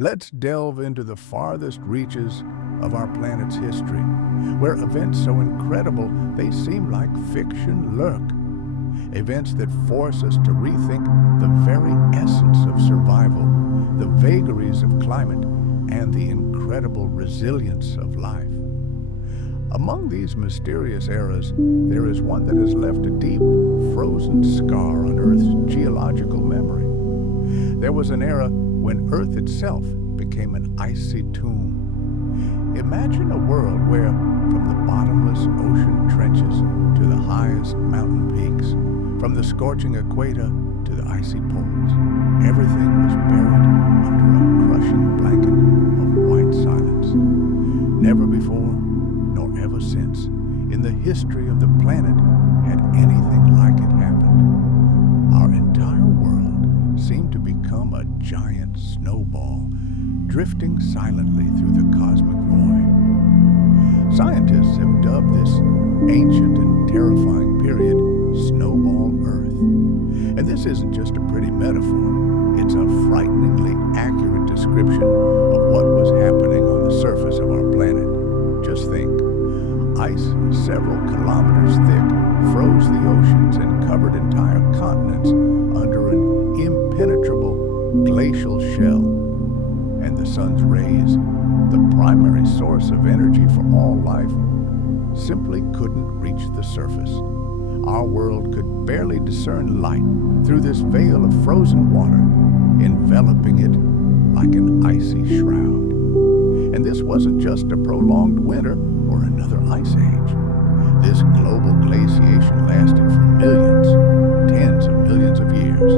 Let's delve into the farthest reaches of our planet's history, where events so incredible they seem like fiction lurk. Events that force us to rethink the very essence of survival, the vagaries of climate, and the incredible resilience of life. Among these mysterious eras, there is one that has left a deep, frozen scar on Earth's geological memory. There was an era when Earth itself became an icy tomb. Imagine a world where, from the bottomless ocean trenches to the highest mountain peaks, from the scorching equator to the icy poles, everything was buried under a crushing blanket of white silence. Never before, nor ever since, in the history of the planet had anything like it happened. Our entire world seemed to become a giant snowball, drifting silently through the cosmic void. Scientists have dubbed this ancient and terrifying period Snowball Earth. And this isn't just a pretty metaphor, it's a frighteningly accurate description of what was happening on the surface of our planet. Just think, ice several kilometers thick froze the oceans and covered entire continents under an impenetrable glacial shell. And the sun's rays, the primary source of energy for all life, simply couldn't reach the surface. Our world could barely discern light through this veil of frozen water, enveloping it like an icy shroud. And this wasn't just a prolonged winter or another ice age. This global glaciation lasted for millions, tens of millions of years.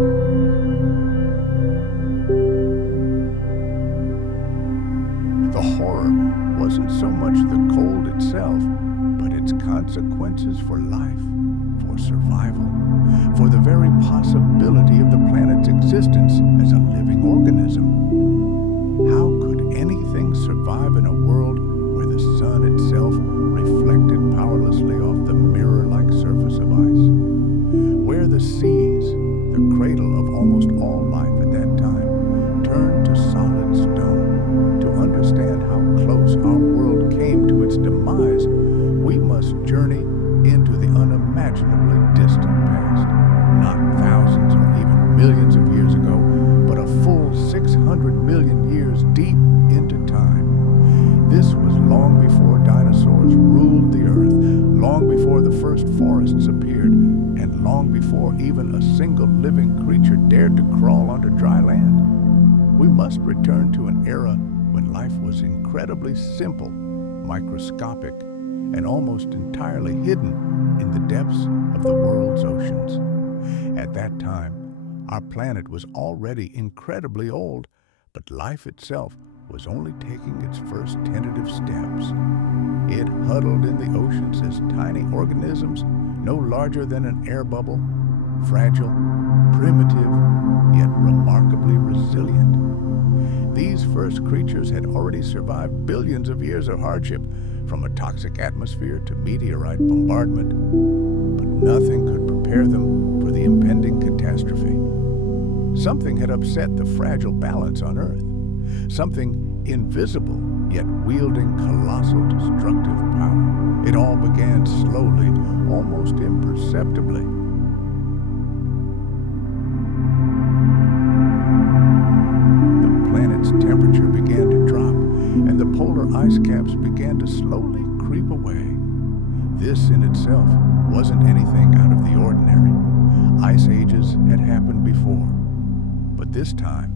The horror wasn't so much the cold itself, but its consequences for life, for survival, for the very possibility of the planet's existence as a living organism. How could anything survive in a world where the sun itself reflected powerlessly off the mirror-like surface of ice? Where the seas, the cradle of almost all life at that time, turned to solid stone. To understand how close our world came to its demise, we must journey into the unimaginably distant past, not thousands or even millions of years ago, but a full 600 million years deep into time. This was long before dinosaurs ruled the earth, long before the first forests appeared, and long before even a single living creature dared to crawl onto dry land. We must return to an era when life was incredibly simple, microscopic, and almost entirely hidden in the depths of the world's oceans. At that time, our planet was already incredibly old, but life itself was only taking its first tentative steps. It huddled in the oceans as tiny organisms, no larger than an air bubble, fragile, primitive, yet remarkably resilient. These first creatures had already survived billions of years of hardship, from a toxic atmosphere to meteorite bombardment, but nothing could prepare them for the impending catastrophe. Something had upset the fragile balance on Earth, something invisible yet wielding colossal destructive power. It all began slowly, almost imperceptibly. The planet's temperature began to drop, and the polar ice caps began to slowly creep away. This in itself wasn't anything out of the ordinary. Ice ages had happened before, but this time,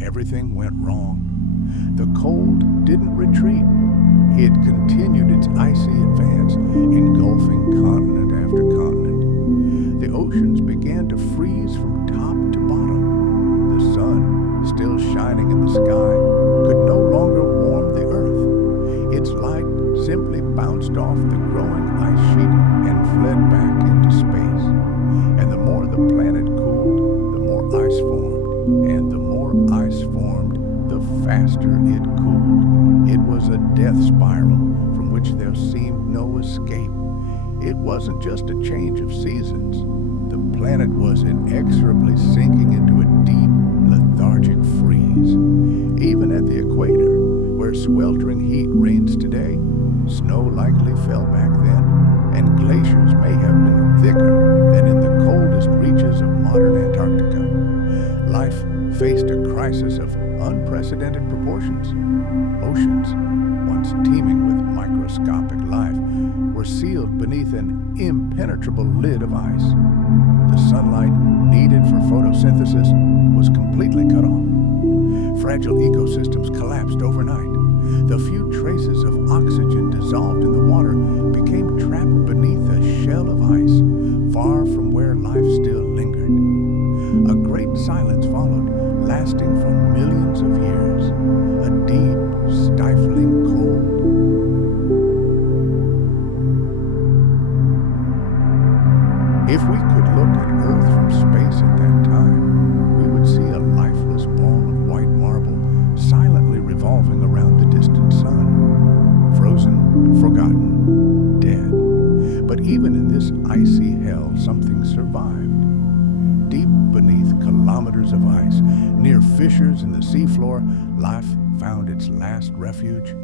everything went wrong. The cold didn't retreat. It continued its icy advance, engulfing continent after continent. The oceans began to freeze from top to bottom. The sun, still shining in the sky, could no longer warm the earth. Its light simply bounced off the growing ice sheet and fled back into space. And the more the planet cooled, the more ice formed. And the more ice formed, the faster it cooled. It was a death spiral from which there seemed no escape. It wasn't just a change of seasons. The planet was inexorably sinking into a deep, lethargic freeze. Even at the equator, where sweltering heat reigns today, snow likely fell back then, and glaciers may have been thicker than in the coldest reaches of modern Antarctica. Life faced a crisis of unprecedented proportions. Oceans, once teeming with microscopic life, were sealed beneath an impenetrable lid of ice. The sunlight needed for photosynthesis was completely cut off. Fragile ecosystems collapsed overnight. The few traces of oxygen dissolved in the water became trapped beneath a shell of ice, far from where life still lingered. A great silence followed, lasting for millions of years. A deep, stifling cold. If we could look at Earth from space at that time, we would see a lifeless ball of white marble silently revolving around the distant sun. Frozen, forgotten, dead. But even in this icy hell, something survived. Deep beneath kilometers of ice, near fissures in the seafloor, life found its last refuge.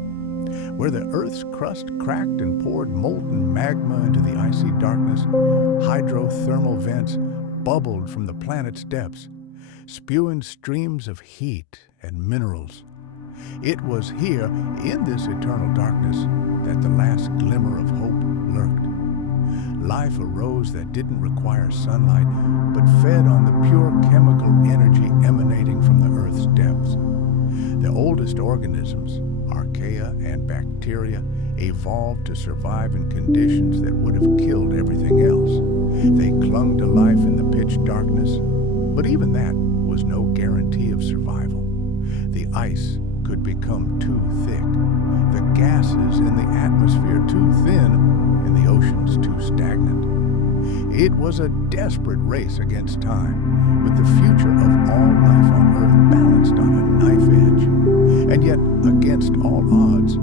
Where the Earth's crust cracked and poured molten magma into the icy darkness, hydrothermal vents bubbled from the planet's depths, spewing streams of heat and minerals. It was here, in this eternal darkness, that the last glimmer of hope lurked. Life arose that didn't require sunlight, but fed on the pure chemical energy emanating from the Earth's depths. The oldest organisms, archaea and bacteria, evolved to survive in conditions that would have killed everything else. They clung to life in the pitch darkness, but even that was no guarantee of survival. The ice could become too thick, the gases in the atmosphere too thin, and the oceans too stagnant. It was a desperate race against time, with the future of all life on Earth balanced on a knife edge. And yet, against all odds,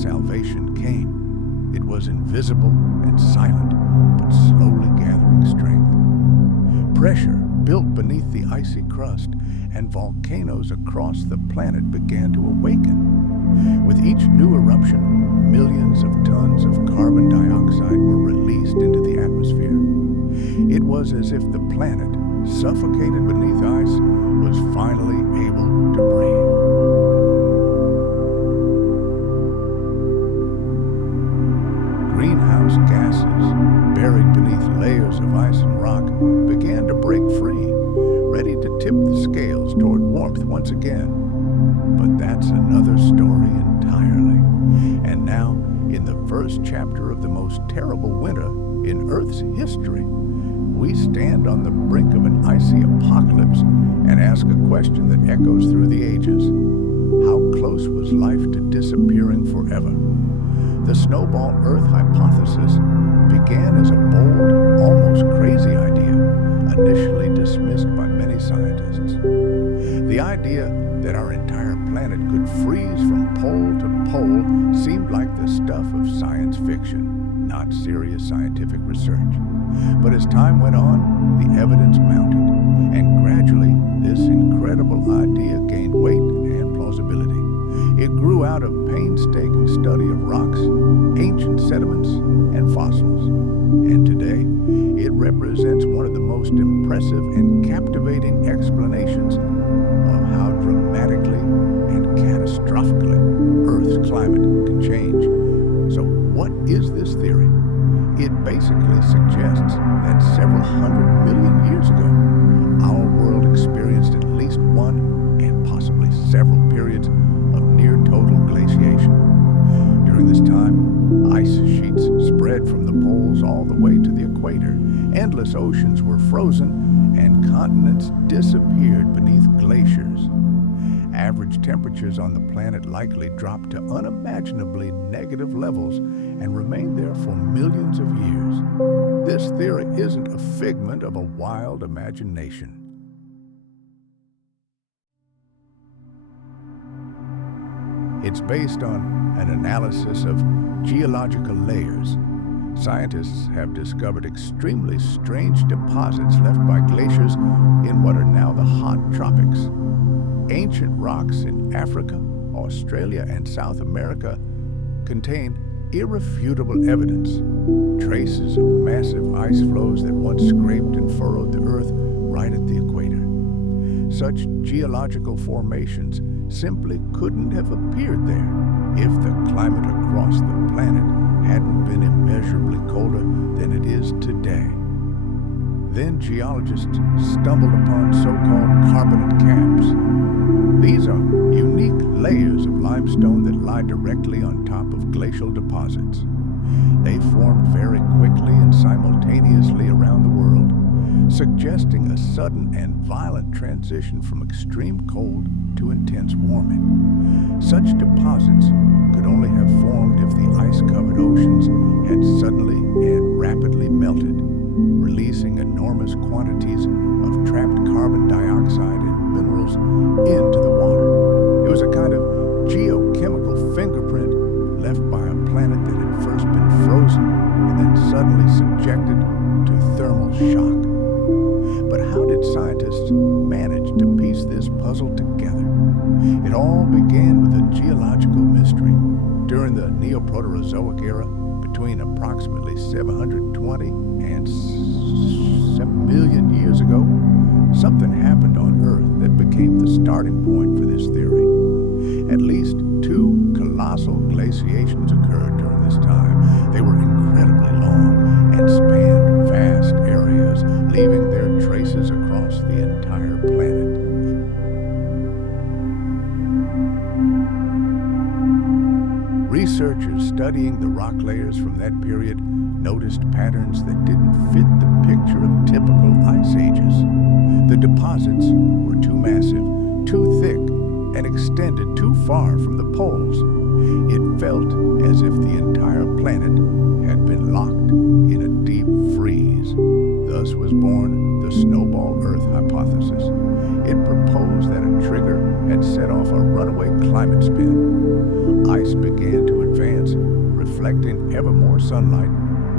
salvation came. It was invisible and silent, but slowly gathering strength. Pressure built beneath the icy crust, and volcanoes across the planet began to awaken. With each new eruption, millions of tons of carbon dioxide were released into the atmosphere. It was as if the planet, suffocated beneath ice, was finally able to breathe. Greenhouse gases, buried beneath layers of ice and rock, began to break free, ready to tip the scales toward warmth once again. But that's another story entirely. And now, in the first chapter of the most terrible winter in Earth's history, we stand on the brink of an icy apocalypse and ask a question that echoes through the ages. How close was life to disappearing forever? The snowball Earth hypothesis began as a bold, almost crazy idea, initially dismissed by many scientists. The idea that our entire planet could freeze from pole to pole seemed like the stuff of science fiction, not serious scientific research. But as time went on, the evidence mounted, and gradually this incredible idea gained weight and plausibility. It grew out of painstaking study of rocks, ancient sediments, and fossils. And today, it represents one of the most impressive and captivating explanations of how dramatically and catastrophically Earth's climate can change. So what is this theory? It basically suggests that several 100 million years ago, our world experienced at least one and possibly several periods of near total glaciation. During this time, ice sheets spread from the poles all the way to the equator. Endless oceans were frozen and continents disappeared beneath glaciers. Average temperatures on the planet likely dropped to unimaginably negative levels and remained there for millions of years. This theory isn't a figment of a wild imagination. It's based on an analysis of geological layers, Scientists have discovered extremely strange deposits left by glaciers in what are now the hot tropics. Ancient rocks in Africa, Australia, and South America contain irrefutable evidence, traces of massive ice flows that once scraped and furrowed the Earth right at the equator. Such geological formations simply couldn't have appeared there if the climate across the planet hadn't been immeasurably colder than it is today. Then geologists stumbled upon so-called carbonate caps. These are unique layers of limestone that lie directly on top of glacial deposits. They formed very quickly and simultaneously around the world, suggesting a sudden and violent transition from extreme cold to intense warming. Such deposits could only have formed if the ice-covered oceans had suddenly and rapidly melted, releasing enormous quantities of trapped carbon dioxide and minerals into the water. It was a kind of geochemical fingerprint left by a planet that had first been frozen and then suddenly subjected to thermal shock. But how did scientists manage to piece this puzzle together? It all began with a geological mystery. During the Neoproterozoic era, between approximately 720 and 7 million years ago, something happened on Earth that became the starting point for this theory. At least two colossal glaciations occurred during this time. They were incredibly long and spanned vast areas, leaving their traces across the entire planet. Researchers studying the rock layers from that period noticed patterns that didn't fit the picture of typical ice ages. The deposits were too massive, too thick, and extended too far from the poles. It felt as if the entire planet had been locked in a deep freeze. Thus was born the Snowball Earth hypothesis. It proposed that a trigger had set off a runaway climate spin. Ice began to advance, reflecting ever more sunlight,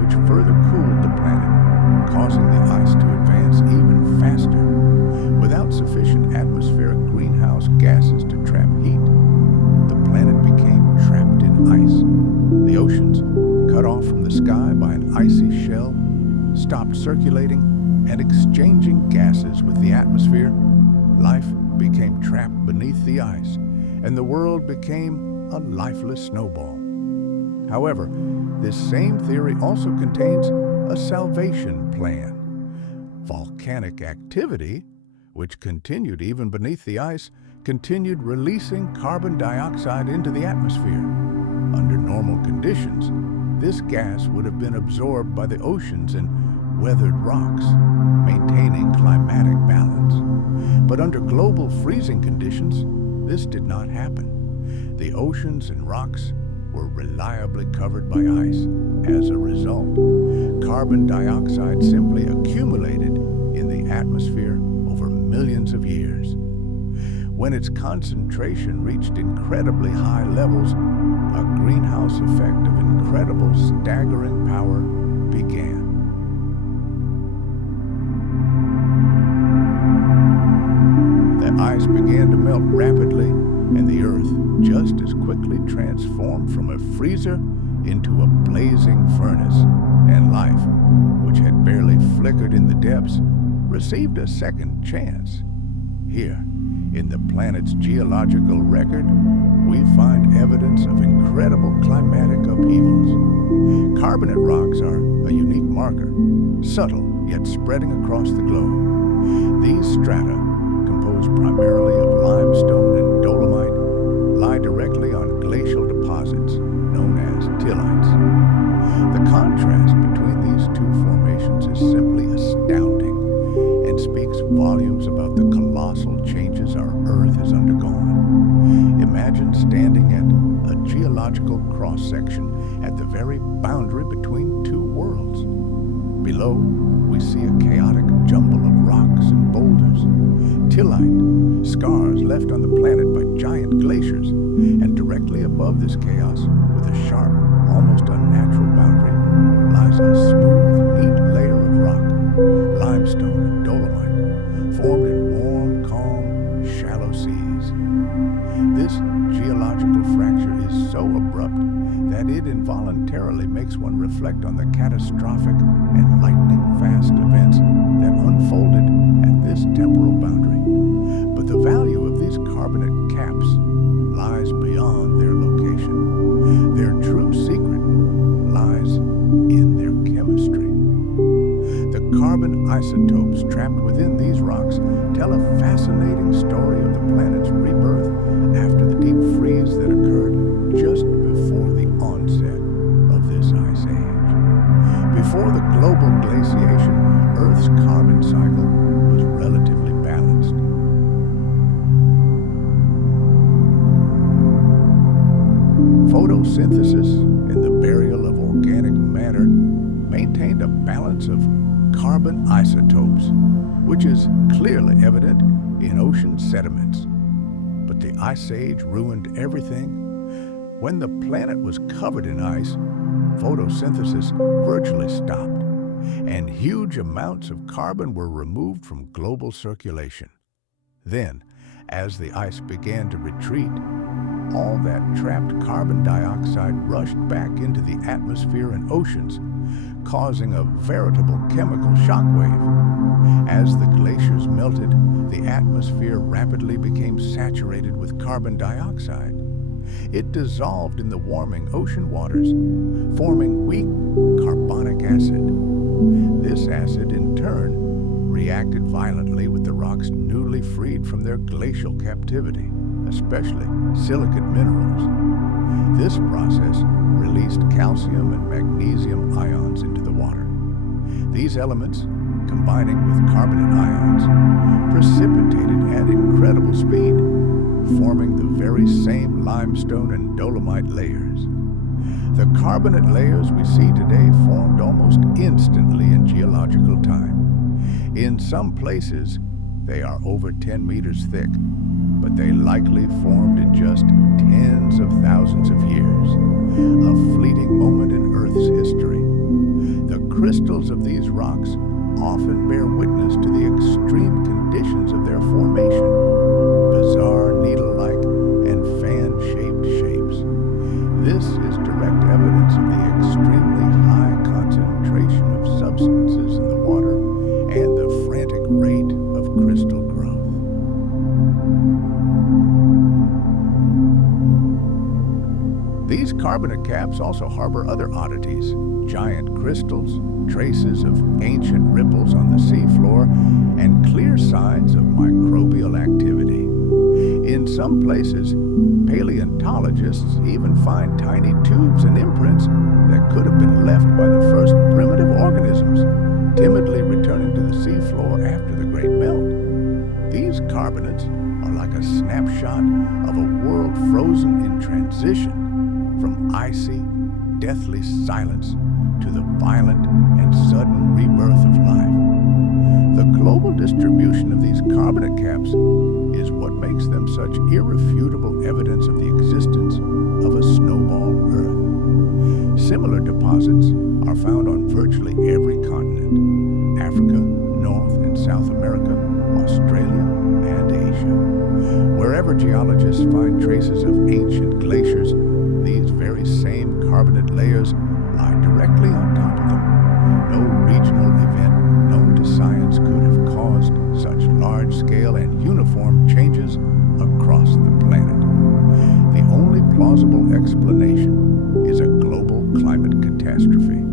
which further cooled the planet, causing the ice to advance even faster. Without sufficient atmospheric greenhouse gases to trap heat, the planet became trapped in ice. The oceans, cut off from the sky by an icy shell, stopped circulating and exchanging gases with the atmosphere. Life became trapped beneath the ice, and the world became a lifeless snowball. However, this same theory also contains a salvation plan. Volcanic activity, which continued even beneath the ice, continued releasing carbon dioxide into the atmosphere. Under normal conditions, this gas would have been absorbed by the oceans and weathered rocks, maintaining climatic balance. But under global freezing conditions, this did not happen. The oceans and rocks were reliably covered by ice. As a result, carbon dioxide simply accumulated in the atmosphere over millions of years. When its concentration reached incredibly high levels, a greenhouse effect of incredible, staggering power began. The ice began to melt rapidly, and the Earth just as quickly transformed from a freezer into a blazing furnace, and life, which had barely flickered in the depths, received a second chance. Here, in the planet's geological record, we find evidence of incredible climatic upheavals. Carbonate rocks are a unique marker, subtle yet spreading across the globe. These strata, composed primarily of limestone and dolomite, lie directly on glacial deposits known as tillites. The contrast between these two formations is simply astounding and speaks volumes about the colossal changes our Earth has undergone. Imagine standing at a geological cross-section at the very boundary between two worlds. Below, we see a chaotic jumble of rocks and boulders, tillite, scars left on the planet by giant glaciers, and directly above this chaos, with a sharp, almost unnatural boundary, lies a that it involuntarily makes one reflect on the catastrophic and lightning-fast events that unfolded at this temporal boundary. But the value of these carbonate caps lies beyond their location. Their true secret lies in their chemistry. The carbon isotopes trapped within these rocks tell a fascinating story of the planet's rebirth after the deep freeze that occurred just before the onset of this ice age. Before the global glaciation, Earth's carbon cycle was relatively balanced. Photosynthesis and the burial of organic matter maintained a balance of carbon isotopes, which is clearly evident in ocean sediments. But the Ice Age ruined everything. When the planet was covered in ice, photosynthesis virtually stopped, and huge amounts of carbon were removed from global circulation. Then, as the ice began to retreat, all that trapped carbon dioxide rushed back into the atmosphere and oceans, causing a veritable chemical shockwave. As the glaciers melted, the atmosphere rapidly became saturated with carbon dioxide. It dissolved in the warming ocean waters, forming weak carbonic acid. This acid, in turn, reacted violently with the rocks newly freed from their glacial captivity, especially silicate minerals. This process released calcium and magnesium ions into the water. These elements, combining with carbonate ions, precipitated at incredible speed, forming the very same limestone and dolomite layers. The carbonate layers we see today formed almost instantly in geological time. In some places, they are over 10 meters thick, but they likely formed in just tens of thousands of years, a fleeting moment in Earth's history. The crystals of these rocks often bear witness to the extreme conditions of their formation, bizarre needle-like and fan-shaped shapes. This is direct evidence of the extremely high concentration of substances in the water and the frantic rate of crystal growth. These carbonate caps also harbor other oddities: giant crystals, traces of ancient ripples on the seafloor, and clear signs of microbial activity. In some places, paleontologists even find tiny tubes and imprints that could have been left by the first primitive organisms, timidly returning to the seafloor after the Great Melt. These carbonates are like a snapshot of a world frozen in transition, from icy, deathly silence to the violent and sudden rebirth of life. The global distribution of these carbonate caps is what makes them such irrefutable evidence of the existence of a snowball Earth. Similar deposits are found on virtually every continent: Africa, North and South America, Australia, and Asia. Wherever geologists find traces of ancient glaciers, these very same carbonate layers lie directly on top of them. No regional event known to science could have caused such large-scale and uniform changes across the planet. The only plausible explanation is a global climate catastrophe.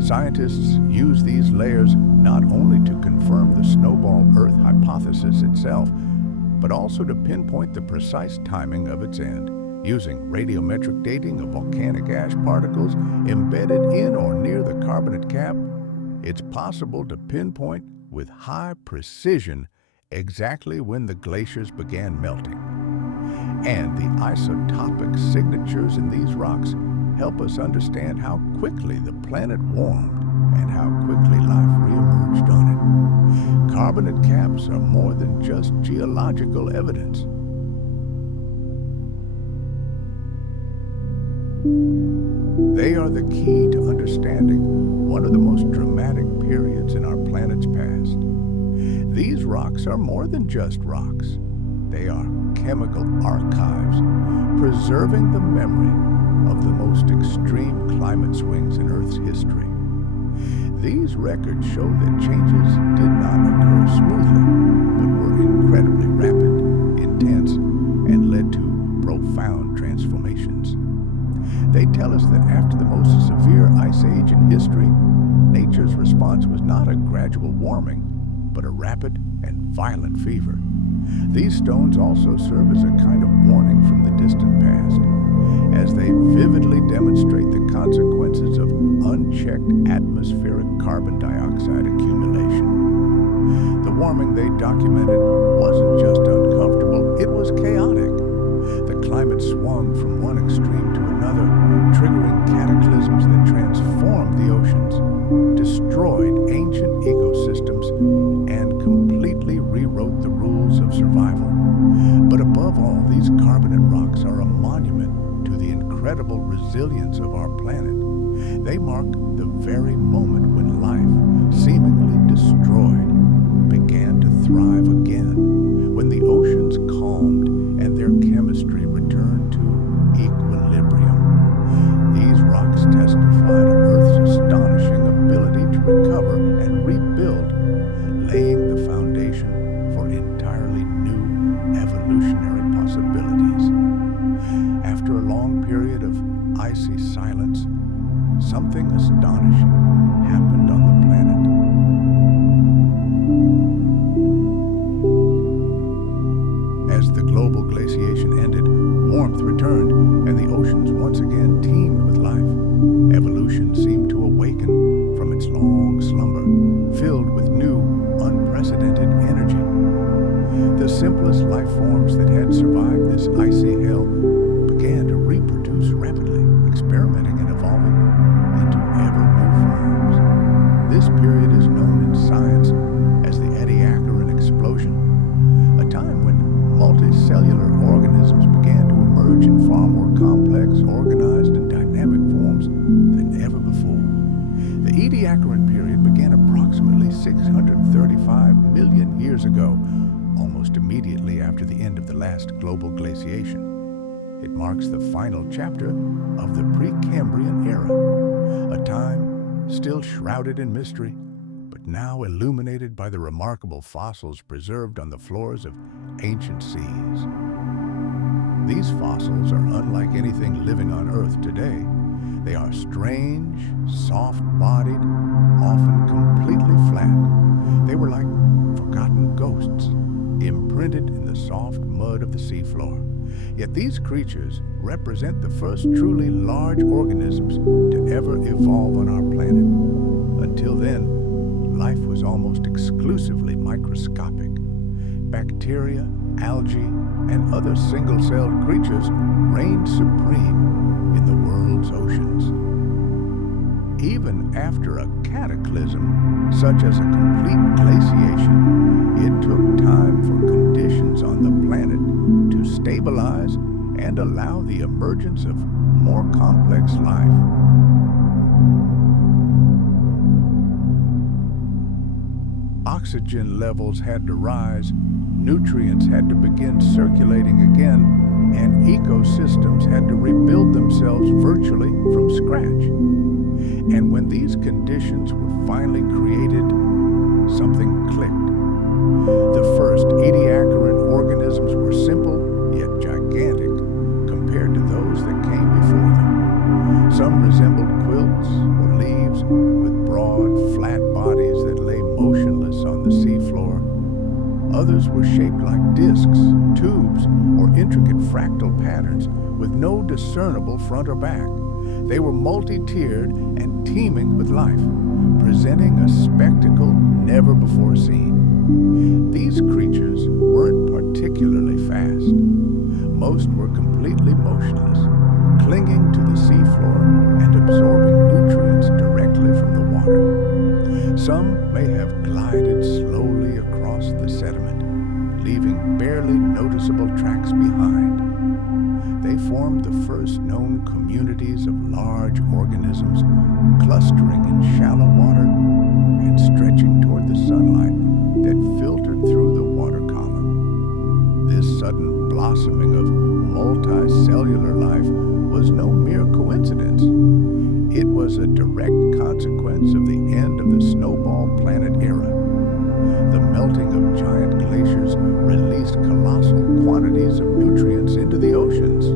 Scientists use these layers not only to confirm the snowball Earth hypothesis itself, but also to pinpoint the precise timing of its end. Using radiometric dating of volcanic ash particles embedded in or near the carbonate cap, it's possible to pinpoint with high precision exactly when the glaciers began melting. And the isotopic signatures in these rocks help us understand how quickly the planet warmed and how quickly life reemerged on it. Carbonate caps are more than just geological evidence. They are the key to understanding one of the most dramatic periods in our planet's past. These rocks are more than just rocks. They are chemical archives, preserving the memory of the most extreme climate swings in Earth's history. These records show that changes did not occur smoothly, but were incredibly rapid, intense, and led to profound transformations. They tell us that after the most severe ice age in history, nature's response was not a gradual warming, but a rapid and violent fever. These stones also serve as a kind of warning from the distant past, as they vividly demonstrate the consequences of unchecked atmospheric carbon dioxide accumulation. The warming they documented wasn't just uncomfortable, it was chaotic. The climate swung from one extreme to another, triggering cataclysms that transformed the oceans, destroyed ancient ecosystems, and completely rewrote the rules of survival. But above all, these carbonate rocks are a monument to the incredible resilience of our planet. They mark the very moment when life, seemingly destroyed, began to thrive again, when the oceans calmed and their chemistry returned to equilibrium. These rocks testify to Earth's astonishing ability to recover and rebuild, laying the foundation for entirely new evolutionary possibilities. After a long period of icy silence, something astonishing happened on the planet. As the global glaciation ended, warmth returned, and the oceans once again teemed with life. Evolution seemed to awaken from its long slumber, filled with new, unprecedented energy. The simplest life forms that had survived this icy hell began to reproduce rapidly, experimenting and evolving into ever new forms. This period is known in science as the Ediacaran explosion, a time when multicellular organisms began to emerge in far more complex, organized, and dynamic forms than ever before. The Ediacaran period began approximately 635 million years ago, almost immediately after the end of the last global glaciation. It marks the final chapter of the Precambrian era, a time still shrouded in mystery, but now illuminated by the remarkable fossils preserved on the floors of ancient seas. These fossils are unlike anything living on Earth today. They are strange, soft-bodied, often completely flat. They were like forgotten ghosts, imprinted in the soft mud of the seafloor. Yet these creatures represent the first truly large organisms to ever evolve on our planet. Until then, life was almost exclusively microscopic. Bacteria, algae, and other single-celled creatures reigned supreme in the world's oceans. Even after a cataclysm, such as a complete glaciation, it took time for conditions on the planet to stabilize and allow the emergence of more complex life. Oxygen levels had to rise, nutrients had to begin circulating again, and ecosystems had to rebuild themselves virtually from scratch. And when these conditions were finally created, something clicked. The first Ediacaran organisms were simple yet gigantic compared to those that came before them. Some resembled quilts or leaves with broad, flat bodies that lay motionless on the seafloor. Others were shaped like discs, tubes, or intricate fractal patterns with no discernible front or back. They were multi-tiered and teeming with life, presenting a spectacle never before seen. These creatures weren't particularly fast. Most were completely motionless, clinging to the seafloor and absorbing nutrients directly from the water. Some may have glided slowly across the sediment, leaving barely noticeable tracks behind. They formed the first known communities of large organisms, clustering in shallow water and stretching toward the sunlight that filtered through the water column. This blossoming of multicellular life was no mere coincidence. It was a direct consequence of the end of the snowball planet era. The melting of giant glaciers released colossal quantities of nutrients into the oceans.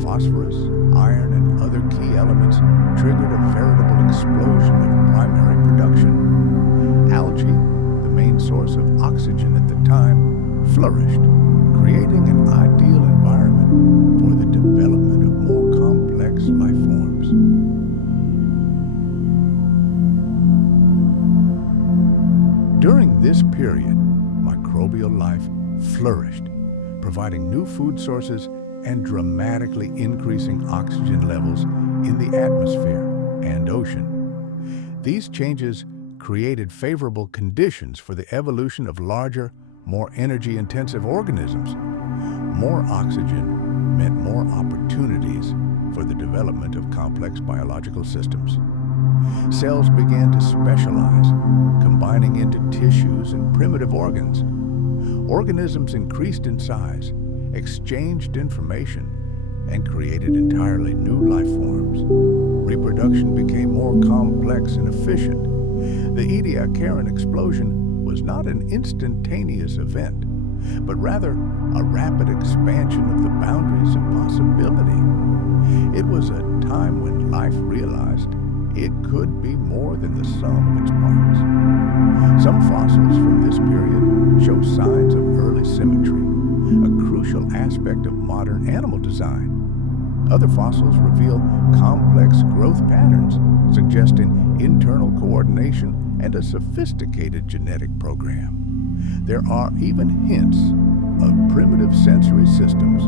Phosphorus, iron, and other key elements triggered a veritable explosion of primary production. Algae, the main source of oxygen at the time, flourished, creating an ideal environment for the development of more complex life forms. During this period, microbial life flourished, providing new food sources and dramatically increasing oxygen levels in the atmosphere and ocean. These changes created favorable conditions for the evolution of larger, more energy-intensive organisms. More oxygen meant more opportunities for the development of complex biological systems. Cells began to specialize, combining into tissues and primitive organs. Organisms increased in size, exchanged information, and created entirely new life forms. Reproduction became more complex and efficient. The Ediacaran explosion was not an instantaneous event, but rather a rapid expansion of the boundaries of possibility. It was a time when life realized it could be more than the sum of its parts. Some fossils from this period show signs of early symmetry, a crucial aspect of modern animal design. Other fossils reveal complex growth patterns, suggesting internal coordination and a sophisticated genetic program. There are even hints of primitive sensory systems,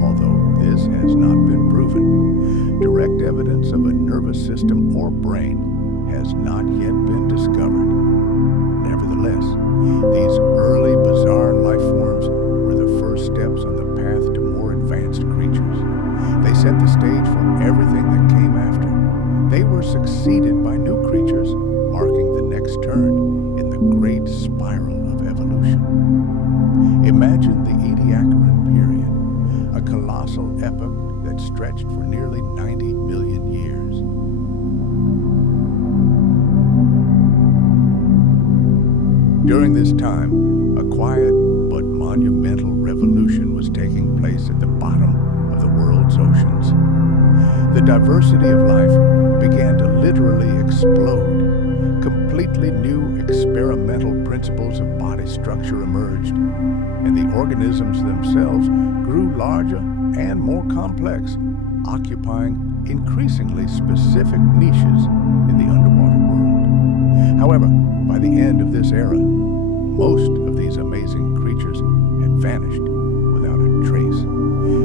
although this has not been proven. Direct evidence of a nervous system or brain has not yet been discovered. Nevertheless, these early bizarre life forms were the first steps on the path to more advanced creatures. They set the stage for everything that came after. They were succeeded by new creatures, marking the next turn in the great spiral of evolution. Imagine the Ediacaran period, a colossal epoch that stretched for nearly 90 million years. During this time, a quiet but monumental revolution was taking place at the bottom of the world's oceans. The diversity of life began to literally explode. Completely new experimental principles of body structure emerged, and the organisms themselves grew larger and more complex, occupying increasingly specific niches in the underwater world. However, by the end of this era, most of these amazing creatures had vanished without a trace.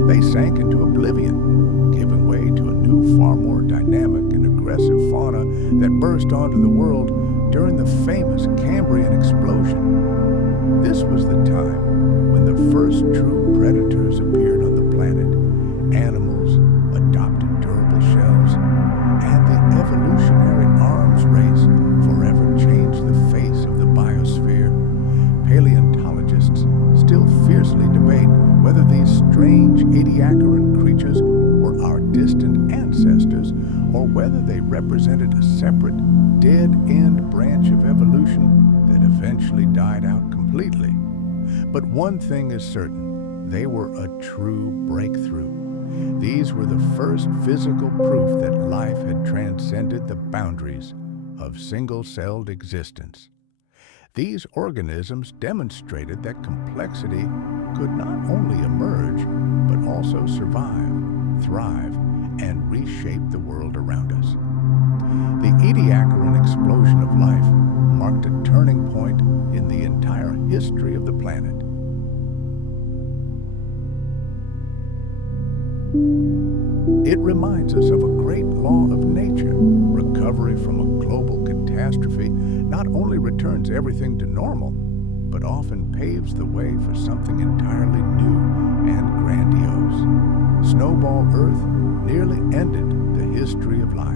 They sank into oblivion, giving way to a new, far more dynamic and aggressive fauna that burst onto the world during the famous Cambrian explosion. This was the time when the first true predators appeared on the planet. Animals adopted durable shells, and the evolutionary arms race forever changed the face of the biosphere. Paleontologists still fiercely debate whether these strange Ediacaran creatures were our distant ancestors or whether they represented a separate, dead-end branch of evolution that eventually died out completely. But one thing is certain, they were a true breakthrough. These were the first physical proof that life had transcended the boundaries of single-celled existence. These organisms demonstrated that complexity could not only emerge, but also survive, thrive, and reshape the world around us. The Ediacaran explosion of life marked a turning point in the entire history of the planet. It reminds us of a great law of nature. Recovery from a global catastrophe not only returns everything to normal, but often paves the way for something entirely new and grandiose. Snowball Earth nearly ended the history of life.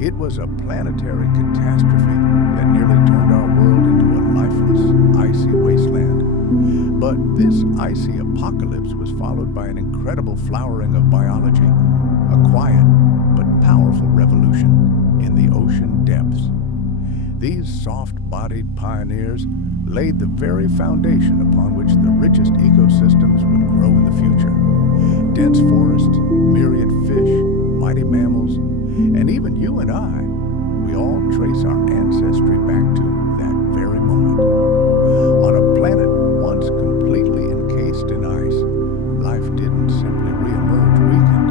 It was a planetary catastrophe that nearly turned our world into a lifeless, icy wasteland. But this icy apocalypse was followed by an incredible flowering of biology, a quiet but powerful revolution in the ocean depths. These soft-bodied pioneers laid the very foundation upon which the richest ecosystems would grow in the future. Dense forests, myriad fish, mighty mammals, and even you and I, we all trace our ancestry back to that very moment. On a planet once completely encased in ice, life didn't simply re-emerge weakened.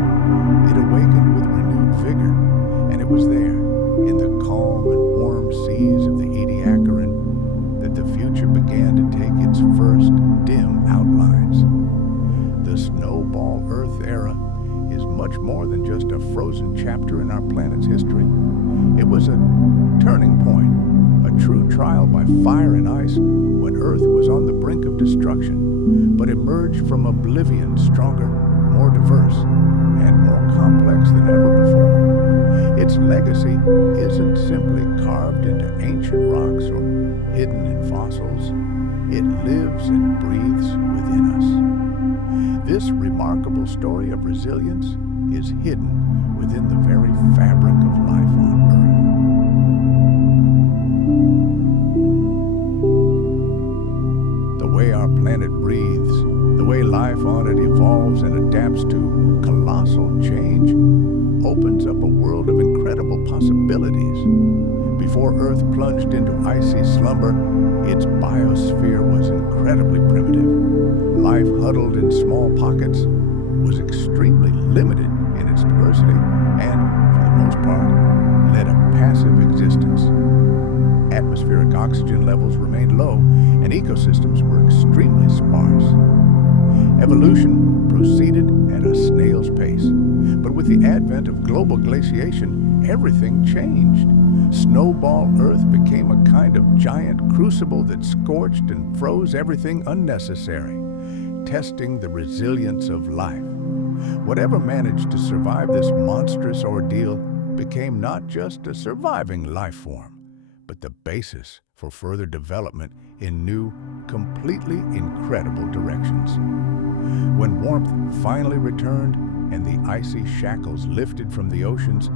It awakened with renewed vigor, and it was there, in the calm and warm seas of the Ediacaran, that the future began to take its first dim outlines. The snowball Earth era is much more than just a frozen chapter in our planet's history. It was a turning point, a true trial by fire and ice when Earth was on the brink of destruction, but emerged from oblivion stronger, more diverse, and more complex than ever before. Its legacy isn't simply carved into ancient rocks or hidden in fossils. It lives and breathes within us. This remarkable story of resilience is hidden within the very fabric of life on Earth. The way our planet breathes, the way life on it evolves and adapts to colossal change, opens up a world of incredible possibilities. Before Earth plunged into icy slumber, its biosphere was incredibly primitive. Life huddled in small pockets was extremely limited in its diversity and, for the most part, led a passive existence. Atmospheric oxygen levels remained low and ecosystems were extremely sparse. Evolution proceeded at a snail's pace, but with the advent of global glaciation, everything changed. Snowball Earth became a kind of giant crucible that scorched and froze everything unnecessary, testing the resilience of life. Whatever managed to survive this monstrous ordeal became not just a surviving life form, but the basis for further development in new, completely incredible directions. When warmth finally returned and the icy shackles lifted from the oceans,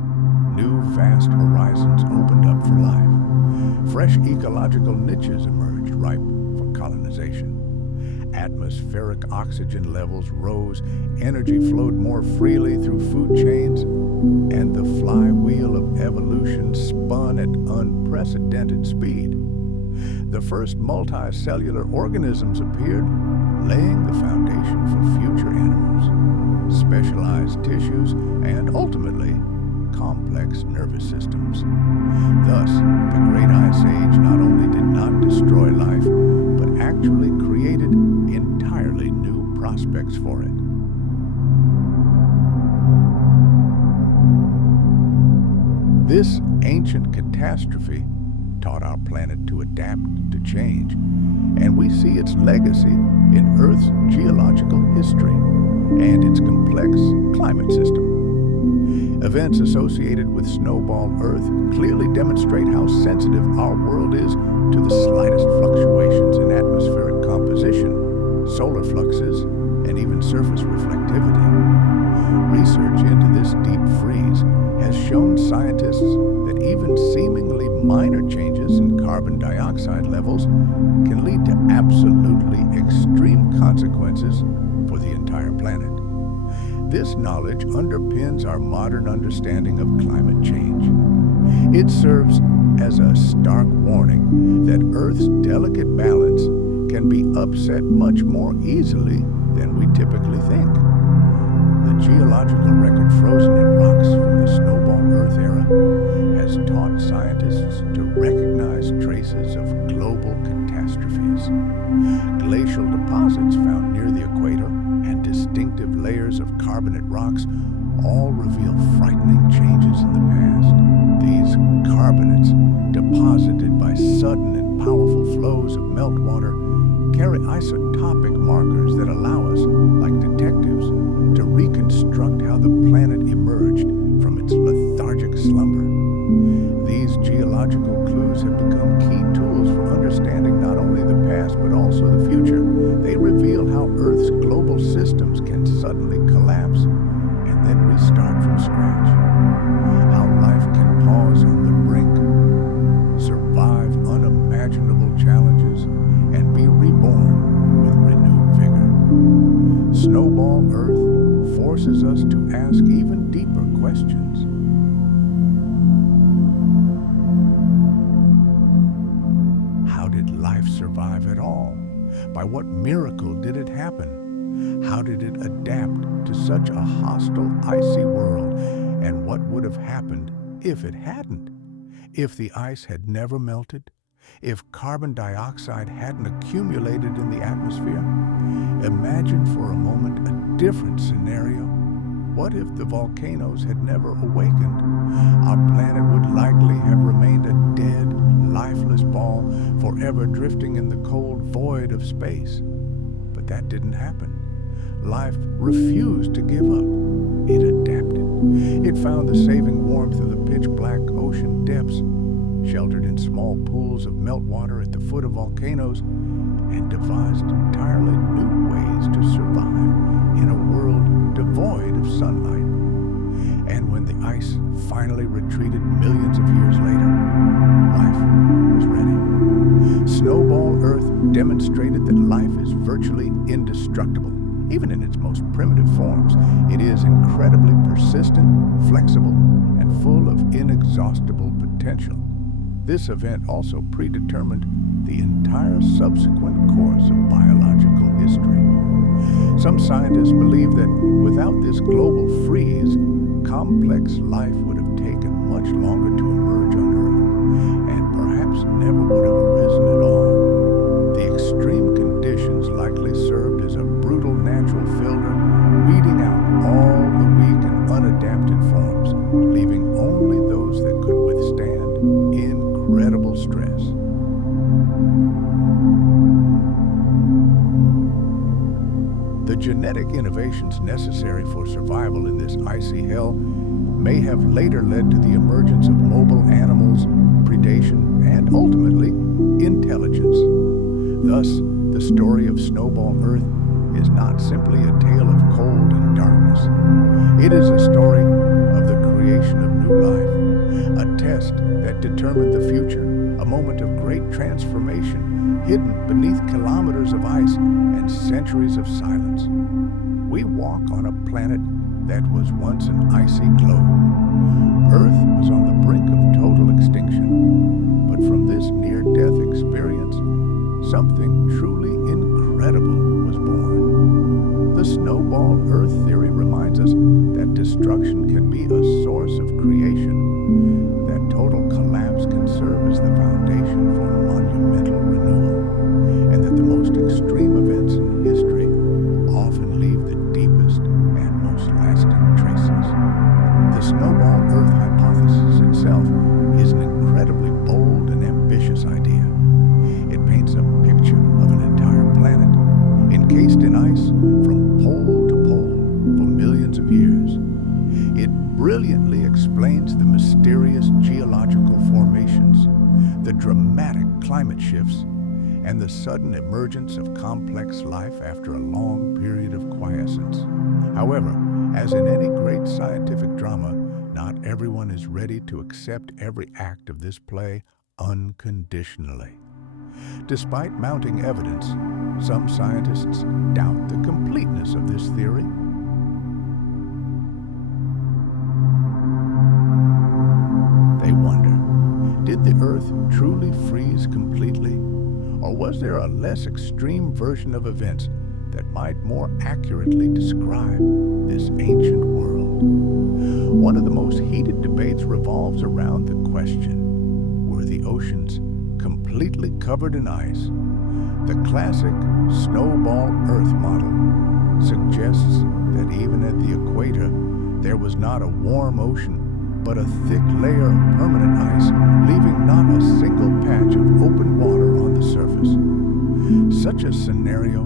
new vast horizons opened up for life. Fresh ecological niches emerged, ripe for colonization. Atmospheric oxygen levels rose, energy flowed more freely through food chains, and the flywheel of evolution spun at unprecedented speed. The first multicellular organisms appeared, laying the foundation for future animals, specialized tissues, and ultimately, complex nervous systems. Thus, the Great Ice Age not only did not destroy life, but actually created entirely new prospects for it. This ancient catastrophe taught our planet to adapt to change, and we see its legacy in Earth's geological history and its complex climate system. Events associated with Snowball Earth clearly demonstrate how sensitive our world is to the slightest fluctuations in atmospheric composition, solar fluxes, and even surface reflectivity. Research into this deep freeze has shown scientists that even seemingly minor changes in carbon dioxide levels can lead to absolutely extreme consequences for the entire planet. This knowledge underpins our modern understanding of climate change. It serves as a stark warning that Earth's delicate balance can be upset much more easily than we typically think. The geological record frozen in rocks from the Snowball Earth era has taught scientists to recognize traces of global catastrophes. Glacial deposits found near the equator and distinctive layers of carbonate rocks all reveal frightening changes in the past. These carbonates, deposited by sudden and powerful flows of meltwater, carry isotopic markers that allow us, like detectives, to reconstruct how the planet emerged from its lethargic slumber. These geological clues have become key tools for understanding not only the past but also the future, causes us to ask even deeper questions. How did life survive at all? By what miracle did it happen? How did it adapt to such a hostile, icy world? And what would have happened if it hadn't? If the ice had never melted? If carbon dioxide hadn't accumulated in the atmosphere? Imagine for a moment a different scenario. What if the volcanoes had never awakened? Our planet would likely have remained a dead, lifeless ball, forever drifting in the cold void of space. But that didn't happen. Life refused to give up. It adapted. It found the saving warmth of the pitch-black ocean depths, sheltered in small pools of meltwater at the foot of volcanoes, and devised entirely new ways to survive in a world devoid of sunlight. And when the ice finally retreated millions of years later, life was ready. Snowball Earth demonstrated that life is virtually indestructible. Even in its most primitive forms, it is incredibly persistent, flexible, and full of inexhaustible potential. This event also predetermined the entire subsequent course of biological history. Some scientists believe that without this global freeze, complex life would have taken much longer to emerge on Earth, and perhaps never would have arisen at all. The extreme conditions likely served as a brutal natural filter, weeding out all the weak and unadapted forms, leaving only those that could withstand incredible stress. The genetic innovations necessary for survival in this icy hell may have later led to the emergence of mobile animals, predation, and ultimately, intelligence. Thus, the story of Snowball Earth is not simply a tale of cold and darkness. It is a story of the creation of new life, a test that determined the future, a moment of great transformation hidden beneath kilometers of ice and centuries of silence. We walk on a planet that was once an icy globe. Earth was on the brink of total extinction, but from this near-death experience, something truly incredible was born. The Snowball Earth theory reminds us that destruction can be a source of creation, that total collapse can serve as the foundation for monumental renewal, and that the most extreme events in history often leave the deepest and most lasting traces. The Snowball Earth hypothesis itself is an incredibly bold and ambitious idea. It paints a picture of an entire planet, encased in ice from pole to pole for millions of years. It brilliantly explains the mysterious geological formations, the dramatic climate shifts, and the sudden emergence of complex life after a long period of quiescence. However, as in any great scientific drama, not everyone is ready to accept every act of this play unconditionally. Despite mounting evidence, some scientists doubt the completeness of this theory. They wonder, did the Earth truly freeze completely? Or was there a less extreme version of events that might more accurately describe this ancient world? One of the most heated debates revolves around the question, were the oceans completely covered in ice? The classic Snowball Earth model suggests that even at the equator, there was not a warm ocean, but a thick layer of permanent ice, leaving not a single patch of open water on the surface. Such a scenario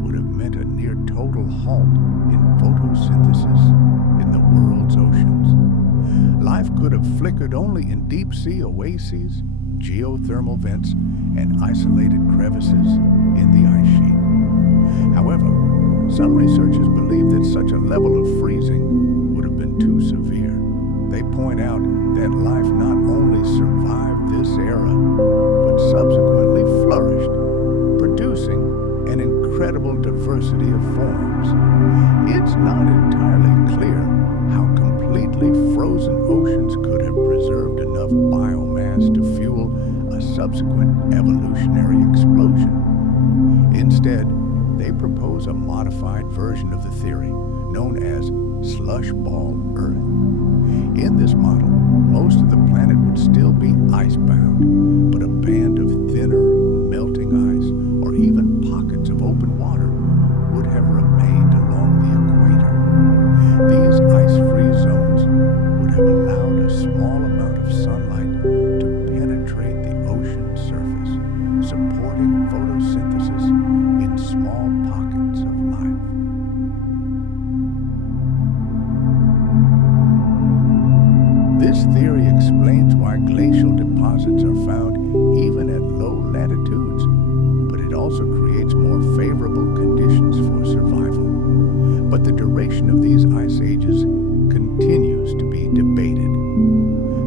would have meant a near total halt in photosynthesis in the world's oceans. Life could have flickered only in deep-sea oases, geothermal vents, and isolated crevices in the ice sheet. However, some researchers believe that such a level of freezing would have been too severe. They point out that life not only survived this era, but subsequently flourished, producing an incredible diversity diversity of forms. It's not entirely clear how completely frozen oceans could have preserved enough biomass to fuel a subsequent evolutionary explosion. Instead, they propose a modified version of the theory, known as slush ball Earth. In this model, most of the planet would still be icebound, but a band of thinner, melting ice, or even pockets of open water, would have remained along the equator. These ice-free zones would have allowed a small amount of sunlight to penetrate the ocean surface, supporting photosynthesis in small pockets of life. This theory explains why glacial deposits are found even at low latitudes, but it also creates more favorable conditions for survival. But the duration of these ice ages continues to be debated.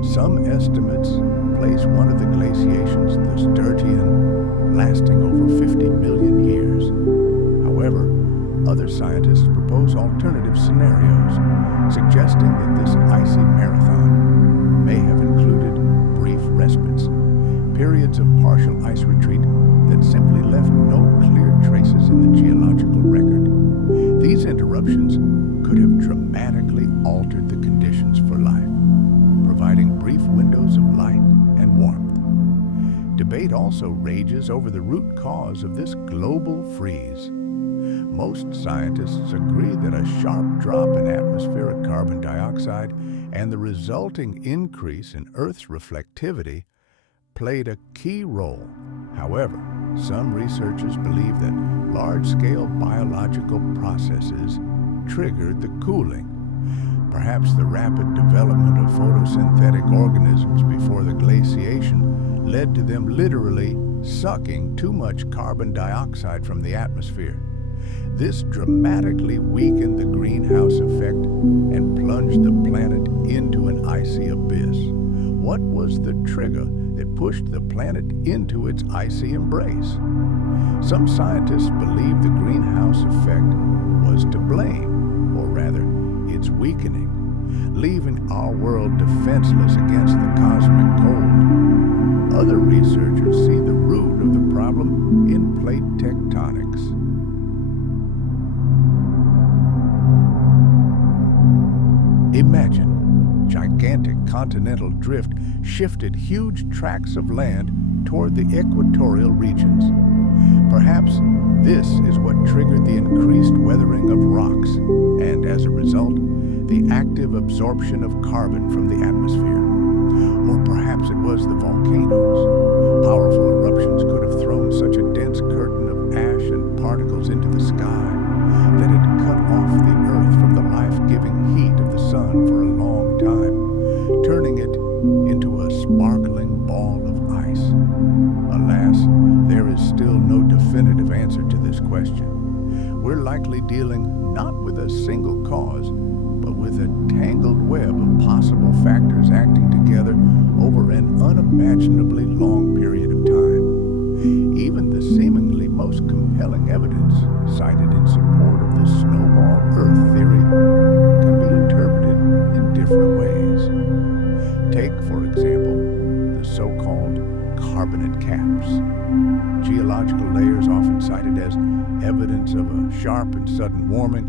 Some estimates place one of the glaciations, the Sturgeon, lasting over 50 million years. However, other scientists propose alternative scenarios, suggesting that this icy marathon may have included brief respites, periods of partial ice retreat that simply left no clear traces in the geological record. These interruptions could have dramatically altered the conditions for life, providing brief windows of light and warmth. Debate also rages over the root cause of this global freeze. Most scientists agree that a sharp drop in atmospheric carbon dioxide and the resulting increase in Earth's reflectivity played a key role. However, some researchers believe that large-scale biological processes triggered the cooling. Perhaps the rapid development of photosynthetic organisms before the glaciation led to them literally sucking too much carbon dioxide from the atmosphere. This dramatically weakened the greenhouse effect and plunged the planet into an icy abyss. What was the trigger that pushed the planet into its icy embrace? Some scientists believe the greenhouse effect was to blame, or rather, its weakening, leaving our world defenseless against the cosmic cold. Other researchers see the root of the problem in plate tectonics. Imagine gigantic continental drift shifted huge tracts of land toward the equatorial regions. Perhaps this is what triggered the increased weathering of rocks and, as a result, the active absorption of carbon from the atmosphere. Or perhaps it was the volcanoes. Powerful eruptions could have thrown such a dense curtain of ash and particles into the sky that it cut off the Earth from the life-giving heat of the sun for a long time, turning it into a sparkling ball of ice. Alas, there is still no definitive answer to this question. We're likely dealing not with a single cause, but with a tangled web of possible factors acting together over an unimaginably long period of time. Even the seemingly most compelling evidence cited in support of the snowball Earth theory can be interpreted in different ways. Take, for example, the so-called carbonate caps. Geological layers often cited as evidence of a sharp and sudden warming,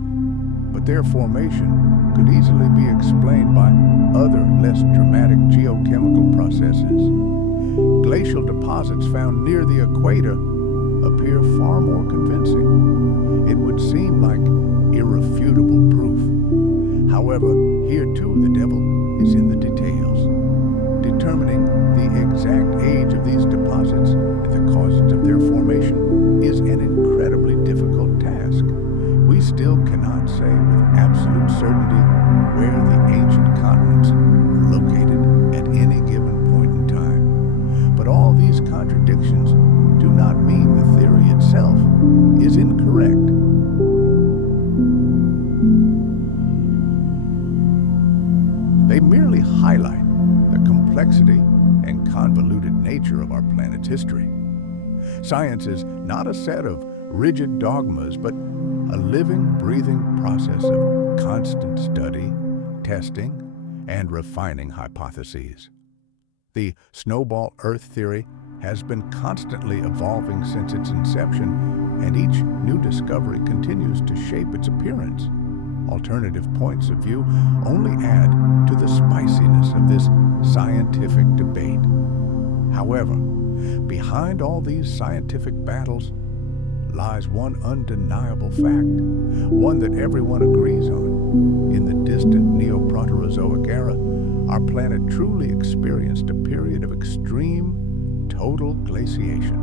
but their formation could easily be explained by other, less dramatic geochemical processes. Glacial deposits found near the equator appear far more convincing. It would seem like irrefutable proof. However, here too the devil is in the details. Determining the exact age of these deposits and the causes of their formation is an incredibly difficult task. We still cannot say with absolute certainty where the ancient continents were located at any given point in time. But all these contradictions do not mean the theory itself is incorrect. They merely highlight the complexity and convoluted nature of our planet's history. Science is not a set of rigid dogmas, but a living, breathing process of constant study, testing, and refining hypotheses. The snowball Earth theory has been constantly evolving since its inception, and each new discovery continues to shape its appearance. Alternative points of view only add to the spiciness of this scientific debate. However, behind all these scientific battles lies one undeniable fact, one that everyone agrees on. In the distant Neoproterozoic era, our planet truly experienced a period of extreme, total glaciation.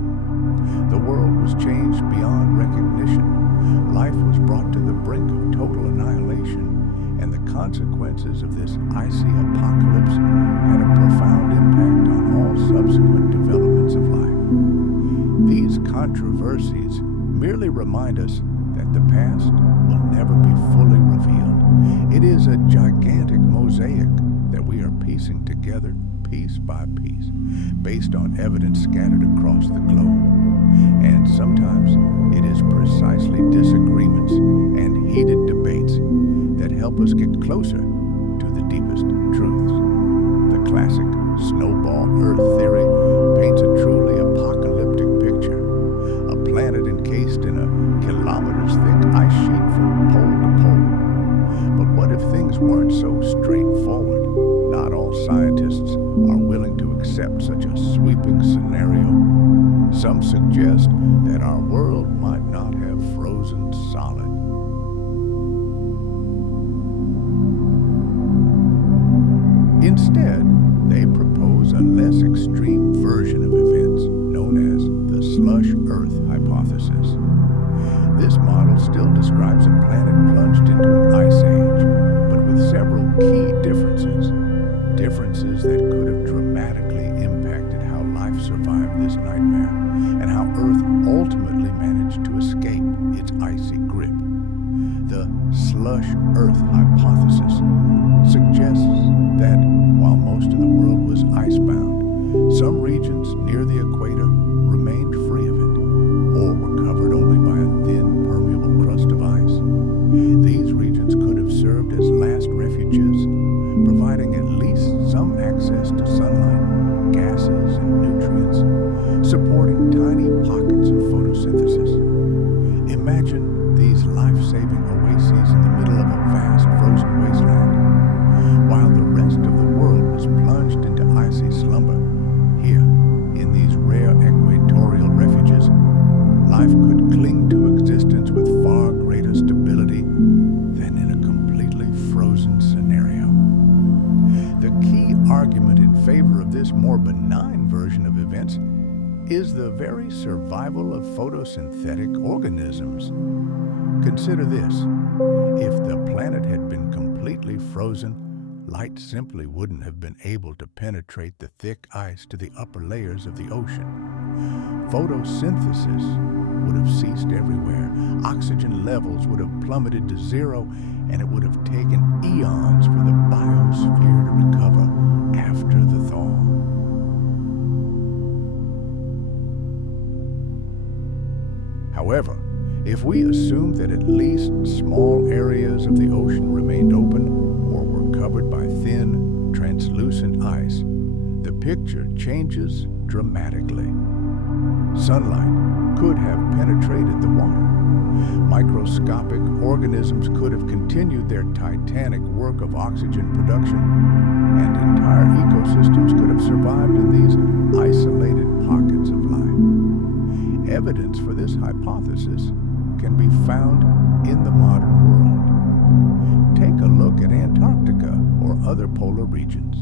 The world was changed beyond recognition. Life was brought to the brink of total annihilation, and the consequences of this icy apocalypse had a profound impact on all subsequent developments of life. These controversies merely remind us that the past will never be fully revealed. It is a gigantic mosaic that we are piecing together piece by piece, based on evidence scattered across the globe. And sometimes it is precisely disagreements and heated debates that help us get closer to the deepest truths. The classic snowball Earth theory paints a truly apocalyptic picture, a planet encased in a kilometers-thick ice sheet from pole to pole. But what if things weren't so straightforward? Not all scientists are willing to accept such a sweeping scenario. Some suggest that our world might not have frozen solid. Instead, they propose a less extreme version of events known as the slush Earth hypothesis. This model still describes a planet plunged into an ice age, but with several key differences that could have dramatically impacted how life survived this nightmare and how Earth ultimately managed to escape its icy grip. The slush Earth hypothesis suggests that while most of the world was icebound, some regions near the equator remained free of it, or were covered only by a thin, permeable crust of ice. These regions could have served as last refuges, providing at least some access to sunlight, gases, and nutrients, supporting tiny pockets of photosynthesis. Imagine these life-saving oases in the middle of a vast frozen wasteland. While the rest of the world was plunged into icy slumber, here, in these rare equatorial refuges, life could cling to existence with far greater stability than in a completely frozen scenario. The key argument in favor of this more benign version of events is the very survival of photosynthetic organisms. Consider this: if the planet had been completely frozen, light simply wouldn't have been able to penetrate the thick ice to the upper layers of the ocean. Photosynthesis would have ceased everywhere, oxygen levels would have plummeted to zero, and it would have taken eons for the biosphere to recover after the thaw. However, if we assume that at least small areas of the ocean remained open or were covered by thin, translucent ice, the picture changes dramatically. Sunlight could have penetrated the water. Microscopic organisms could have continued their titanic work of oxygen production, and entire ecosystems could have survived in these isolated pockets of life. Evidence for this hypothesis can be found in the modern world. Take a look at Antarctica or other polar regions.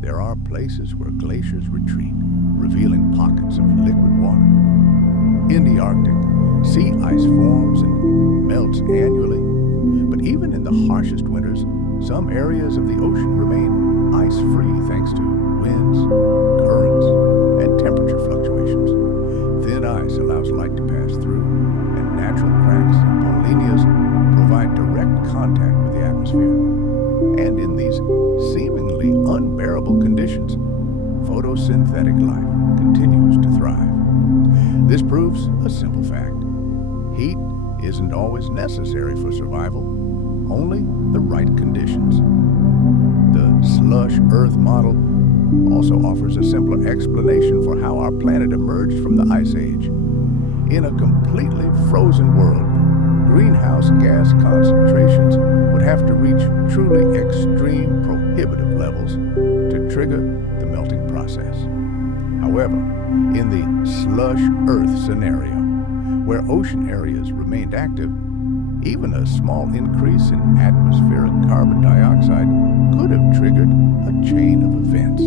There are places where glaciers retreat, revealing pockets of liquid water. In the Arctic, sea ice forms and melts annually, but even in the harshest winters, some areas of the ocean remain ice-free thanks to winds, currents, and temperature fluctuations. Thin ice allows light to pass through, and natural cracks and polynyas provide direct contact with the atmosphere. And in these seemingly unbearable conditions, photosynthetic life continues to thrive. This proves a simple fact: heat isn't always necessary for survival, only the right conditions. The slush Earth model also offers a simpler explanation for how our planet emerged from the Ice Age. In a completely frozen world, greenhouse gas concentrations would have to reach truly extreme, prohibitive levels to trigger the melting process. However, in the slush Earth scenario, where ocean areas remained active, even a small increase in atmospheric carbon dioxide could have triggered a chain of events.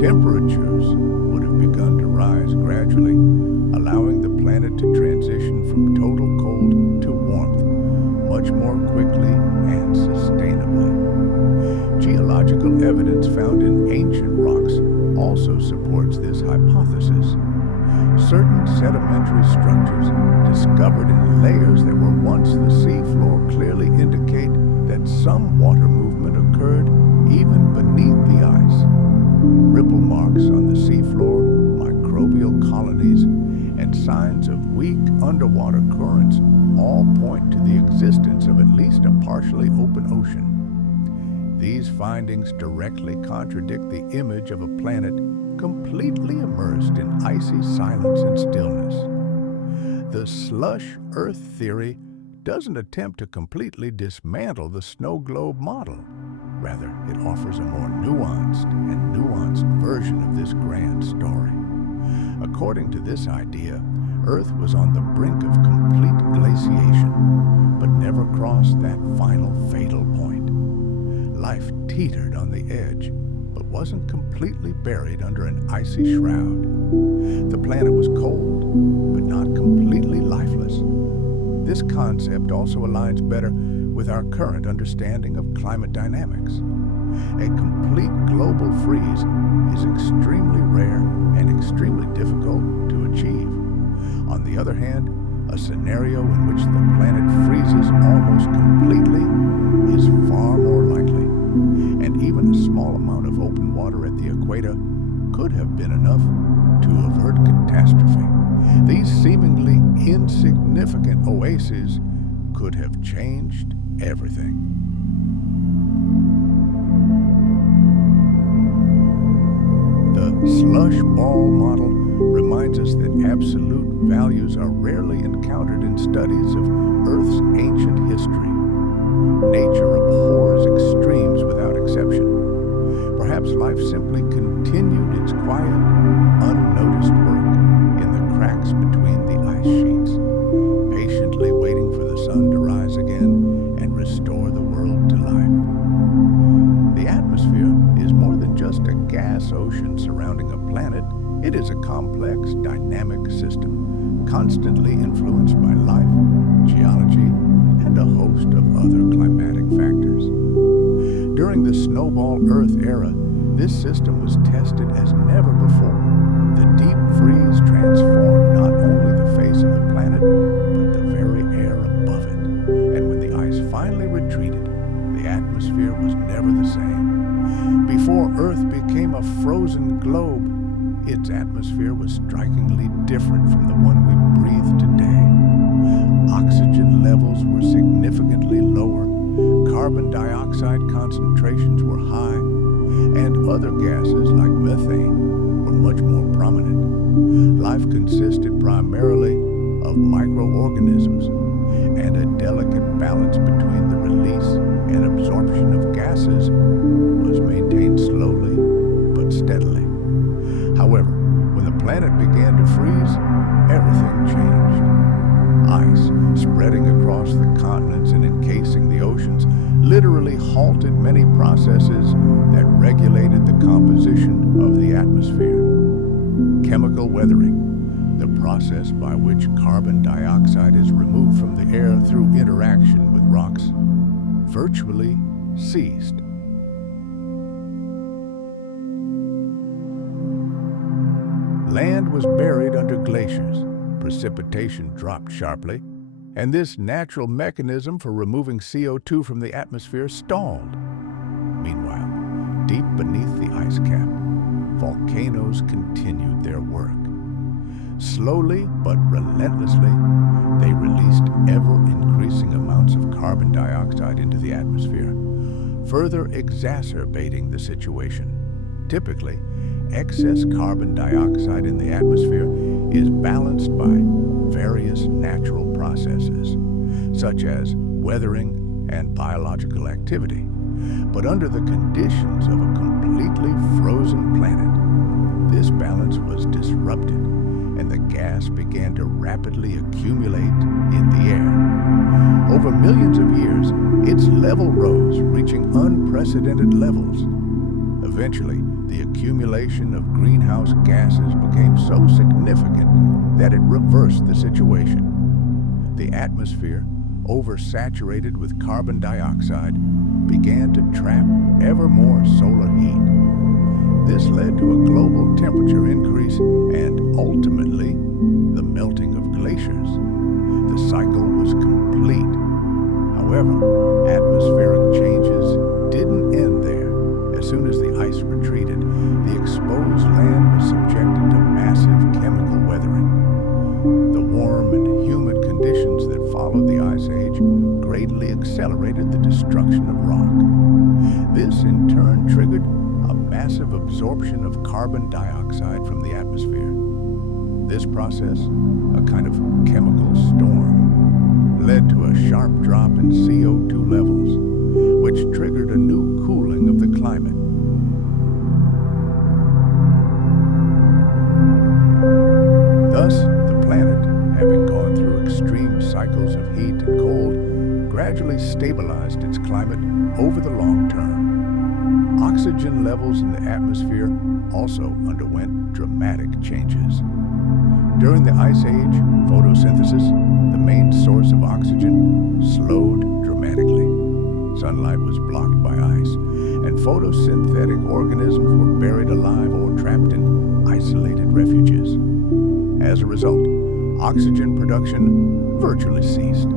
Temperatures would have begun to rise gradually, allowing the planet to transition from total cold to warmth much more quickly and sustainably. Geological evidence found in ancient rocks also supports this hypothesis. Certain sedimentary structures discovered in layers that were once the seafloor clearly indicate that some water movement occurred even beneath the ice. Ripple marks on the seafloor, microbial colonies, and signs of weak underwater currents all point to the existence of at least a partially open ocean. These findings directly contradict the image of a planet completely immersed in icy silence and stillness. The slush Earth theory doesn't attempt to completely dismantle the snow globe model. Rather, it offers a more nuanced version of this grand story. According to this idea, Earth was on the brink of complete glaciation, but never crossed that final fatal point. Life teetered on the edge, but wasn't completely buried under an icy shroud. The planet was cold, but not completely lifeless. This concept also aligns better with our current understanding of climate dynamics. A complete global freeze is extremely rare and extremely difficult to achieve. On the other hand, a scenario in which the planet freezes almost completely is far more likely, and even a small amount of open water at the equator could have been enough to avert catastrophe. These seemingly insignificant oases could have changed everything. The slush ball model reminds us that absolute values are rarely encountered in studies of Earth's ancient history. Nature abhors extremes without exception. Perhaps life simply continued its quiet, unnoticed work in the cracks between the ice sheets, patiently waiting for the sun to rise again and restore the world to life. The atmosphere is more than just a gas ocean surrounding a planet. It is a complex, dynamic system, constantly influenced by life, geology, and a host of other climatic factors. During the snowball Earth era, this system was tested as never before. The deep freeze transformed not only the face of the planet, but the very air above it. And when the ice finally retreated, the atmosphere was never the same. Before Earth became a frozen globe, its atmosphere was strikingly different from the one we breathe today. Oxygen levels were significantly lower, carbon dioxide concentrations were high, and other gases like methane were much more prominent. Life consisted primarily of microorganisms, and a delicate balance between the release and absorption of gases was maintained slowly but steadily. However, when the planet began to freeze, everything changed. Ice, spreading across the continents and encasing the oceans, literally halted many processes that regulated the composition of the atmosphere. Chemical weathering, the process by which carbon dioxide is removed from the air through interaction with rocks, virtually ceased. Land was buried under glaciers, precipitation dropped sharply, and this natural mechanism for removing CO2 from the atmosphere stalled. Meanwhile, deep beneath the ice cap, volcanoes continued their work. Slowly but relentlessly, they released ever-increasing amounts of carbon dioxide into the atmosphere, further exacerbating the situation. Typically, excess carbon dioxide in the atmosphere is balanced by various natural processes, such as weathering and biological activity. But under the conditions of a completely frozen planet, this balance was disrupted, and the gas began to rapidly accumulate in the air. Over millions of years, its level rose, reaching unprecedented levels. Eventually, the accumulation of greenhouse gases became so significant that it reversed the situation. The atmosphere, oversaturated with carbon dioxide, began to trap ever more solar heat. This led to a global temperature increase and, ultimately, the melting of glaciers. The cycle was complete. However, atmospheric changes didn't end there. As soon as the ice retreated, the exposed land was subjected to massive chemical weathering. The warm and humid conditions that followed the Ice Age greatly accelerated the destruction of rock. This, in turn, triggered a massive absorption of carbon dioxide from the atmosphere. This process, a kind of chemical storm, led to a sharp drop in CO2 levels, which triggered a new cooling of the climate. Thus, the planet, having gone through extreme cycles of heat and cold, gradually stabilized its climate over the long term. Oxygen levels in the atmosphere also underwent dramatic changes. During the Ice Age, photosynthesis, the main source of oxygen, slowed dramatically. Sunlight was blocked by ice, and photosynthetic organisms were buried alive or trapped in isolated refuges. As a result, oxygen production virtually ceased.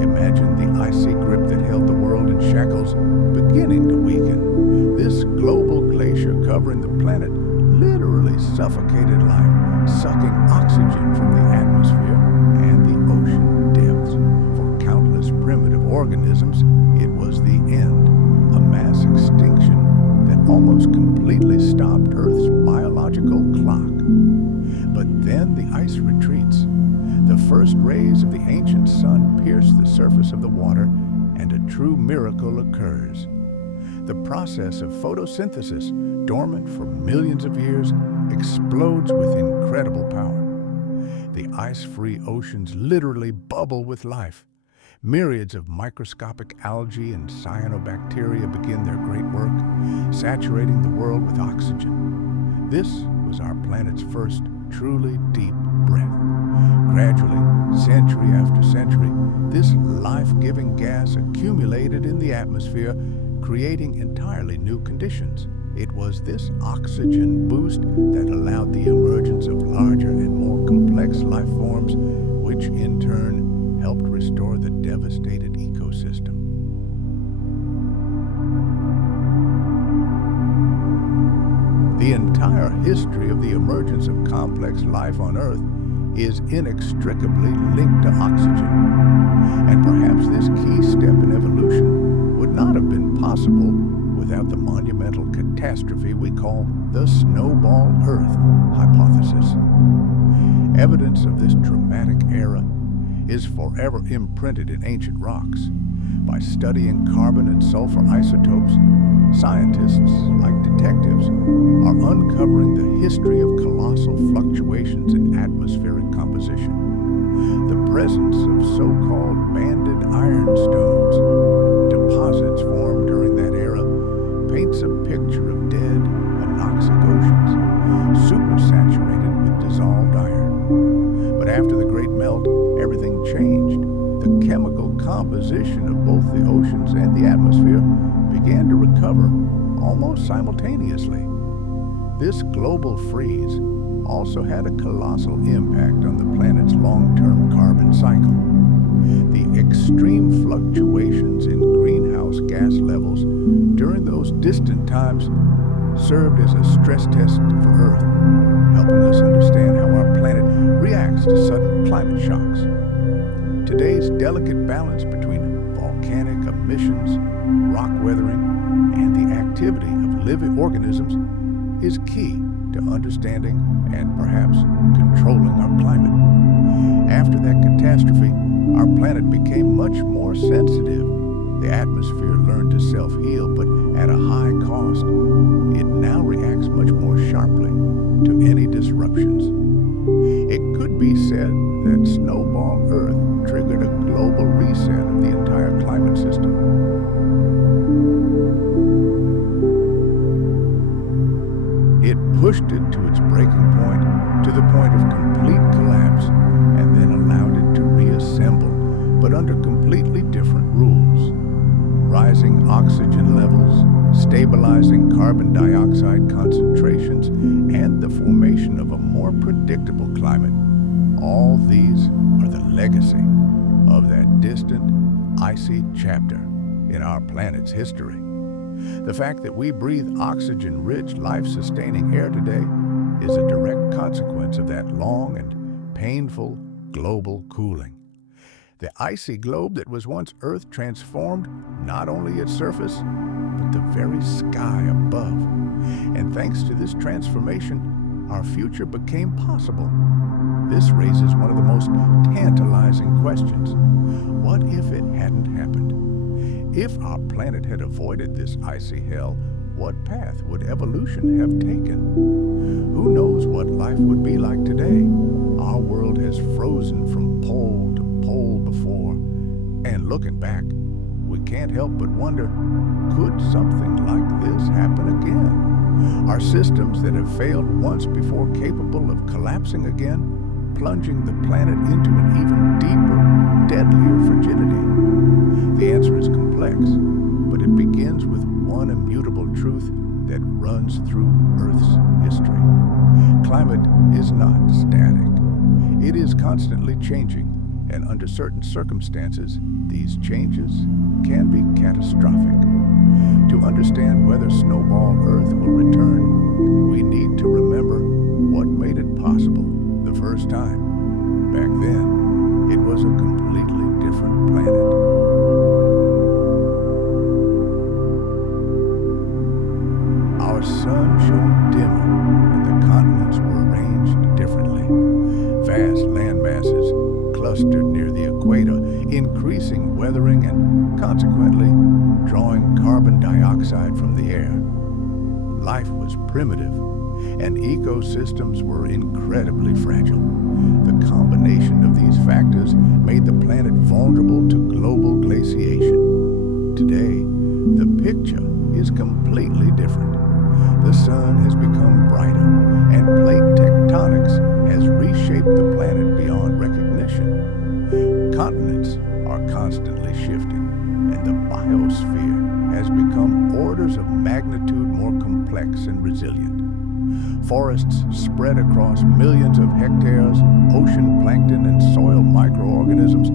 Imagine the icy grip that held the world in shackles beginning to weaken. This global glacier covering the planet literally suffocated life, sucking oxygen from the atmosphere and the ocean depths. For countless primitive organisms, it was the end, a mass extinction that almost completely stopped Earth's biological clock. But then the ice retreats. The first rays of the ancient sun pierce the surface of the water, and a true miracle occurs. The process of photosynthesis, dormant for millions of years, explodes with incredible power. The ice-free oceans literally bubble with life. Myriads of microscopic algae and cyanobacteria begin their great work, saturating the world with oxygen. This was our planet's first truly deep breath. Gradually, century after century, this life-giving gas accumulated in the atmosphere, creating entirely new conditions. It was this oxygen boost that allowed the emergence of larger and more complex life forms, which in turn helped restore the devastated ecosystem. The entire history of the emergence of complex life on Earth is inextricably linked to oxygen. And perhaps this key step in evolution would not have been possible without the monumental catastrophe we call the Snowball Earth hypothesis. Evidence of this dramatic era is forever imprinted in ancient rocks. By studying carbon and sulfur isotopes, scientists, like detectives, are uncovering the history of colossal fluctuations in atmospheric composition. The presence of so-called banded ironstones, deposits formed during that era, paints a picture of dead, anoxic oceans, supersaturated with dissolved iron. But after the Great Melt, everything changed. The chemical composition of both the oceans and the atmosphere began to recover almost simultaneously. This global freeze also had a colossal impact on the planet's long-term carbon cycle. The extreme fluctuations in greenhouse gas levels during those distant times served as a stress test for Earth, helping us understand how our planet reacts to sudden climate shocks. Today's delicate balance between volcanic emissions, rock weathering, and the activity of living organisms is key to understanding and perhaps controlling our climate. After that catastrophe, our planet became much more sensitive. The atmosphere learned to self-heal, but at a high cost. It now reacts much more sharply to any disruptions. It could be said that Snowball Earth triggered a global reset of the entire climate system. It pushed it to its breaking point, to the point of complete collapse, and then allowed it to reassemble, but under completely different rules. Rising oxygen levels, stabilizing carbon dioxide concentrations, and the formation of a more predictable climate. All these are the legacy of that distant, icy chapter in our planet's history. The fact that we breathe oxygen-rich, life-sustaining air today is a direct consequence of that long and painful global cooling. The icy globe that was once Earth transformed not only its surface, but the very sky above. And thanks to this transformation, our future became possible. This raises one of the most tantalizing questions. What if it hadn't happened? If our planet had avoided this icy hell, what path would evolution have taken? Who knows what life would be like today? Our world has frozen from pole to pole before, and looking back, we can't help but wonder, could something like this happen again? Are systems that have failed once before capable of collapsing again, plunging the planet into an even deeper, deadlier frigidity? The answer is complex, but it begins with one immutable truth that runs through Earth's history. Climate is not static. It is constantly changing, and under certain circumstances, these changes can be catastrophic. To understand whether Snowball Earth will return, we need to remember what made it possible the first time. Back then, it was a completely different planet. Our sun shone dimmer, and the continents were arranged differently. Vast land masses clustered near the equator, increasing weathering and, consequently, drawing carbon dioxide from the air. Life was primitive, and ecosystems were incredibly fragile. The combination of these factors made the planet vulnerable to global glaciation. Today, the picture is completely different. The sun has become brighter, and plate tectonics has reshaped the planet beyond recognition. Continents are constantly shifting, and the biosphere has become orders of magnitude more complex and resilient. Forests spread across millions of hectares, ocean plankton and soil microorganisms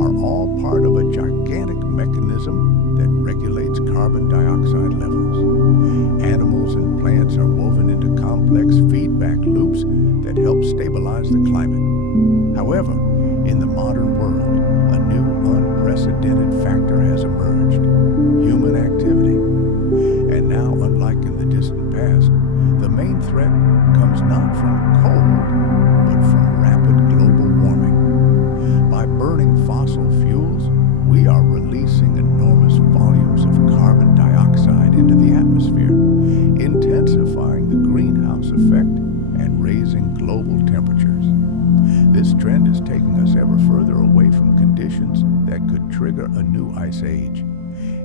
are all part of a gigantic mechanism that regulates carbon dioxide levels. Animals and plants are woven into complex feedback loops that help stabilize the climate. However, in the modern world, a new unprecedented factor has emerged: human activity. And now, unlike in the distant past, the main threat comes not from cold, but from rapid global warming. By burning fossil fuels, we are releasing enormous volumes of carbon dioxide into the atmosphere, intensifying the greenhouse effect and raising global temperatures. This trend is taking us ever further away from conditions that could trigger a new ice age.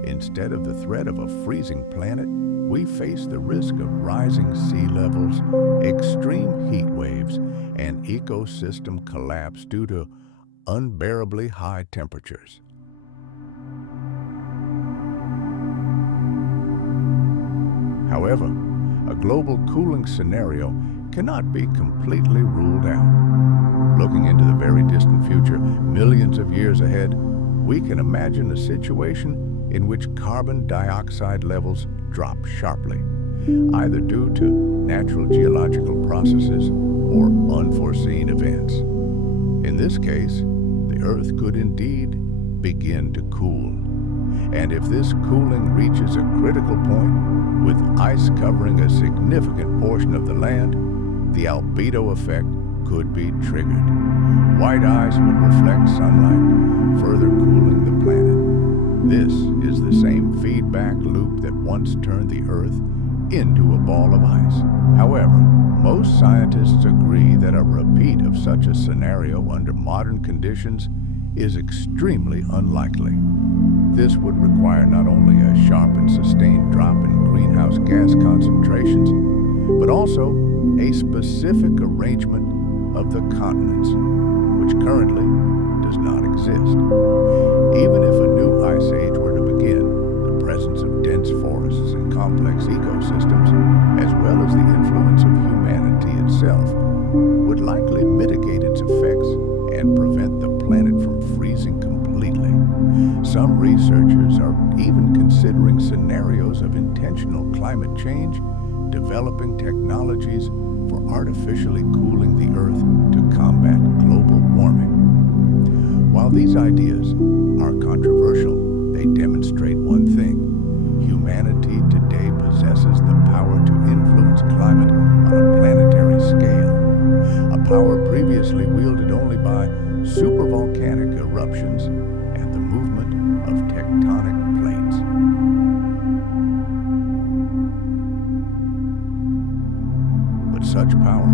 Instead of the threat of a freezing planet, we face the risk of rising sea levels, extreme heat waves, and ecosystem collapse due to unbearably high temperatures. However, a global cooling scenario cannot be completely ruled out. Looking into the very distant future, millions of years ahead, we can imagine a situation in which carbon dioxide levels drop sharply, either due to natural geological processes or unforeseen events. In this case, the Earth could indeed begin to cool. And if this cooling reaches a critical point, with ice covering a significant portion of the land, the albedo effect could be triggered. White ice would reflect sunlight, further cooling the planet. This is the same feedback loop that once turned the Earth into a ball of ice. However, most scientists agree that a repeat of such a scenario under modern conditions is extremely unlikely. This would require not only a sharp and sustained drop in greenhouse gas concentrations, but also a specific arrangement of the continents, which currently does not exist. Even if a new ice age were to begin, the presence of dense forests and complex ecosystems, as well as the influence of humanity itself, would likely mitigate its effects and prevent the planet from freezing completely. Some researchers are even considering scenarios of intentional climate change, developing technologies for artificially cooling the Earth to combat global warming. While these ideas are controversial, they demonstrate one thing: humanity today possesses the power to influence climate on a planetary scale, a power previously wielded only by supervolcanic eruptions and the movement of tectonic plates. But such power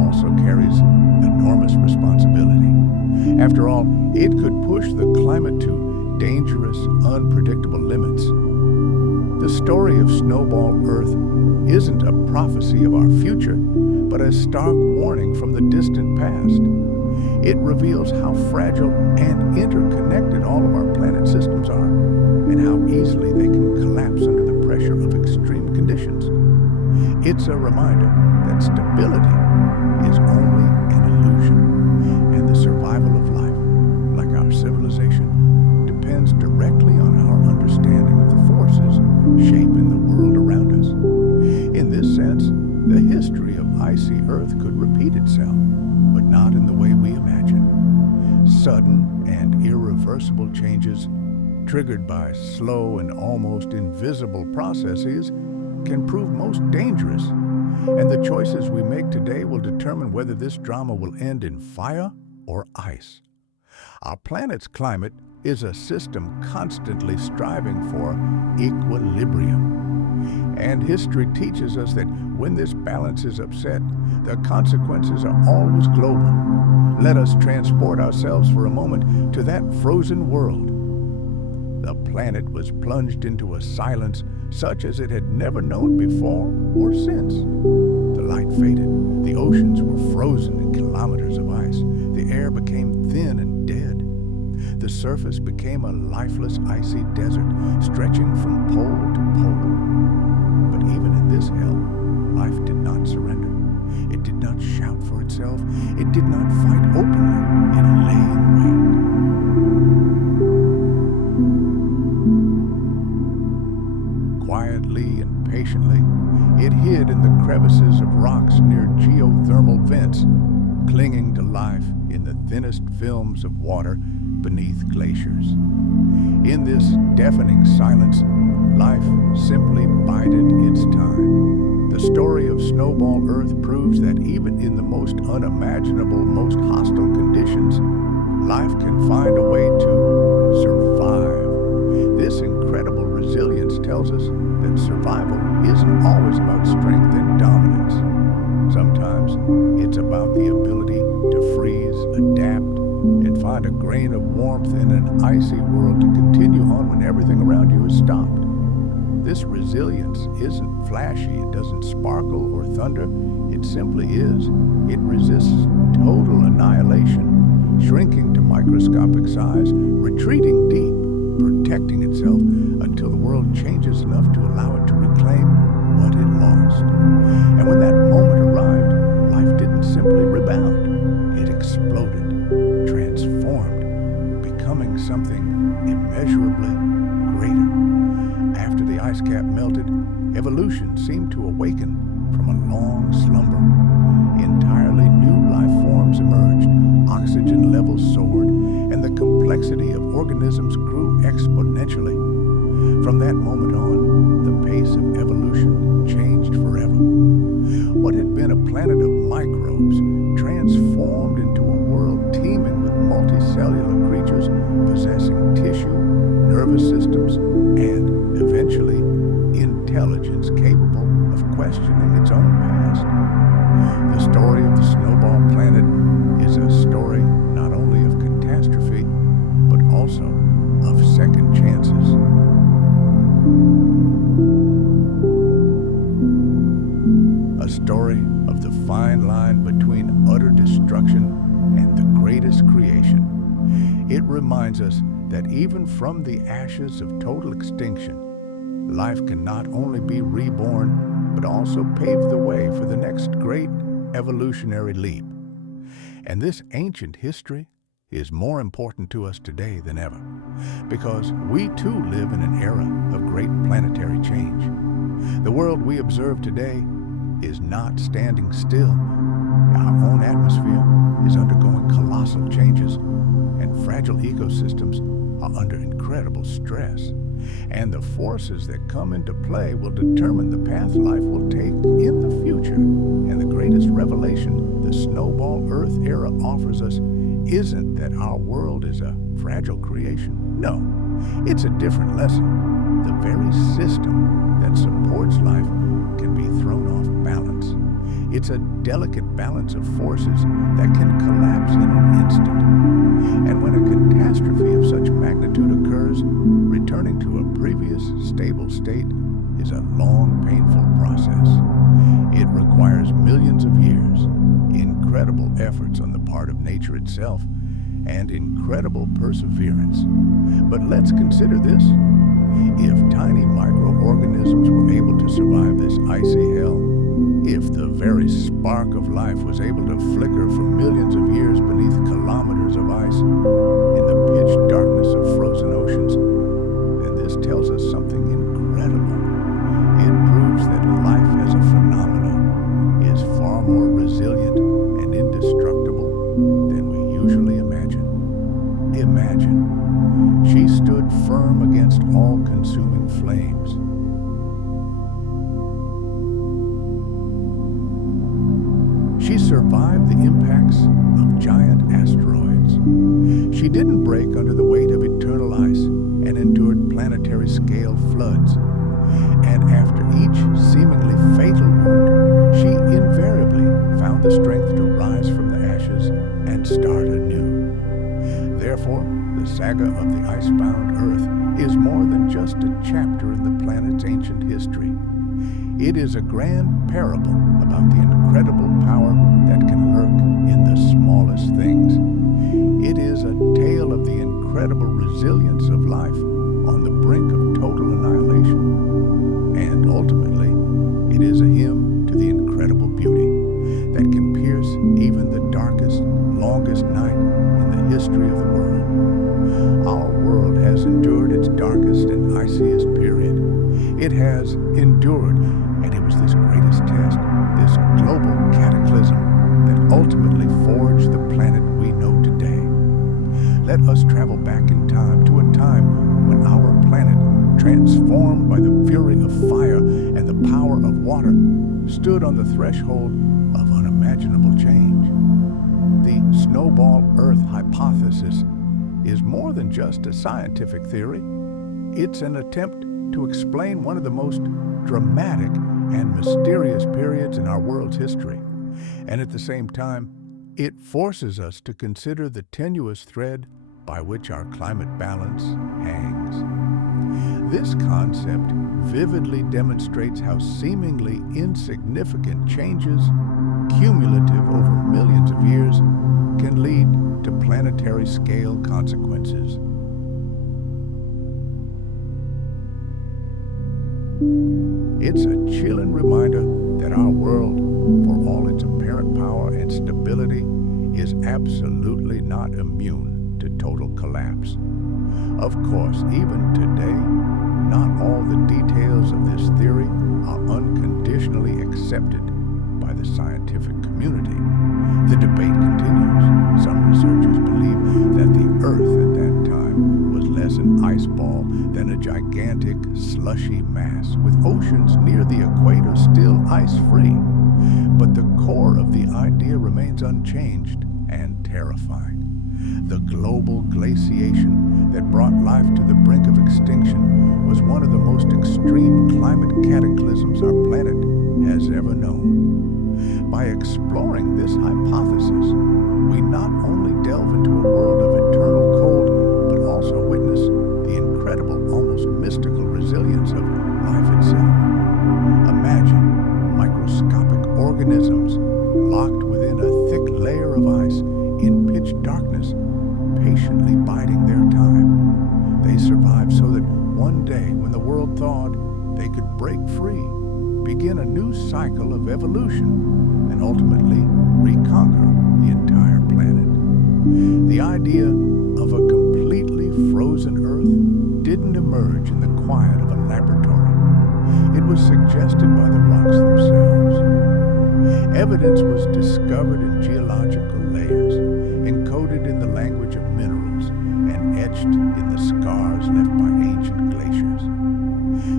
also carries enormous responsibility. After all, it could push the climate to dangerous, unpredictable limits. The story of Snowball Earth isn't a prophecy of our future, but a stark warning from the distant past. It reveals how fragile and interconnected all of our planet systems are, and how easily they can collapse under the pressure of extreme conditions. It's a reminder that stability is only an illusion, and the survival of life, like our civilization, depends directly on our understanding of the forces shaping the world around us. In this sense, the history of icy Earth could repeat itself, but not in the way we imagine. Sudden and irreversible changes, triggered by slow and almost invisible processes, can prove most dangerous, and the choices we make today will determine whether this drama will end in fire or ice. Our planet's climate is a system constantly striving for equilibrium. And history teaches us that when this balance is upset, the consequences are always global. Let us transport ourselves for a moment to that frozen world. The planet was plunged into a silence such as it had never known before or since. The light faded, the oceans were frozen in kilometers of ice, the air became thin and dead. The surface became a lifeless, icy desert, stretching from pole to pole. But even in this hell, life did not surrender. It did not shout for itself. It did not fight openly. It lay in wait. Quietly and patiently, it hid in the crevices of rocks near geothermal vents, clinging to life in the thinnest films of water beneath glaciers. In this deafening silence, life simply bided its time. The story of Snowball Earth proves that even in the most unimaginable, most hostile conditions, life can find a way to survive. This incredible resilience tells us that survival isn't always about strength and dominance. Sometimes it's about the ability to freeze, adapt, and find a grain of warmth in an icy world to continue on when everything around you is stopped. This resilience isn't flashy, it doesn't sparkle or thunder, it simply is. It resists total annihilation, shrinking to microscopic size, retreating deep, protecting itself until the world changes enough to allow it to reclaim what it lost. And when that moment arrived, life didn't simply rebound, it exploded, transformed, becoming something immeasurably greater. After the ice cap melted, evolution seemed to awaken from a long slumber. Entirely new life forms emerged, oxygen levels soared, and the complexity of organisms grew exponentially. From that moment on, the pace of evolution changed forever. What had been a planet of microbes transformed into a world teeming with multicellular creatures possessing tissue, nervous systems, and, eventually, intelligence capable of questioning its own past. The story of the Snowball Planet is a story not only of catastrophe, but also of second chances. A story of the fine line between utter destruction and the greatest creation. It reminds us that even from the ashes of total extinction, life can not only be reborn, but also pave the way for the next great evolutionary leap. And this ancient history is more important to us today than ever, because we too live in an era of great planetary change. The world we observe today is not standing still. Our own atmosphere is undergoing colossal changes, and fragile ecosystems are under incredible stress. And the forces that come into play will determine the path life will take in the future. And the greatest revelation the Snowball Earth era offers us isn't that our world is a fragile creation. No, it's a different lesson. The very system that supports life can be thrown off balance. It's a delicate balance of forces that can collapse in an instant. And when a catastrophe of such magnitude occurs, returning to a previous stable state is a long, painful process. It requires millions of years, incredible efforts on the part of nature itself, and incredible perseverance. But let's consider this. If tiny microorganisms were able to survive this icy hell, if the very spark of life was able to flicker for millions of years beneath kilometers of ice in the pitch darkness of frozen oceans, then this tells us something incredible. It proves that life as a phenomenon is far more resilient and indestructible than we usually imagine. Imagine, she stood firm against all-consuming flames. She survived the impacts of giant asteroids. She didn't break under the weight of eternal ice and endured planetary-scale floods. And after each seemingly fatal wound, she invariably found the strength to rise from the ashes and start anew. Therefore, the saga of the icebound Earth is more than just a chapter in the planet's ancient history. It is a grand parable about the incredible power that can lurk in the smallest things. It is a tale of the incredible resilience of life on the brink of total annihilation. And ultimately, it is a hymn to the incredible beauty that can pierce even the darkest, longest night in the history of the world. Our world has endured its darkest and iciest period. It has endured, and it was this greatest test, this global cataclysm, that ultimately forged the planet we know today. Let us travel back in time to a time when our planet, transformed by the fury of fire and the power of water, stood on the threshold of unimaginable change. The Snowball Earth hypothesis is more than just a scientific theory. It's an attempt to explain one of the most dramatic and mysterious periods in our world's history. And at the same time, it forces us to consider the tenuous thread by which our climate balance hangs. This concept vividly demonstrates how seemingly insignificant changes, cumulative over millions of years, can lead to planetary-scale consequences. It's a chilling reminder that our world, for all its apparent power and stability, is absolutely not immune to total collapse. Of course, even today, not all the details of this theory are unconditionally accepted by the scientific community. The debate continues. Some researchers believe that the Earth at that time was less an ice ball than a gigantic, slushy mass, with oceans near the equator still ice-free. But the core of the idea remains unchanged and terrifying. The global glaciation that brought life to the brink of extinction was one of the most extreme climate cataclysms our planet has ever known. By exploring this hypothesis, we not only delve into a world of eternal cold, but also witness the incredible, almost mystical resilience of life itself. Imagine microscopic organisms locked within a thick layer of ice in pitch darkness, patiently biding their time. They survived so that one day, when the world thought they could break free, begin a new cycle of evolution, and ultimately reconquer the entire planet. The idea of a completely frozen Earth didn't emerge in the quiet of a laboratory. It was suggested by the rocks themselves. Evidence was discovered in geological layers, encoded in the language of minerals, and etched in the scars left by ancient glaciers.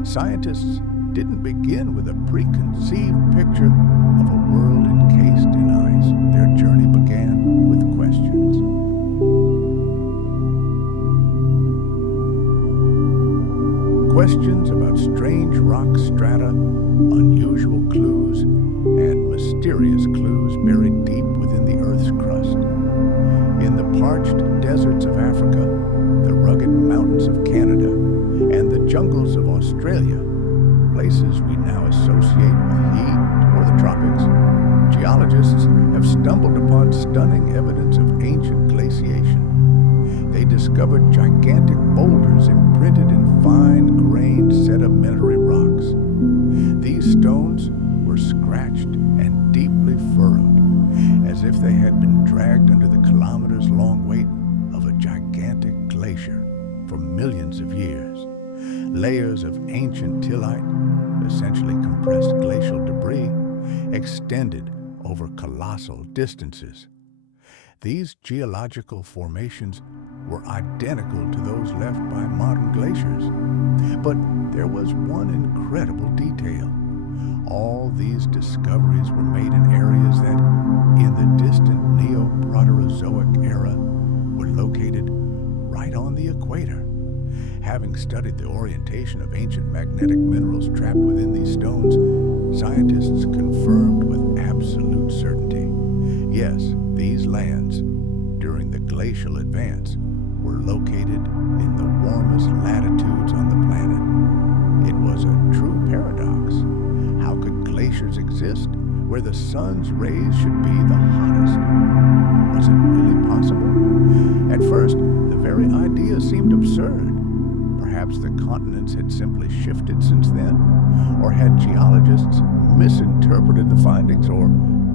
Scientists didn't begin with a preconceived picture of a world encased in ice. Their journey began with questions. Questions about strange rock strata, unusual clues, and mysterious clues buried deep within the Earth's crust. In the parched deserts of Africa, the rugged mountains of Canada, and the jungles of Australia, places we now associate with heat or the tropics, geologists have stumbled upon stunning evidence of ancient glaciation. They discovered gigantic boulders imprinted in fine-grained sedimentary rocks. These stones were scratched and deeply furrowed, as if they had been dragged under the kilometers-long weight of a gigantic glacier for millions of years. Layers of ancient tillite, essentially compressed glacial debris, extended over colossal distances. These geological formations were identical to those left by modern glaciers. But there was one incredible detail. All these discoveries were made in areas that, in the distant Neo-Proterozoic era, were located right on the equator. Having studied the orientation of ancient magnetic minerals trapped within these stones, scientists confirmed with absolute certainty. Yes, these lands, during the glacial advance, were located in the warmest latitudes on the planet. It was a true paradox. How could glaciers exist where the sun's rays should be the hottest? Was it really possible? At first, the very idea seemed absurd. Perhaps the continents had simply shifted since then, or had geologists misinterpreted the findings, or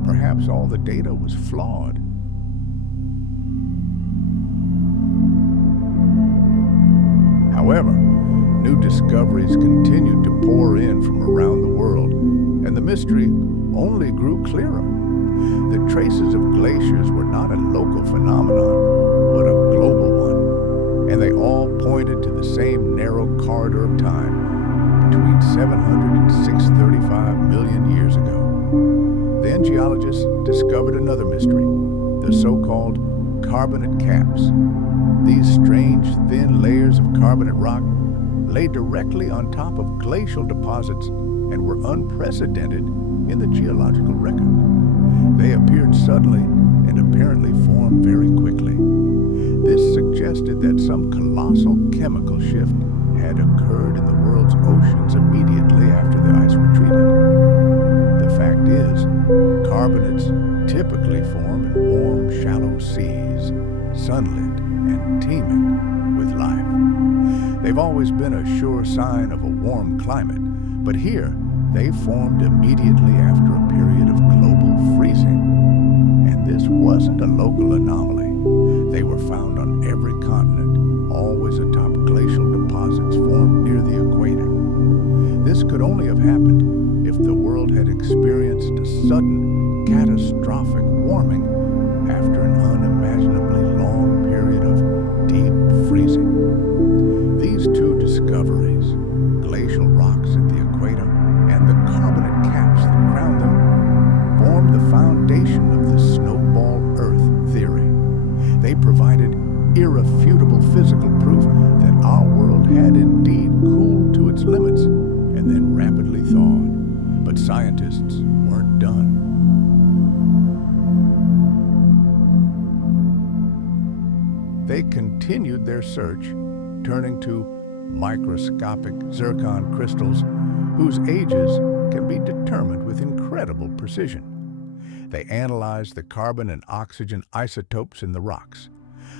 perhaps all the data was flawed. However, new discoveries continued to pour in from around the world, and the mystery only grew clearer. The traces of glaciers were not a local phenomenon, but a global one, and they all pointed to the same narrow corridor of time between 700 and 635 million years ago. Then geologists discovered another mystery, the so-called carbonate caps. These strange, thin layers of carbonate rock lay directly on top of glacial deposits and were unprecedented in the geological record. They appeared suddenly and apparently formed very quickly. This suggested that some colossal chemical shift had occurred in the world's oceans immediately after the ice retreated. The fact is, carbonates typically form in warm, shallow seas, sunlit and teeming with life. They've always been a sure sign of a warm climate, but here they formed immediately after a period of global freezing. And this wasn't a local anomaly. They were found on every continent, always atop glacial deposits formed near the equator. could only have happened if the world had experienced a sudden, catastrophic warming after an unimaginably long period of deep freezing. These two discoveries, glacial rocks at the equator and the carbonate caps that crown them, formed the foundation of the snowball Earth theory. They provided irrefutable physical proof that our world had indeed cooled to its limits and then rapidly thawed. But scientists weren't done. They continued their search, turning to microscopic zircon crystals whose ages can be determined with incredible precision. They analyzed the carbon and oxygen isotopes in the rocks,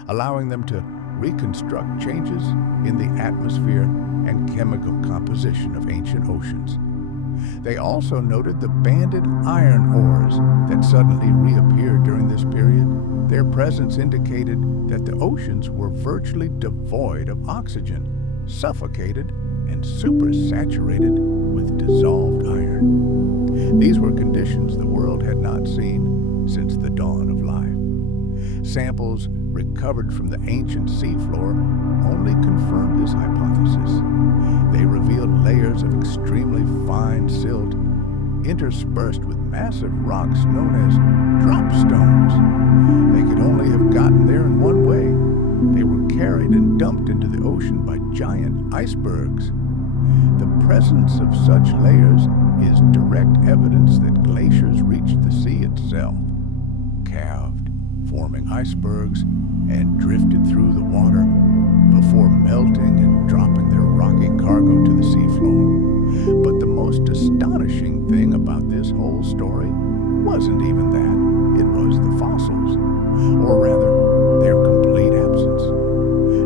allowing them to reconstruct changes in the atmosphere and chemical composition of ancient oceans. They also noted the banded iron ores that suddenly reappeared during this period. Their presence indicated that the oceans were virtually devoid of oxygen, suffocated and supersaturated with dissolved iron. These were conditions the world had not seen since the dawn of life. Samples recovered from the ancient seafloor only confirmed this hypothesis. They revealed layers of extremely fine silt interspersed with massive rocks known as drop stones. They could only have gotten there in one way. They were carried and dumped into the ocean by giant icebergs. The presence of such layers is direct evidence that glaciers reached the sea itself, calved, forming icebergs, and drifted through the water before melting and dropping their rocky cargo to the seafloor. But the most astonishing thing about this whole story wasn't even that. It was the fossils, or rather, their complete absence.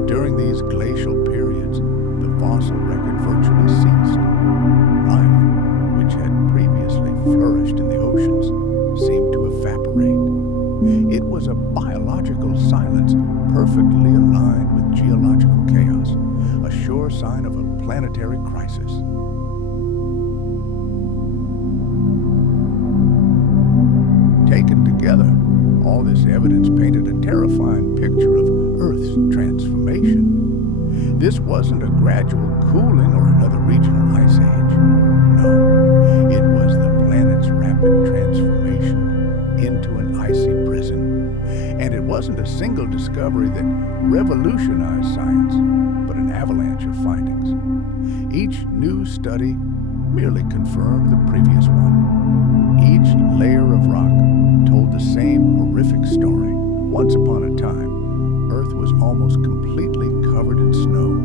During these glacial periods, the fossil record virtually ceased. Life, which had previously flourished in the oceans, seemed to evaporate. It was a biological silence perfectly aligned with geological chaos, a sure sign of a planetary crisis. Taken together, all this evidence painted a terrifying picture of Earth's transformation. This wasn't a gradual cooling or another regional ice age. No, it was the planet's rapid transformation into an icy prison. And it wasn't a single discovery that revolutionized science, but an avalanche of findings. Each new study merely confirmed the previous one. Each layer of rock told the same horrific story. Once upon a time, Earth was almost completely covered in snow.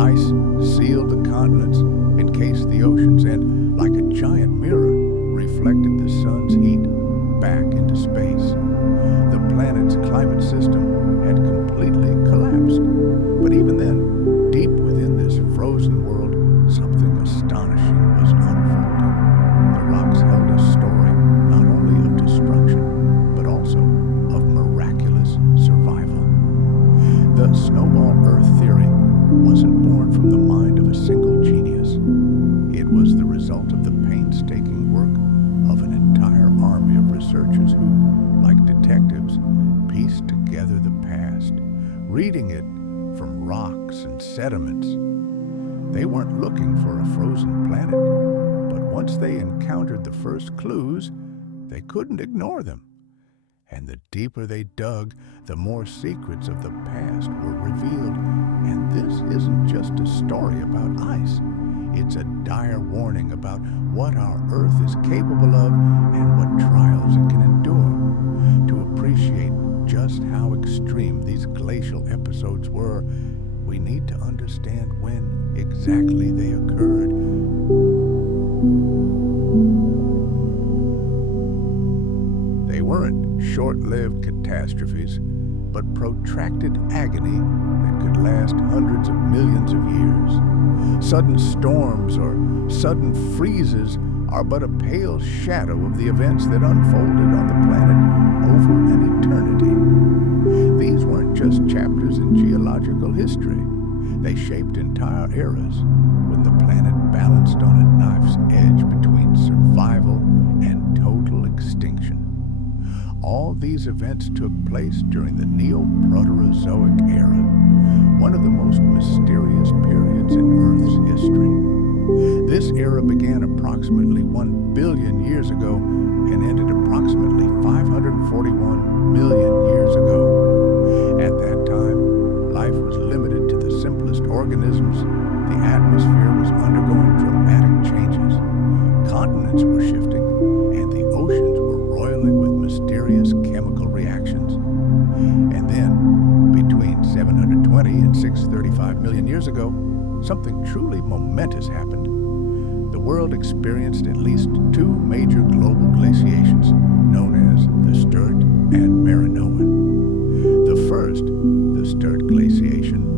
Ice sealed the continents, encased the oceans, and, like a giant mirror, reflected the sun's heat back into space. The planet's climate system had completely collapsed. But even then, deep within this frozen world, something astonishing was unfolding. The rocks held a story not only of destruction, but also of miraculous survival. The snowball Earth theory wasn't born from the mind of a single genius. It was the result of the painstaking work of an entire army of researchers who, like detectives, pieced together the past, reading it from rocks and sediments. They weren't looking for a frozen planet, but once they encountered the first clues, they couldn't ignore them. And the deeper they dug, the more secrets of the past were revealed. And this isn't just a story about ice. It's a dire warning about what our Earth is capable of and what trials it can endure. To appreciate just how extreme these glacial episodes were, we need to understand when exactly they occurred. They weren't short-lived catastrophes, but protracted agony that could last hundreds of millions of years. Sudden storms or sudden freezes are but a pale shadow of the events that unfolded on the planet over an eternity. These weren't just chapters in geological history. They shaped entire eras when the planet balanced on a knife's edge between survival and total extinction. All these events took place during the Neoproterozoic era, one of the most mysterious periods in Earth's history. This era began approximately 1 billion years ago and ended approximately 541 million years ago. At that time, life was limited to the simplest organisms, the atmosphere was undergoing dramatic changes, continents were shifting, and the oceans were roiling with mysterious chemical reactions. And then, between 720 and 635 million years ago, something truly momentous happened. The world experienced at least two major global glaciations, known as the Sturt and Marinoan. The first, the Sturt glaciation,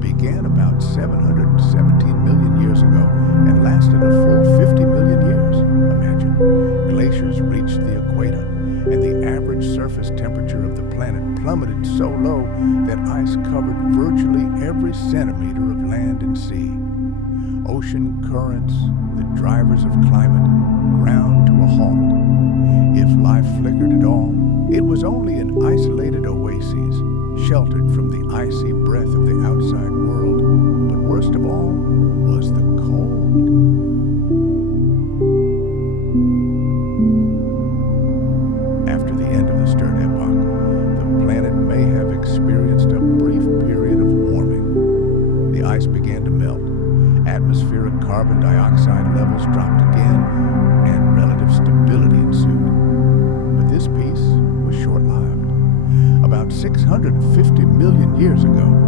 began about 717 million years ago and lasted a full 50 million years. Imagine, glaciers reached the equator, and the average surface temperature of the planet plummeted so low that ice covered virtually every centimeter of land and sea. Ocean currents, the drivers of climate, ground to a halt. If life flickered at all, it was only in isolated oases, sheltered from the icy breath of the outside world. But worst of all was the cold. After the end of the Sturt epoch, the planet may have experienced a brief period of warming. The ice began to melt, atmospheric carbon dioxide levels dropped again, and relative stability ensued. But this peace was short-lived. About 650 million years ago,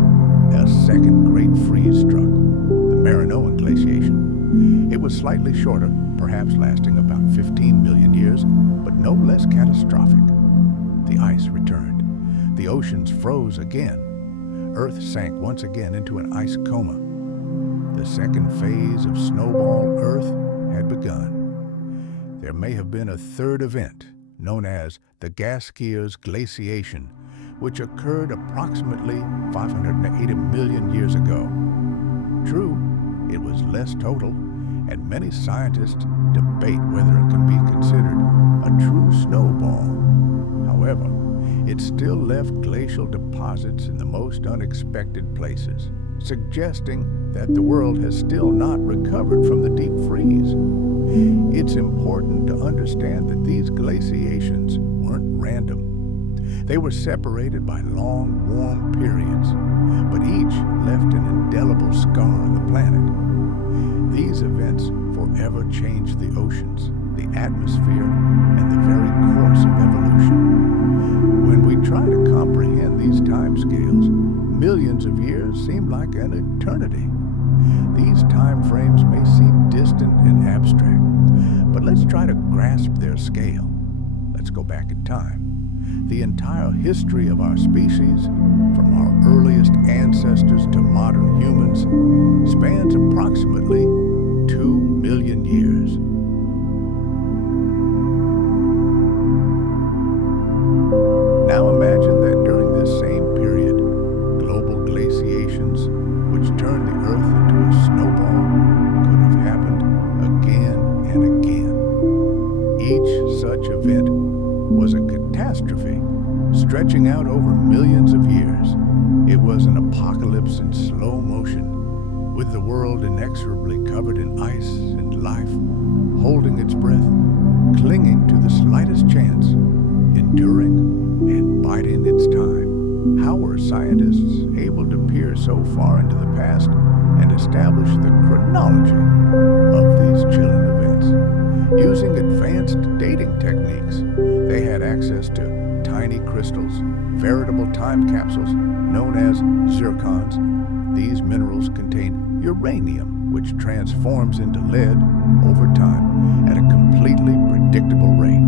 a second great freeze struck, the Marinoan glaciation. It was slightly shorter, perhaps lasting about 15 million years, but no less catastrophic. The ice returned. The oceans froze again. Earth sank once again into an ice coma. The second phase of Snowball Earth had begun. There may have been a third event, known as the Gaskier's glaciation, which occurred approximately 580 million years ago. True, it was less total, and many scientists debate whether it can be considered a true snowball. However, it still left glacial deposits in the most unexpected places, suggesting that the world has still not recovered from the deep freeze. It's important to understand that these glaciations weren't random. They were separated by long, warm periods, but each left an indelible scar on the planet. These events forever changed the oceans, the atmosphere, and the very course of evolution. When we try to comprehend these timescales, millions of years seem like an eternity. These time frames may seem distant and abstract, but let's try to grasp their scale. Let's go back in time. The entire history of our species, from our earliest ancestors to modern humans, spans approximately 2 million years. Now imagine that during this same period, global glaciations, which turned the Earth into a snowball, could have happened again and again. Each such event was a catastrophe, stretching out over millions of years. It was an apocalypse in slow motion, with the world inexorably covered in ice and life, holding its breath, clinging to the slightest chance, enduring and biding its time. How were scientists able to peer so far into the past and establish the chronology of these chilling events? Using advanced dating techniques, they had access to tiny crystals, veritable time capsules known as zircons. These minerals contain uranium, which transforms into lead over time at a completely predictable rate.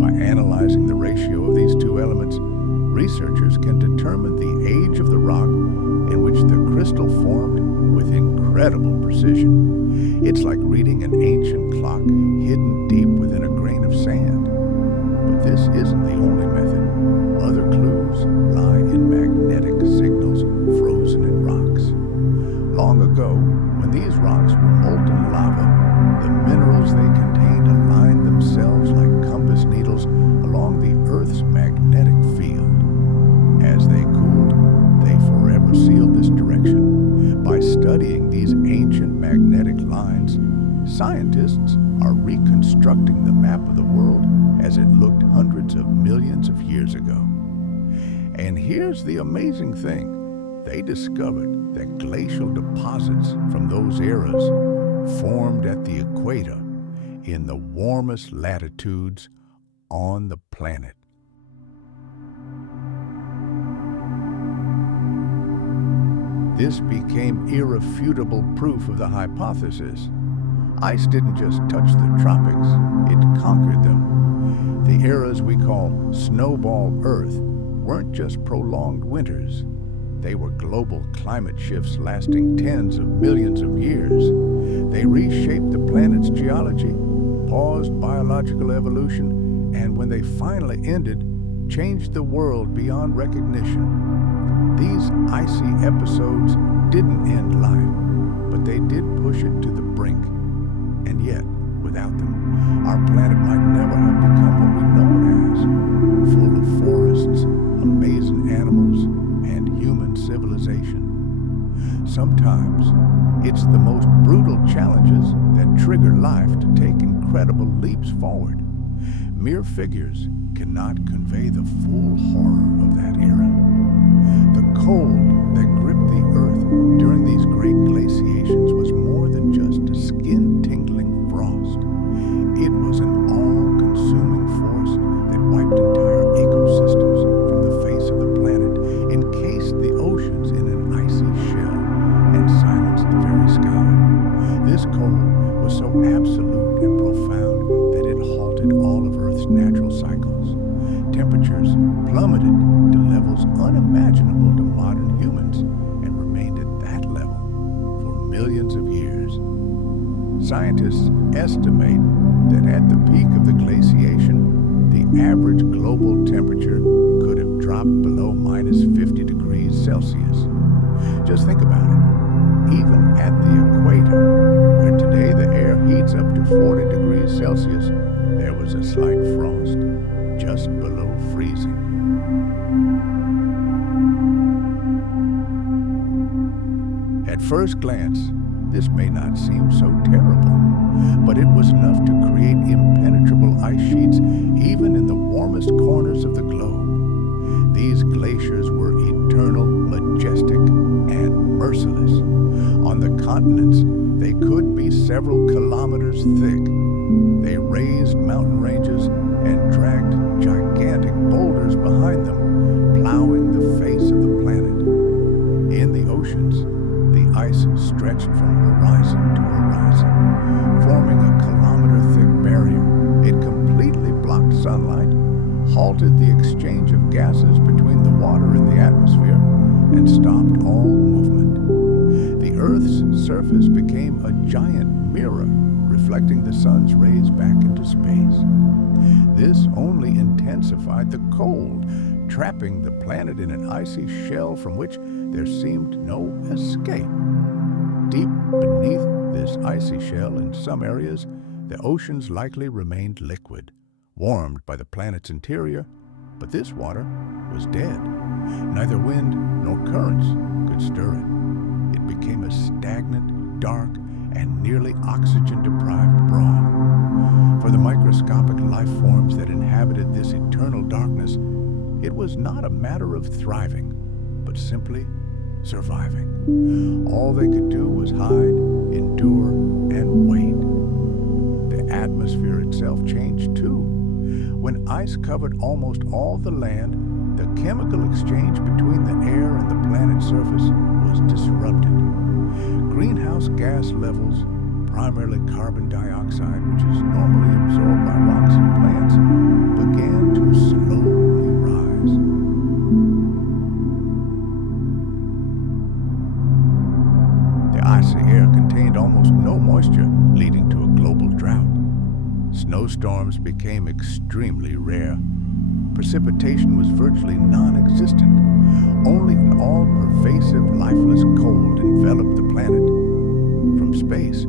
By analyzing the ratio of these two elements, researchers can determine the age of the rock in which the crystal formed with incredible precision. It's like reading an ancient clock hidden deep within a grain of sand. But this isn't the only method. Other clues lie in magnetic signals frozen in rocks. ago, when these rocks were molten lava, the minerals they contained aligned themselves like compass needles along the Earth's magnetic field. As they cooled, they forever sealed this direction. By studying these ancient magnetic lines, scientists are reconstructing the map of the world as it looked hundreds of millions of years ago. And here's the amazing thing. They discovered that glacial deposits from those eras formed at the equator in the warmest latitudes on the planet. This became irrefutable proof of the hypothesis. Ice didn't just touch the tropics, it conquered them. The eras we call Snowball Earth weren't just prolonged winters. They were global climate shifts lasting tens of millions of years. They reshaped the planet's geology, paused biological evolution, and when they finally ended, changed the world beyond recognition. These icy episodes didn't end life, but they did push it to the brink. And yet, without them, our planet might never have become what we know it as, full of forests, amazing animals, and human civilization. Sometimes, it's the most brutal challenges that trigger life to take incredible leaps forward. Mere figures cannot convey the full horror of that era. The cold that gripped the Earth during these great glaciations was more than just a skin-tingling frost. It was an all-consuming force that wiped entire ecosystems from the face of the planet, encased the oceans in an icy shell, and silenced the very sky. This cold was so absolute and profound that it halted all of Earth's natural cycles. Temperatures plummeted to levels unimaginable to modern humans and remained at that level for millions of years. Scientists estimate that at the peak of the glaciation, the average global temperature could have dropped below minus 50 degrees Celsius. Just think about it. Even at the equator, where today the air heats up to 40 degrees Celsius, there was a slight frost just below freezing. At first glance, this may not seem so terrible, but it was enough to create impenetrable ice sheets even in the warmest corners of the globe. These glaciers were eternal, majestic, and merciless. On the continents, they could be several kilometers thick. They raised mountain ranges and dragged gigantic boulders behind them, plowing the face of the planet. In the oceans, the ice stretched from horizon to horizon, forming a kilometer-thick barrier. It completely blocked sunlight, halted the exchange of gases between the water and the atmosphere, and stopped all movement. The Earth's surface became a giant mirror, reflecting the sun's rays back into space. This only intensified the cold, trapping the planet in an icy shell from which there seemed no escape. Deep beneath this icy shell, in some areas, the oceans likely remained liquid, warmed by the planet's interior, but this water was dead. Neither wind nor currents could stir it. It became a stagnant, dark, and nearly oxygen-deprived broth. For the microscopic life forms that inhabited this eternal darkness, it was not a matter of thriving, but simply surviving. All they could do was hide, endure, and wait. The atmosphere itself changed too. When ice covered almost all the land, the chemical exchange between the air and the planet's surface was disrupted. Greenhouse gas levels, primarily carbon dioxide, which is normally absorbed by rocks and plants, began to slowly rise. The icy air contained almost no moisture, leading to a global drought. Snowstorms became extremely rare. Precipitation was virtually non-existent. Only an all-pervasive, lifeless cold enveloped the planet, space,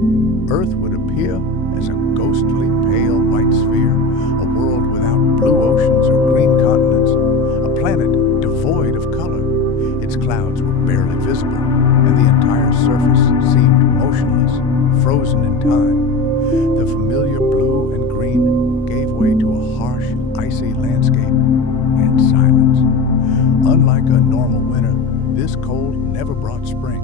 Earth would appear as a ghostly pale white sphere, a world without blue oceans or green continents, a planet devoid of color. Its clouds were barely visible, and the entire surface seemed motionless, frozen in time. The familiar blue and green gave way to a harsh, icy landscape and silence. Unlike a normal winter, this cold never brought spring.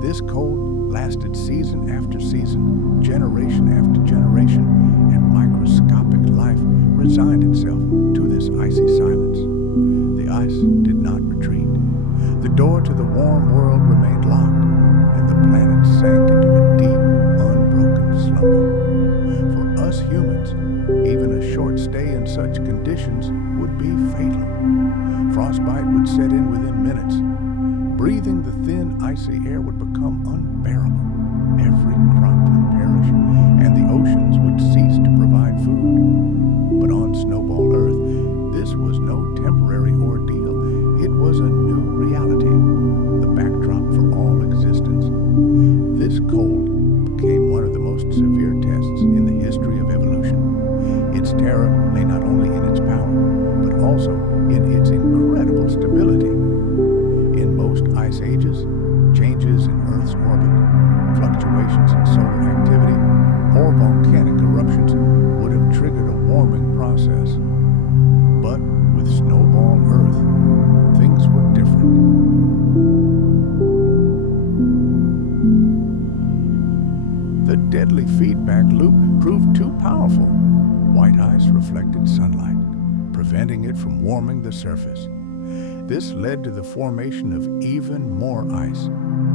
This cold lasted season after season, generation after generation, and microscopic life resigned itself to this icy silence. The ice did not retreat. The door to the warm world remained locked, and the planet sank into a deep, unbroken slumber. For us humans, even a short stay in such conditions would be fatal. Frostbite would set in within minutes. Breathing the thin, icy air would become unbearable. Every crop would perish, and the oceans would cease to provide food. But on Snowball Earth, this was no temporary ordeal. It was a new reality, the backdrop for all existence. This cold became one of the most severe tests in the history of evolution. Its terror lay not only in its power, but also in its incredible stability. In most ice ages, changes in Earth's orbit, fluctuations in solar activity, or volcanic eruptions would have triggered a warming process. But with Snowball Earth, things were different. The deadly feedback loop proved too powerful. White ice reflected sunlight, preventing it from warming the surface. This led to the formation of even more ice,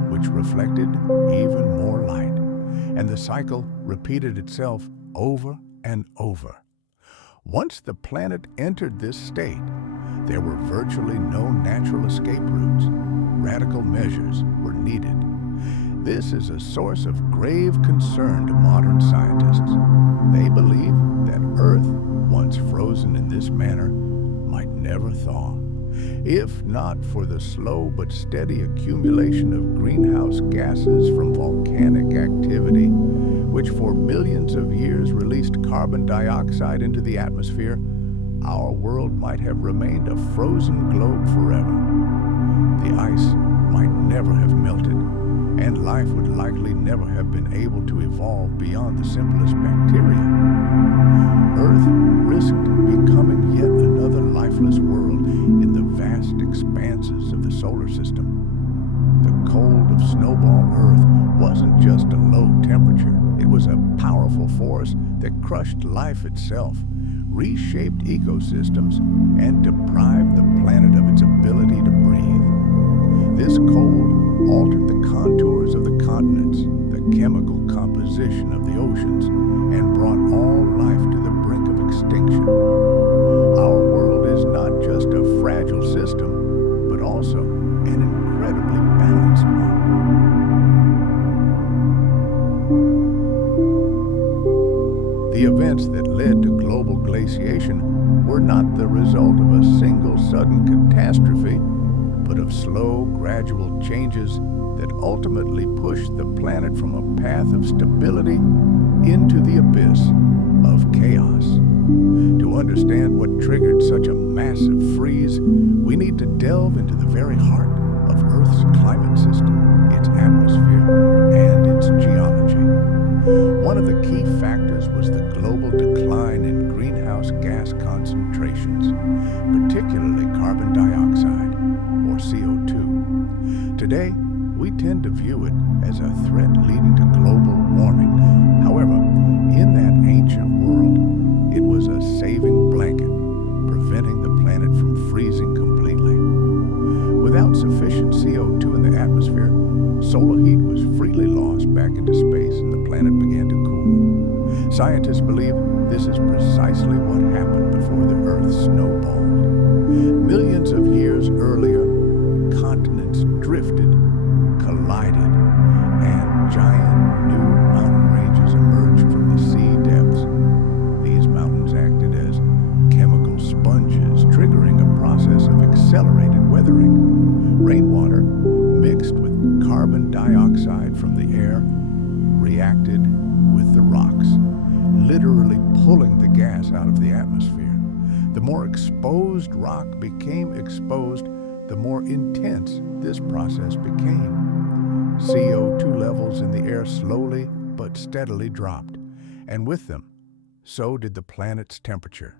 which reflected even more light, and the cycle repeated itself over and over. Once the planet entered this state, there were virtually no natural escape routes. Radical measures were needed. This is a source of grave concern to modern scientists. They believe that Earth, once frozen in this manner, might never thaw. If not for the slow but steady accumulation of greenhouse gases from volcanic activity, which for millions of years released carbon dioxide into the atmosphere, our world might have remained a frozen globe forever. The ice might never have melted, and life would likely never have been able to evolve beyond the simplest bacteria. Earth risked becoming yet another lifeless world in the vast expanses of the solar system. The cold of Snowball Earth wasn't just a low temperature. It was a powerful force that crushed life itself, reshaped ecosystems, and deprived the planet of its ability to breathe. This cold altered the contours of the continents, the chemical composition of the oceans, and brought all life to the brink of extinction. Our world is not just a fragile system, but also an incredibly balanced one. The events that led to global glaciation were not the result of a single sudden catastrophe, but of slow, gradual changes that ultimately pushed the planet from a path of stability into the abyss of chaos. To understand what triggered such a massive freeze, we need to delve into the very heart of Earth's climate system, its atmosphere, and its geology. One of the key factors was the global decline in greenhouse gas concentrations, particularly carbon dioxide, or CO2. Today, we tend to view it as a threat leading to global warming. However, in that ancient world, it was a saving blanket, preventing the planet from freezing completely. Without sufficient CO2 in the atmosphere, solar heat was freely lost back into space and the planet began to cool. Scientists believe this is precisely what happened before the Earth snowballed. Millions of years earlier, continents drifted, collided, and giant new mountain ranges emerged from the sea depths. These mountains acted as chemical sponges, triggering a process of accelerated weathering. Rainwater, mixed with carbon dioxide from the air, reacted with the rocks, literally pulling the gas out of the atmosphere. The more exposed rock became exposed, the more intense this process became. CO2 levels in the air slowly but steadily dropped, and with them, so did the planet's temperature.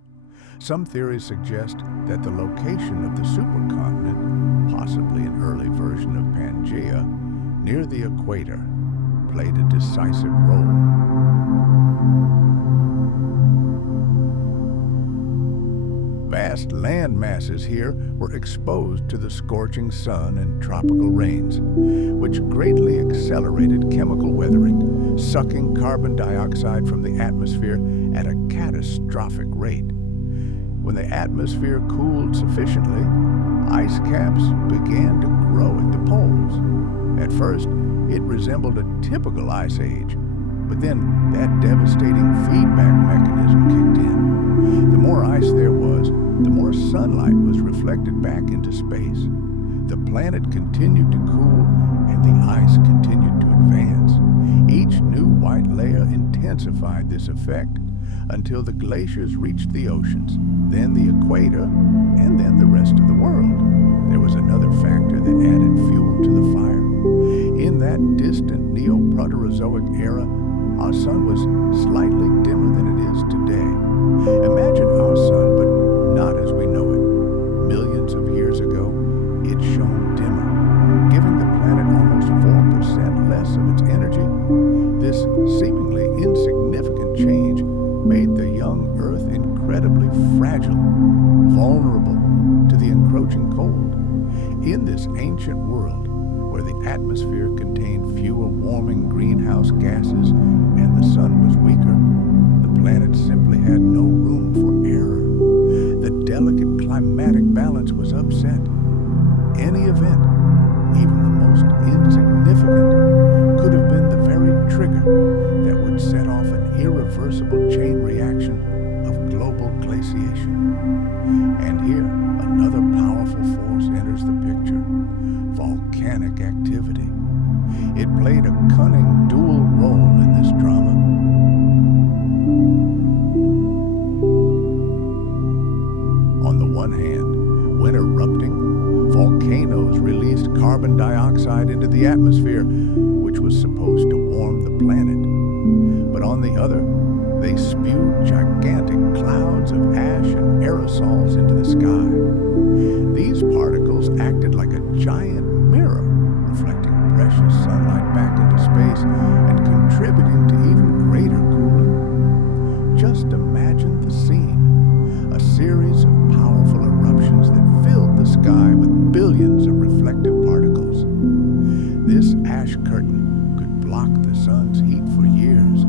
Some theories suggest that the location of the supercontinent, possibly an early version of Pangaea, near the equator, played a decisive role. Vast land masses here were exposed to the scorching sun and tropical rains, which greatly accelerated chemical weathering, sucking carbon dioxide from the atmosphere at a catastrophic rate. When the atmosphere cooled sufficiently, ice caps began to grow at the poles. At first, it resembled a typical ice age, but then that devastating feedback mechanism kicked in. The more ice there was, the more sunlight was reflected back into space. The planet continued to cool, and the ice continued to advance. Each new white layer intensified this effect until the glaciers reached the oceans, then the equator, and then the rest of the world. There was another factor that added fuel to the fire. In that distant Neoproterozoic era, our sun was slightly dimmer than it is today. Imagine our sun, but not as we know it. Millions of years ago, it shone dimmer, giving the planet almost 4% less of its energy. This seemingly insignificant change made the young Earth incredibly fragile, vulnerable to the encroaching cold. In this ancient world, where the atmosphere contained fewer warming greenhouse gases and the sun was weaker, the planet simply had no room for error. The delicate climatic balance was upset. Any event, even the most insignificant, could have been the very trigger that would set off an irreversible chain reaction of global glaciation. And here, another powerful force enters the picture: volcanic activity. It played a cunning dual role in this drama. On the one hand, when erupting, volcanoes released carbon dioxide into the atmosphere, which was supposed to warm the planet. But on the other, they spewed gigantic clouds of ash and aerosols into the sky. These particles acted like a giant mirror, reflecting precious sunlight back into space and contributing to even greater cooling. Just imagine the scene: a series of powerful eruptions that filled the sky with billions of reflective particles. This ash curtain could block the sun's heat for years,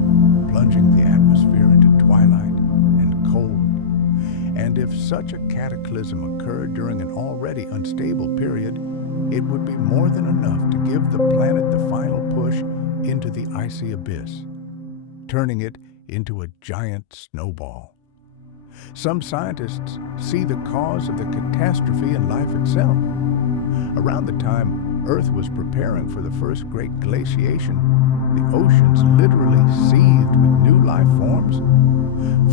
plunging the atmosphere into twilight and cold. And if such a cataclysm occurred during an already unstable period, it would be more than enough to give the planet the final push into the icy abyss, turning it into a giant snowball. Some scientists see the cause of the catastrophe in life itself. Around the time Earth was preparing for the first great glaciation, the oceans literally seethed with new life forms.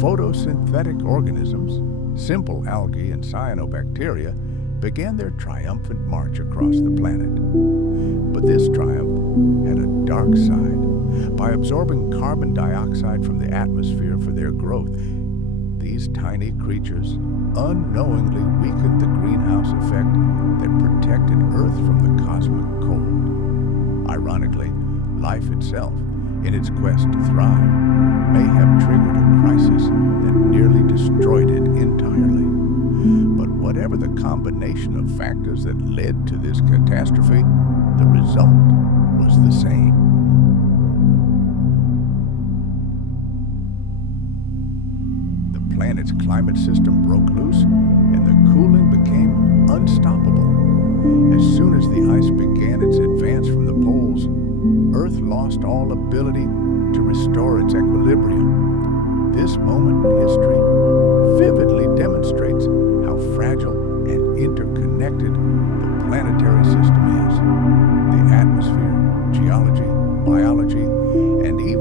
Photosynthetic organisms, simple algae and cyanobacteria, began their triumphant march across the planet. But this triumph had a dark side. By absorbing carbon dioxide from the atmosphere for their growth, these tiny creatures unknowingly weakened the greenhouse effect that protected Earth from the cosmic cold. Ironically, life itself, in its quest to thrive, may have triggered a crisis that nearly destroyed it entirely. But whatever the combination of factors that led to this catastrophe, the result was the same. The planet's climate system broke loose, and the cooling became unstoppable. As soon as the ice began its advance from the poles, Earth lost all ability to restore its equilibrium. This moment in history vividly demonstrates how fragile and interconnected the planetary system is. The atmosphere, geology, biology, and even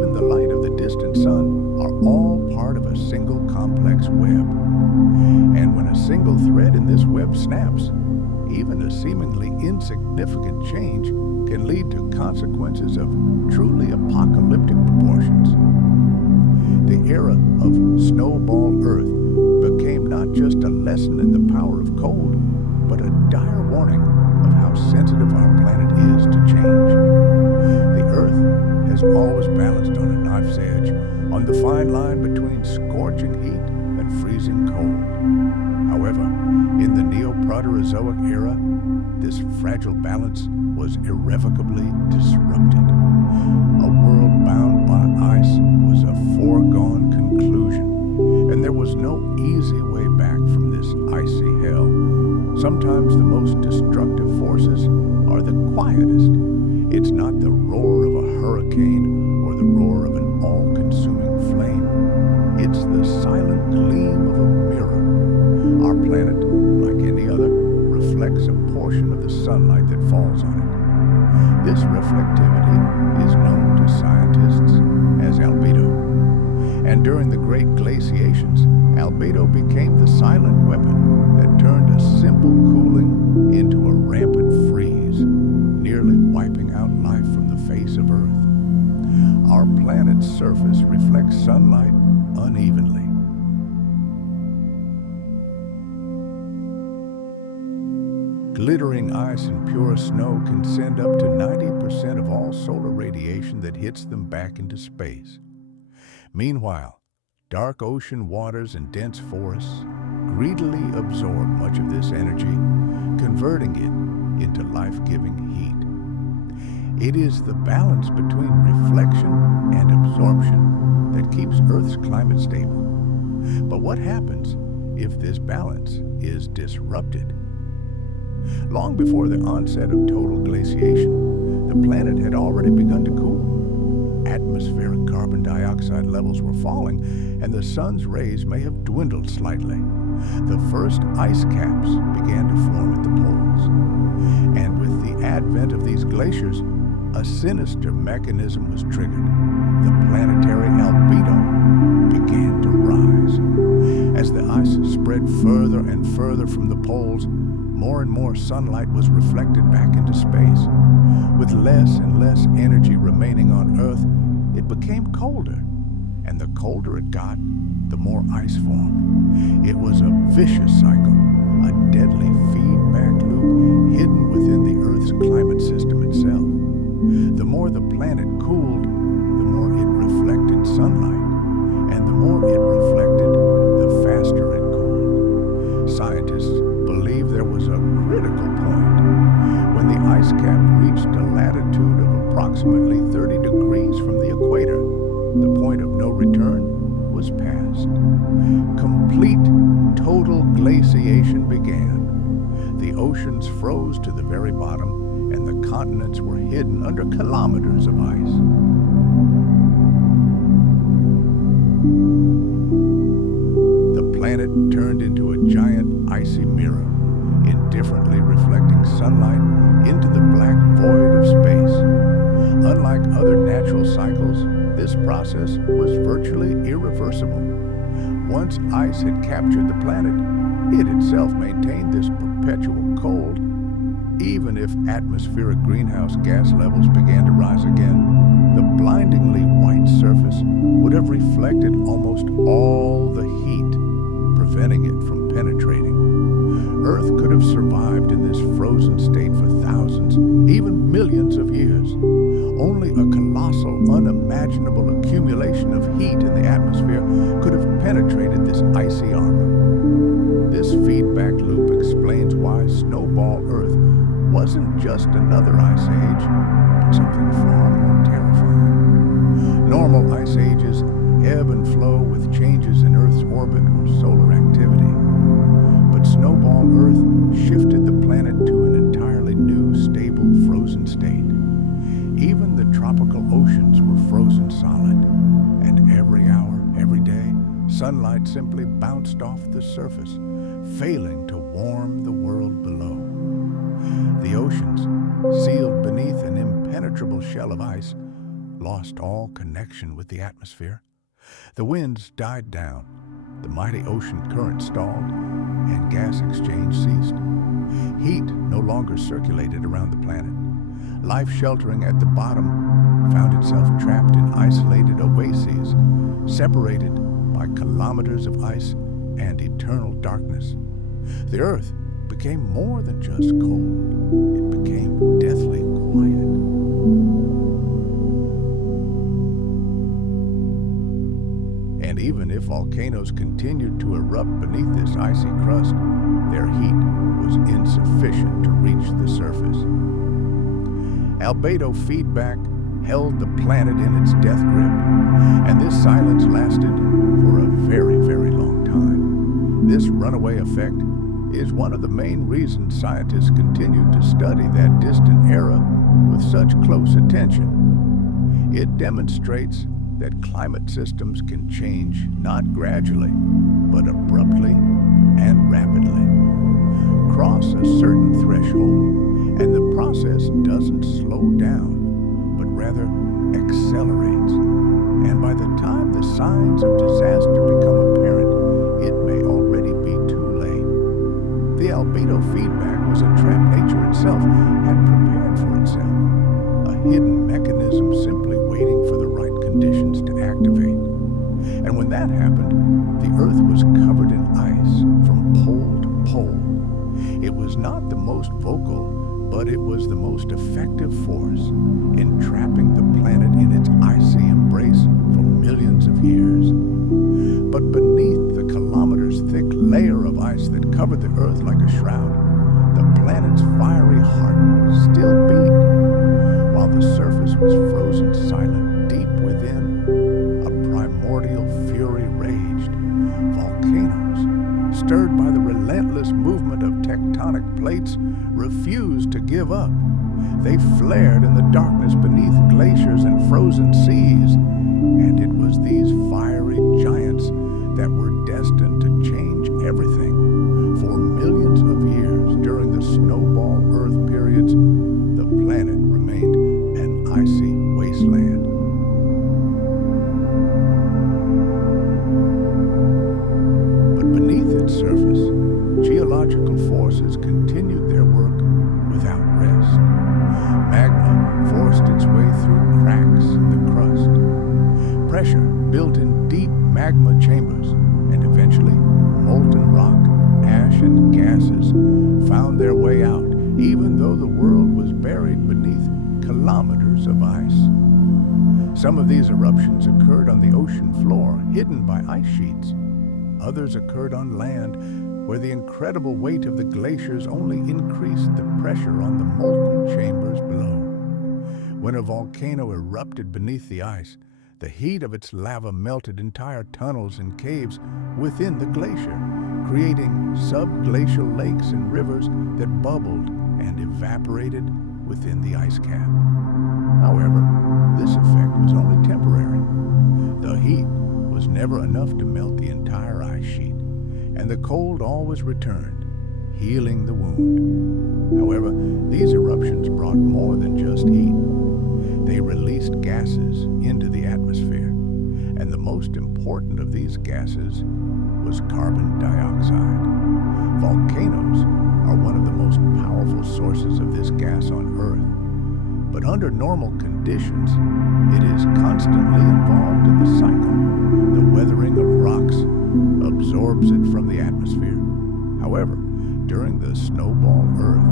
complex web. And when a single thread in this web snaps, even a seemingly insignificant change can lead to consequences of truly apocalyptic proportions. The era of Snowball Earth became not just a lesson in the power of cold, but a dire warning of how sensitive our planet is to change. The Earth has always balanced on a knife's edge, on the fine line between scorching heat and freezing cold. However, in the Neoproterozoic era, this fragile balance was irrevocably disrupted. A world bound by ice was a foregone conclusion, and there was no easy way back from this icy hell. Sometimes the most destructive forces are the quietest. It's not the roar of a hurricane or the roar of an all-consuming flame. It's the silent gleam of a mirror. Our planet, like any other, reflects a portion of the sunlight that falls on it. This reflectivity is known to scientists as albedo. And during the great glaciations, albedo became the silent weapon that turned a simple cooling into a rampant freeze, nearly wiping out life from the face of Earth. Our planet's surface reflects sunlight unevenly. Glittering ice and pure snow can send up to 90% of all solar radiation that hits them back into space. Meanwhile, dark ocean waters and dense forests greedily absorb much of this energy, converting it into life-giving heat. It is the balance between reflection and absorption that keeps Earth's climate stable. But what happens if this balance is disrupted? Long before the onset of total glaciation, the planet had already begun to cool. Atmospheric carbon dioxide levels were falling, and the sun's rays may have dwindled slightly. The first ice caps began to form at the poles. And with the advent of these glaciers, a sinister mechanism was triggered. The planetary albedo began to rise. As the ice spread further and further from the poles, more and more sunlight was reflected back into space. With less and less energy remaining on Earth, it became colder. And the colder it got, the more ice formed. It was a vicious cycle, a deadly feedback loop hidden within the Earth's climate system itself. The more the planet cooled, the more it reflected sunlight. And the more it reflected, the faster it cooled. Scientists believe there was a critical point when the ice cap reached a latitude of approximately 30 degrees from the equator. The point of no return was passed. Complete total glaciation began. The oceans froze to the very bottom, and the continents were hidden under kilometers of ice. The planet turned into a giant icy mirror, indifferently reflecting sunlight into the black void of space. Unlike other natural cycles, this process was virtually irreversible. Once ice had captured the planet, it itself maintained this perpetual cold. Even if atmospheric greenhouse gas levels began to rise again, the blindingly white surface would have reflected almost all the heat, preventing it from penetrating. Earth could have survived in this frozen state for thousands, even millions of years. Only a colossal, unimaginable accumulation of heat in the atmosphere could have penetrated this icy armor. This feedback loop explains why Snowball Earth wasn't just another ice age, but something far more terrifying. Normal ice ages ebb and flow with changes in Earth's orbit or solar activity. But Snowball Earth shifted the planet to an entirely new, stable, frozen state. Even the tropical oceans were frozen solid, and every hour, every day, sunlight simply bounced off the surface, failing to warm the world below. The oceans, sealed beneath an impenetrable shell of ice, lost all connection with the atmosphere. The winds died down, the mighty ocean current stalled, and gas exchange ceased. Heat no longer circulated around the planet. Life sheltering at the bottom found itself trapped in isolated oases, separated by kilometers of ice and eternal darkness. The Earth became more than just cold. It became deathly quiet. And even if volcanoes continued to erupt beneath this icy crust, their heat was insufficient to reach the surface. Albedo feedback held the planet in its death grip, and this silence lasted for a very, very long time. This runaway effect is one of the main reasons scientists continue to study that distant era with such close attention. It demonstrates that climate systems can change not gradually, but abruptly and rapidly. Cross a certain threshold, and the process doesn't slow down, but rather accelerates. And by the time the signs of disaster become apparent, it may already be too late. The albedo feedback was a trap nature itself had prepared for itself, a hidden mechanism simply waiting for the right conditions to activate. And when that happened, the Earth was covered in ice from pole to pole. It was not the most vocal, but it was the most effective force in trapping the planet in its icy embrace for millions of years. But beneath the kilometers-thick layer of ice that covered the Earth like a shroud, the planet's fiery heart still beat. While the surface was frozen silent deep within, a primordial fury raged. Volcanoes, stirred by the relentless movement of tectonic plates, refused to give up. They flared in the darkness beneath glaciers and frozen seas, and it was these fiery giants that were destined to change everything. For millions of years during the snowball Earth periods, the planet remained an icy wasteland. But beneath its surface, geological forces continued their work without rest. Magma forced its way through cracks in the crust. Pressure built in deep magma chambers, and eventually molten rock, ash, and gases found their way out, even though the world was buried beneath kilometers of ice. Some of these eruptions occurred on the ocean floor, hidden by ice sheets. Others occurred on land, where the incredible weight of the glaciers only increased the pressure on the molten chambers below. When a volcano erupted beneath the ice, the heat of its lava melted entire tunnels and caves within the glacier, creating subglacial lakes and rivers that bubbled and evaporated within the ice cap. However, this effect was only temporary. The heat was never enough to melt the entire ice sheet, and the cold always returned, healing the wound. However, these eruptions brought more than just heat. They released gases into the atmosphere, and the most important of these gases was carbon dioxide. Volcanoes are one of the most powerful sources of this gas on Earth, but under normal conditions, it is constantly involved in the cycle. The weathering of rocks absorbs it from the atmosphere. However, during the snowball Earth,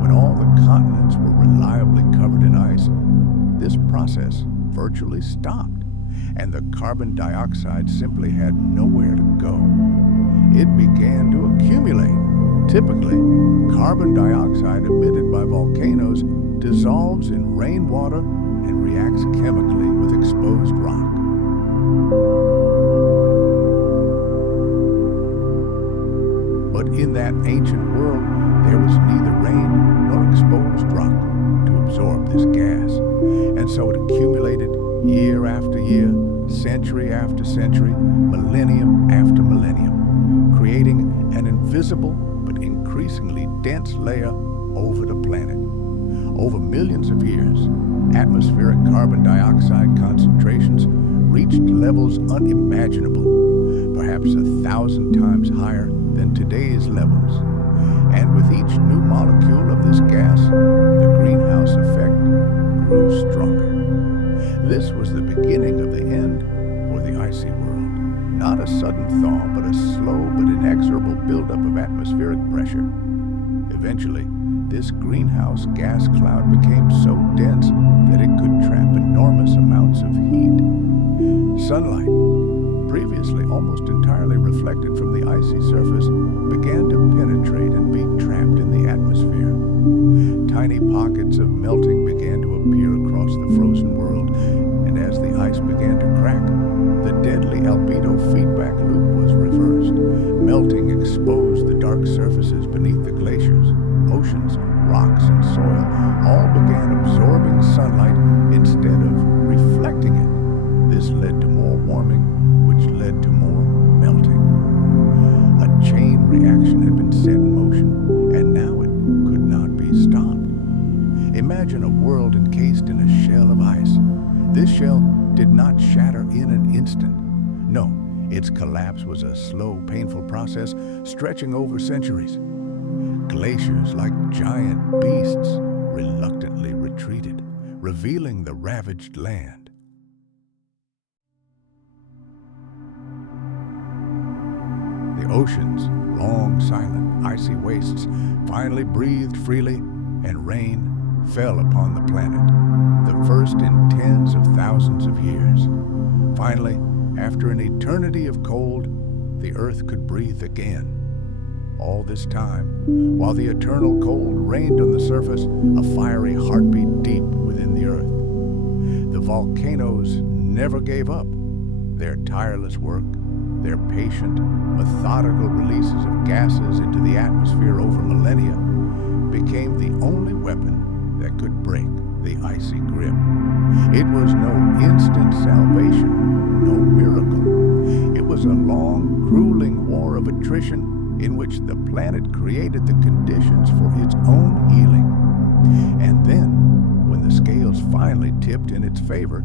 when all the continents were reliably covered in ice, this process virtually stopped, and the carbon dioxide simply had nowhere to go. It began to accumulate. Typically, carbon dioxide emitted by volcanoes dissolves in rainwater and reacts chemically with exposed rock. But in that ancient world, there was neither rain nor exposed rock to absorb this gas, and so it accumulated year after year, century after century, millennium after millennium, creating an invisible but increasingly dense layer over the planet. Over millions of years, atmospheric carbon dioxide concentrations reached levels unimaginable, perhaps 1,000 times higher than today's levels. And with each new molecule of this gas, the greenhouse effect grew stronger. This was the beginning of the end for the icy world. Not a sudden thaw, but a slow but inexorable buildup of atmospheric pressure. Eventually, this greenhouse gas cloud became so dense that it could trap enormous amounts of heat. Sunlight, previously almost entirely reflected from the icy surface, began to penetrate and be trapped in the atmosphere. Tiny pockets of melting began to appear across the frozen world, and as the ice began to crack, the deadly albedo feedback loop was reversed. Melting exposed the dark surfaces beneath the glaciers. Oceans, rocks, and soil all began absorbing sunlight instead of reflecting it. This led to more warming, which led to more melting. A chain reaction had been set in motion, and now it could not be stopped. Imagine a world encased in a shell of ice. This shell did not shatter in an instant. No, its collapse was a slow, painful process stretching over centuries. Glaciers, like giant beasts, reluctantly retreated, revealing the ravaged land. The oceans, long silent, icy wastes, finally breathed freely, and rain fell upon the planet, the first in tens of thousands of years. Finally, after an eternity of cold, the earth could breathe again. All this time, while the eternal cold reigned on the surface, a fiery heartbeat deep within the earth. The volcanoes never gave up. Their tireless work, their patient, methodical releases of gases into the atmosphere over millennia, became the only weapon that could break the icy grip. It was no instant salvation, no miracle. It was a long, grueling war of attrition in which the planet created the conditions for its own healing. And then, when the scales finally tipped in its favor,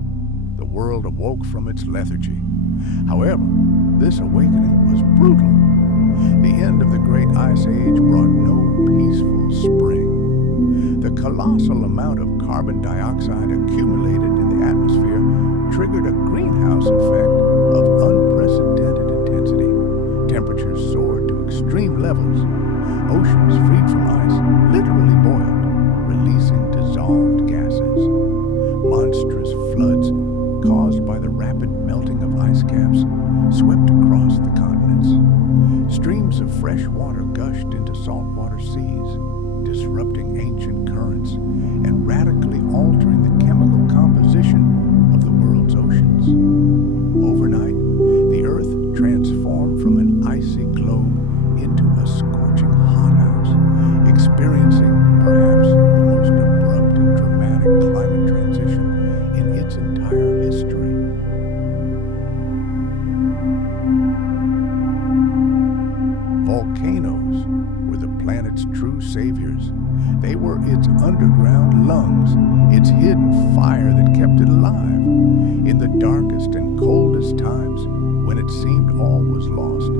the world awoke from its lethargy. However, this awakening was brutal. The end of the Great Ice Age brought no peaceful spring. The colossal amount of carbon dioxide accumulated in the atmosphere triggered a greenhouse effect of unprecedented intensity. Temperatures soared to extreme levels. Oceans freed from ice literally boiled, releasing dissolved gases. Monstrous floods caused by the rapid melting of ice caps swept across the continents. Streams of fresh water gushed into saltwater seas, disrupting ancient currents and radically altering the chemical composition of the world's oceans. Overnight, the Earth transformed from an icy globe into a scorching hothouse, experiencing perhaps the most abrupt and dramatic climate transition in its entire history. Volcanoes were the planet's true saviors. They were its underground lungs, its hidden fire that kept it alive. In the darkest and coldest times, when it seemed all was lost,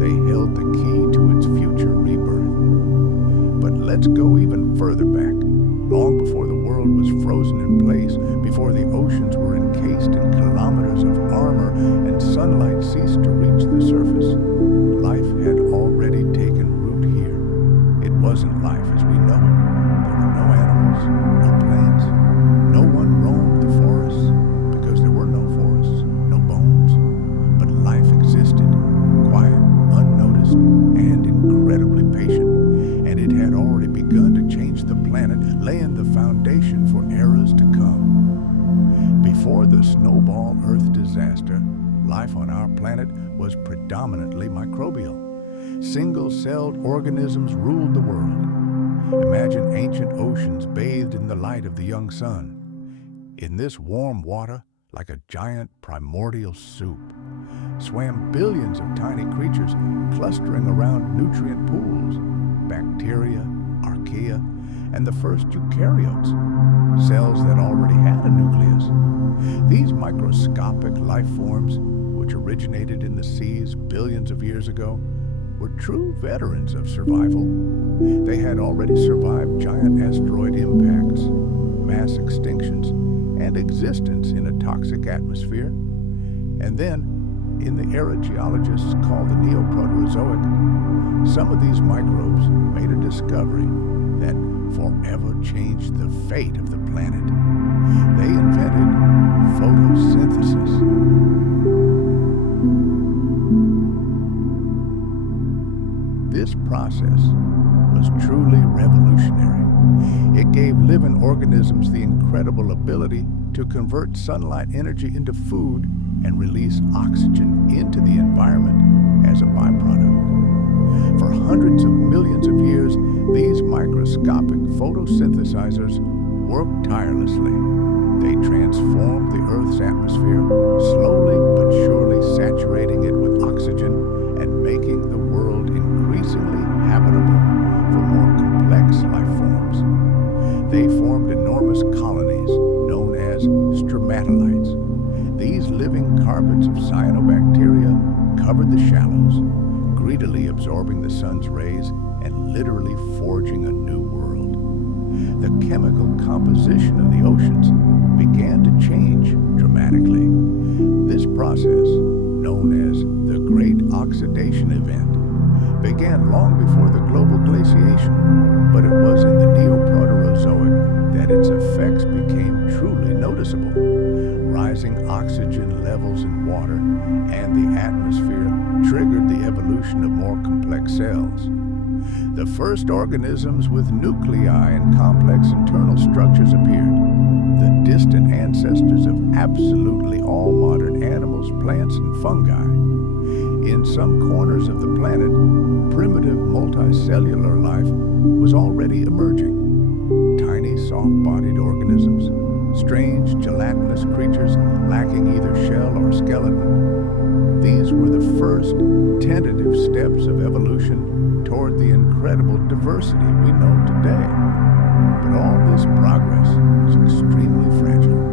they held the key to its future rebirth. But let's go even further back, long before the world was frozen in place, before the oceans were encased in kilometers of armor and sunlight ceased to reach the surface. Life had already taken root here. It wasn't life as we know it. There were no animals, no plants. No one roamed the forests because there were no forests, no bones. But life existed, quiet, unnoticed, and incredibly patient. And it had already begun to change the planet, laying the foundation for eras to come. Before the snowball Earth disaster, life on our planet was predominantly microbial. Single-celled organisms ruled the world. Imagine ancient oceans bathed in the light of the young sun. In this warm water, like a giant primordial soup, swam billions of tiny creatures clustering around nutrient pools, bacteria, archaea, and the first eukaryotes, cells that already had a nucleus. These microscopic life forms, which originated in the seas billions of years ago, were true veterans of survival. They had already survived giant asteroid impacts, mass extinctions, and existence in a toxic atmosphere. And then, in the era geologists call the Neoproterozoic, some of these microbes made a discovery that forever changed the fate of the planet. They invented photosynthesis. This process was truly revolutionary. It gave living organisms the incredible ability to convert sunlight energy into food and release oxygen into the environment as a byproduct. For hundreds of millions of years, these microscopic photosynthesizers worked tirelessly. They transformed the Earth's atmosphere, slowly but surely saturating it with oxygen and making the world increasingly habitable for more complex life forms. They formed enormous colonies known as stromatolites. These living carpets of cyanobacteria covered the shallows, greedily absorbing the sun's rays and literally forging a new world. The chemical composition of the oceans began to change dramatically. This process, known as the Great Oxidation Event, began long before the global glaciation, but it was in the Neoproterozoic that its effects became truly noticeable. Rising oxygen levels in water and the atmosphere triggered the evolution of more complex cells. The first organisms with nuclei and complex internal structures appeared, the distant ancestors of absolutely all modern animals, plants, and fungi. In some corners of the planet, primitive multicellular life was already emerging. Tiny, soft-bodied organisms, strange, gelatinous creatures lacking either shell or skeleton. These were the first tentative steps of evolution toward the incredible diversity we know today. But all this progress was extremely fragile.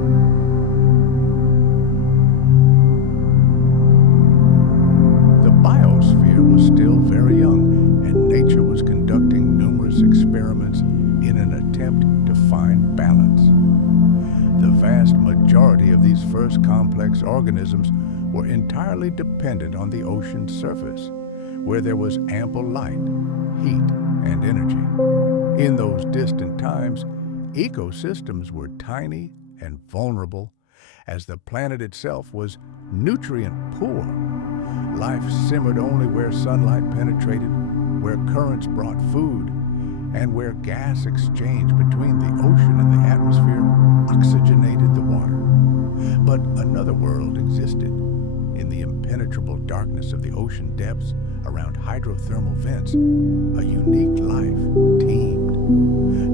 The biosphere was still very young, and nature was conducting numerous experiments in an attempt to find balance. The vast majority of these first complex organisms were entirely dependent on the ocean's surface, where there was ample light, heat, and energy. In those distant times, ecosystems were tiny and vulnerable, as the planet itself was nutrient poor. Life simmered only where sunlight penetrated, where currents brought food, and where gas exchange between the ocean and the atmosphere oxygenated the water. But another world existed. In the impenetrable darkness of the ocean depths around hydrothermal vents, a unique life teemed.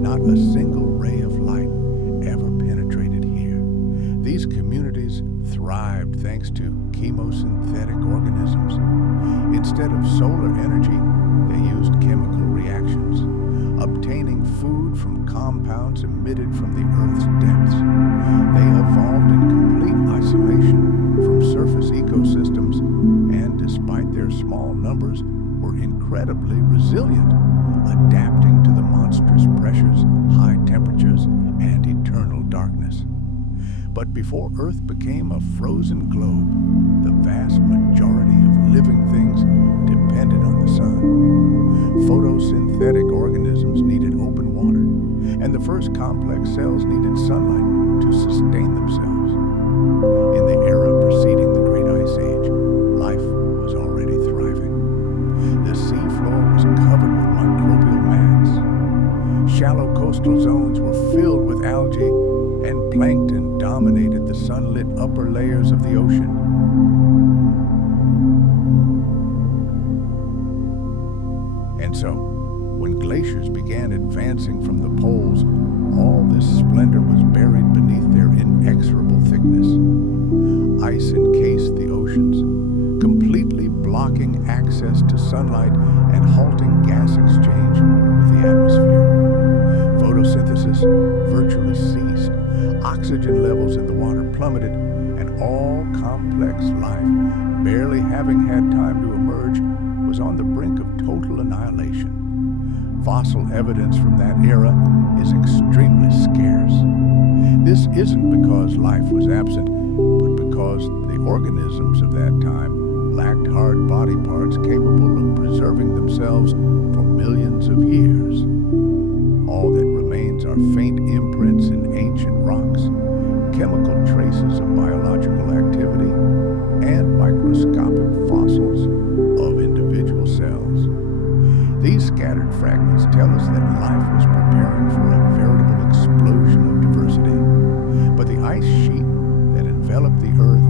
Not a single ray of light ever penetrated here. These communities thrived thanks to chemosynthetic organisms. Instead of solar energy, they used chemical reactions, obtaining food from compounds emitted from the Earth's depths. They evolved in complete isolation from surface ecosystems, and despite their small numbers, were incredibly resilient, adapting to the monstrous pressures, high temperatures, and eternal darkness. But before Earth became a frozen globe, the vast majority of living things depended on the sun. Photosynthetic organisms needed open water, and the first complex cells needed sunlight to sustain themselves. In the era preceding the Great Ice Age, life was already thriving. The seafloor was covered with microbial mats. Shallow coastal zones were filled with algae, and plankton dominated the sunlit upper layers of the ocean. And so, when glaciers began advancing from the poles, all this splendor was buried beneath their inexorable thickness. Ice encased the oceans, completely blocking access to sunlight and halting gas exchange with the atmosphere. complex life, barely having had time to emerge, was on the brink of total annihilation. Fossil evidence from that era is extremely scarce. This isn't because life was absent, but because the organisms of that time lacked hard body parts capable of preserving themselves for millions of years. All that remains are faint imprints in ancient rocks, chemical traces of biological activity, and microscopic fossils of individual cells. These scattered fragments tell us that life was preparing for a veritable explosion of diversity. But the ice sheet that enveloped the Earth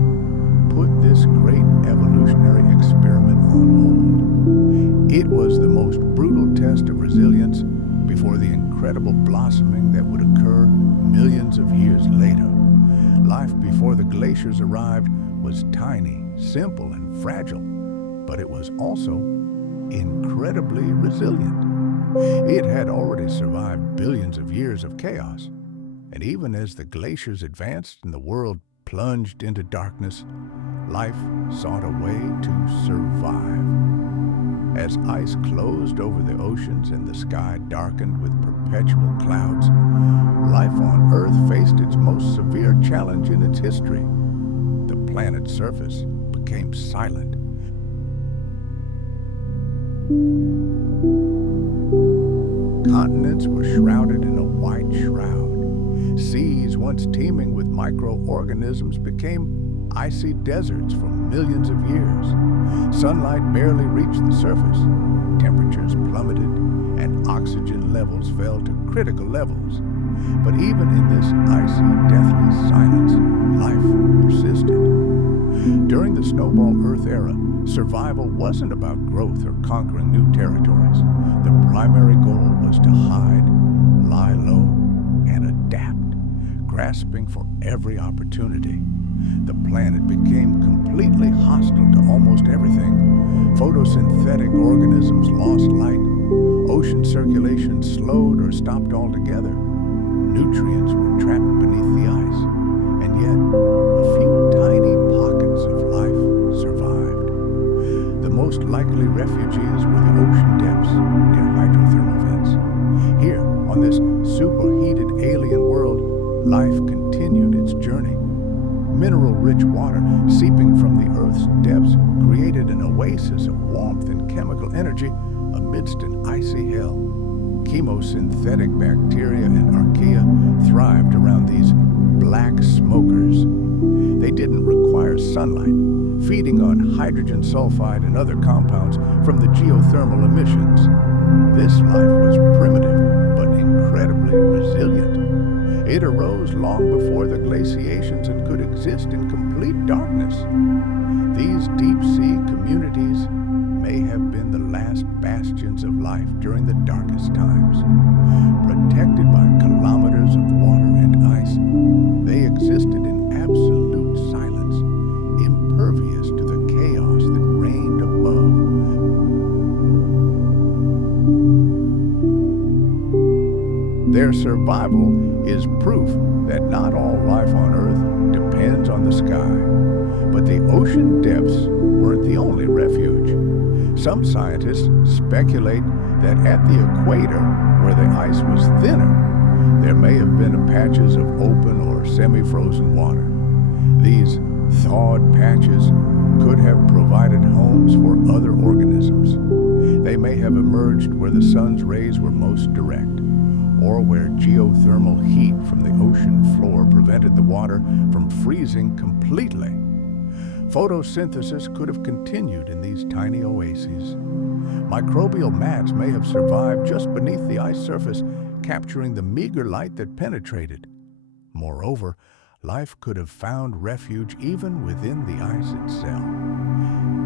put this great evolutionary experiment on hold. It was the most brutal test of resilience before the incredible blossoming that would occur millions of years later. Life before the glaciers arrived was tiny, simple, and fragile, but it was also incredibly resilient. It had already survived billions of years of chaos, and even as the glaciers advanced and the world plunged into darkness, life sought a way to survive. As ice closed over the oceans and the sky darkened with perpetual clouds, life on Earth faced its most severe challenge in its history. The planet's surface became silent. Continents were shrouded in a white shroud. Seas once teeming with microorganisms became icy deserts for millions of years. Sunlight barely reached the surface. Temperatures plummeted and oxygen levels fell to critical levels. But even in this icy, deathly silence, life persisted. During the Snowball Earth era, survival wasn't about growth or conquering new territories. The primary goal was to hide, lie low, and adapt, grasping for every opportunity. The planet became completely hostile to almost everything. Photosynthetic organisms lost light. Ocean circulation slowed or stopped altogether. Nutrients were trapped beneath the ice. And yet, a few tiny pockets of life survived. The most likely refugees were the ocean depths near hydrothermal vents. Here, on this superheated alien world, life continued its journey. Mineral-rich water seeping from the Earth's depths created an oasis of warmth and chemical energy amidst an icy hell. Chemosynthetic bacteria and archaea thrived around these black smokers. They didn't require sunlight, feeding on hydrogen sulfide and other compounds from the geothermal emissions. This life was primitive, but incredibly resilient. It arose long before the glaciations and could exist in complete darkness. These deep-sea communities may have been the last bastions of life during the darkest times. Protected by kilometers of water and ice, they existed in absolute silence, impervious to the chaos that reigned above. Their survival is proof that not all life on Earth depends on the sky. But the ocean depths weren't the only refuge. Some scientists speculate that at the equator, where the ice was thinner, there may have been patches of open or semi-frozen water. These thawed patches could have provided homes for other organisms. They may have emerged where the sun's rays were most direct, or where geothermal heat from the ocean floor prevented the water from freezing completely. Photosynthesis could have continued in these tiny oases. Microbial mats may have survived just beneath the ice surface, capturing the meager light that penetrated. Moreover, life could have found refuge even within the ice itself.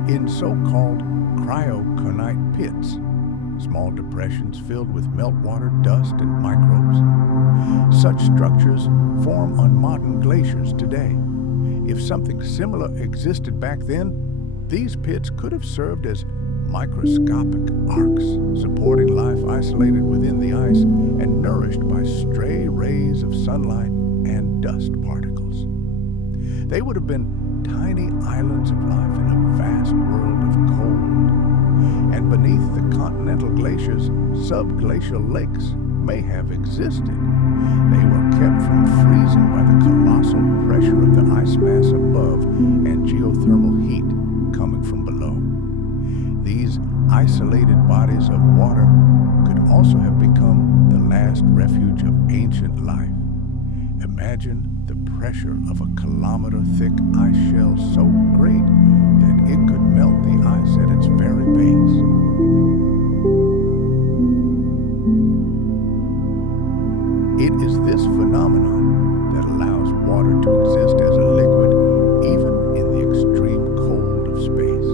In so-called cryoconite pits, small depressions filled with meltwater, dust, and microbes. Such structures form on modern glaciers today. If something similar existed back then, these pits could have served as microscopic arcs, supporting life isolated within the ice and nourished by stray rays of sunlight and dust particles. They would have been tiny islands of life in a vast world of cold. And beneath the continental glaciers, subglacial lakes may have existed. They were kept from freezing by the colossal pressure of the ice mass above and geothermal heat coming from below. These isolated bodies of water could also have become the last refuge of ancient life. Imagine the pressure of a kilometer-thick ice shell so great that it could melt the ice at its very base. It is this phenomenon that allows water to exist as a liquid even in the extreme cold of space.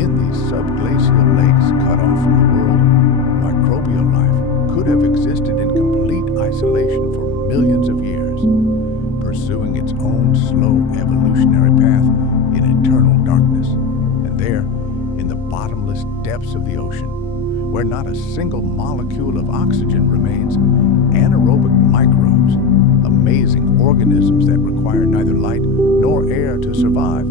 In these subglacial lakes cut off from the world, microbial life could have existed in complete isolation for millions of years, pursuing its own slow evolutionary path in eternal darkness. And there, in the bottomless depths of the ocean, where not a single molecule of oxygen remains, anaerobic microbes, amazing organisms that require neither light nor air to survive,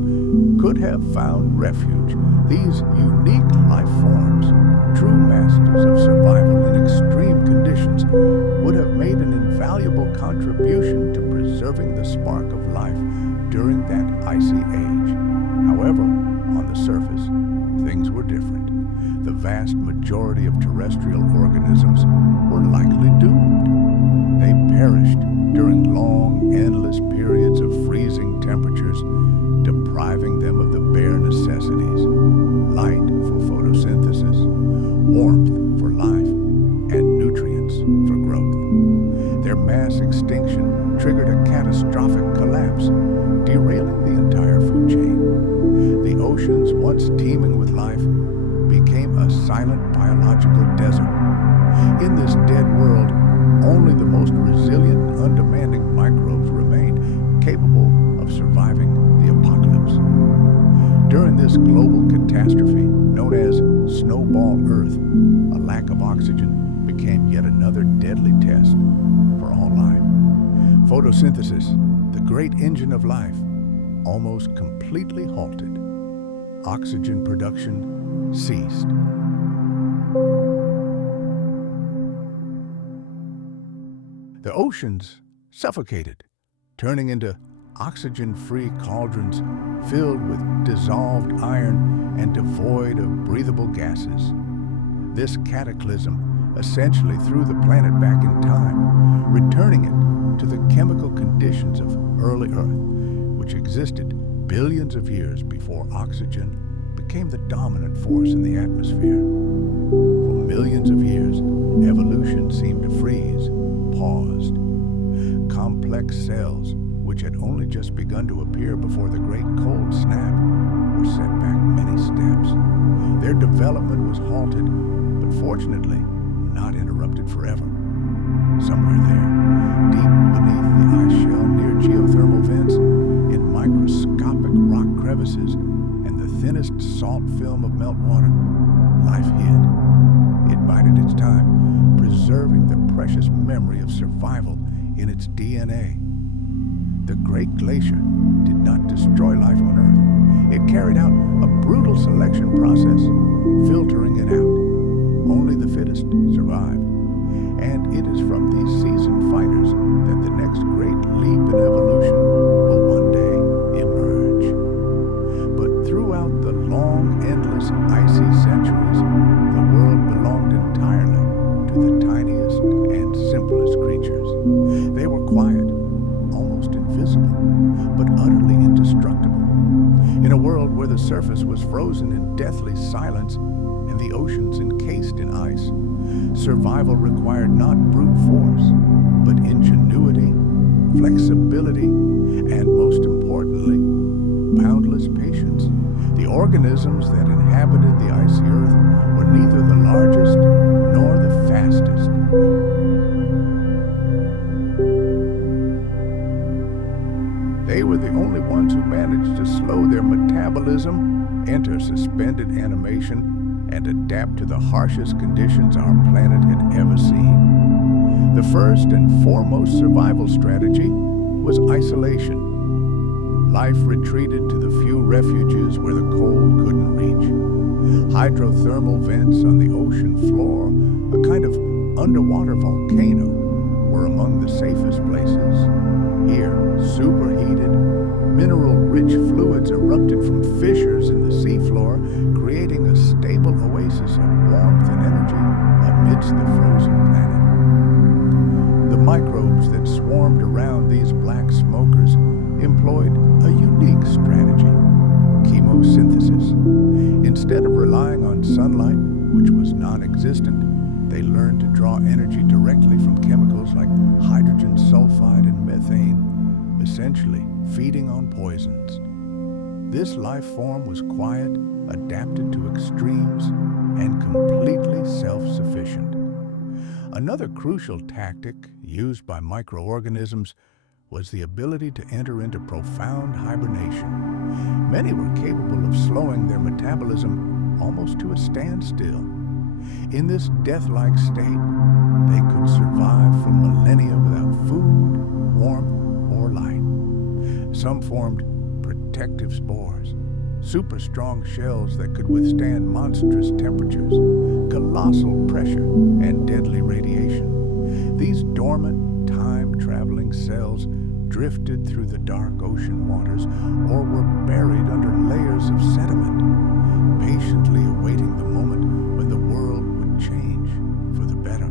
could have found refuge. These unique life forms, true masters of survival in extreme conditions, would have made an invaluable contribution to preserving the spark of life during that icy age. However, on the surface, things were different. The vast majority of terrestrial organisms were likely doomed. They perished during long, endless periods of freezing temperatures, depriving them of the bare necessities: light for photosynthesis, warmth for life, and nutrients for growth. Their mass extinction triggered a catastrophic collapse, derailing the entire food chain. The oceans, once teeming with life, became a silent biological desert. In this dead world, only the most resilient and undemanding microbes remained, capable of surviving the apocalypse. During this global catastrophe, known as Snowball Earth, a lack of oxygen became yet another deadly test for all life. Photosynthesis, the great engine of life, almost completely halted. Oxygen production ceased. The oceans suffocated, turning into oxygen-free cauldrons filled with dissolved iron and devoid of breathable gases. This cataclysm essentially threw the planet back in time, returning it to the chemical conditions of early Earth, which existed billions of years before oxygen became the dominant force in the atmosphere. For millions of years, evolution seemed to freeze, paused. Complex cells, which had only just begun to appear before the Great Cold Snap, were set back many steps. Their development was halted, but fortunately not interrupted forever. Somewhere there, deep beneath the ice shell near geothermal vents, in microscopic rock crevices and the thinnest salt film of meltwater, life hid. It bided its time, preserving the precious memory of survival in its DNA. The Great Glacier did not destroy life on Earth. It carried out a brutal selection process, filtering it out. Only the fittest survived. And it is from these seasoned fighters that the next great leap in evolution will one day emerge. But throughout the long, endless, icy centuries, the world belonged entirely to the tiniest and simplest creatures. They were quiet, almost invisible, but utterly indestructible. In a world where the surface was frozen in deathly silence and the oceans encased in ice, survival required not brute force, but ingenuity, flexibility, and most importantly, boundless patience. The organisms that inhabited the icy earth were neither the largest nor the fastest. They were the only ones who managed to slow their metabolism, enter suspended animation, and adapt to the harshest conditions our planet had ever seen. The first and foremost survival strategy was isolation. life retreated to the few refuges where the cold couldn't reach. Hydrothermal vents on the ocean floor, a kind of underwater volcano, were among the safest places. Here, superheated, mineral-rich fluids erupted from fissures in the seafloor, creating a stable oasis of warmth and energy amidst the frozen planet. The microbes that swarmed around these black smokers employed a unique strategy: chemosynthesis. Instead of relying on sunlight, which was non-existent, they learned to draw energy directly from chemicals like hydrogen sulfide and methane, essentially feeding on poisons. This life form was quiet, adapted to extremes, and completely self-sufficient. Another crucial tactic used by microorganisms was the ability to enter into profound hibernation. Many were capable of slowing their metabolism almost to a standstill. In this death-like state, they could survive for millennia without food, warmth, or light. Some formed protective spores, super strong shells that could withstand monstrous temperatures, colossal pressure, and deadly radiation. These dormant, time-traveling cells drifted through the dark ocean waters or were buried under layers of sediment, patiently awaiting the moment when the world would change for the better.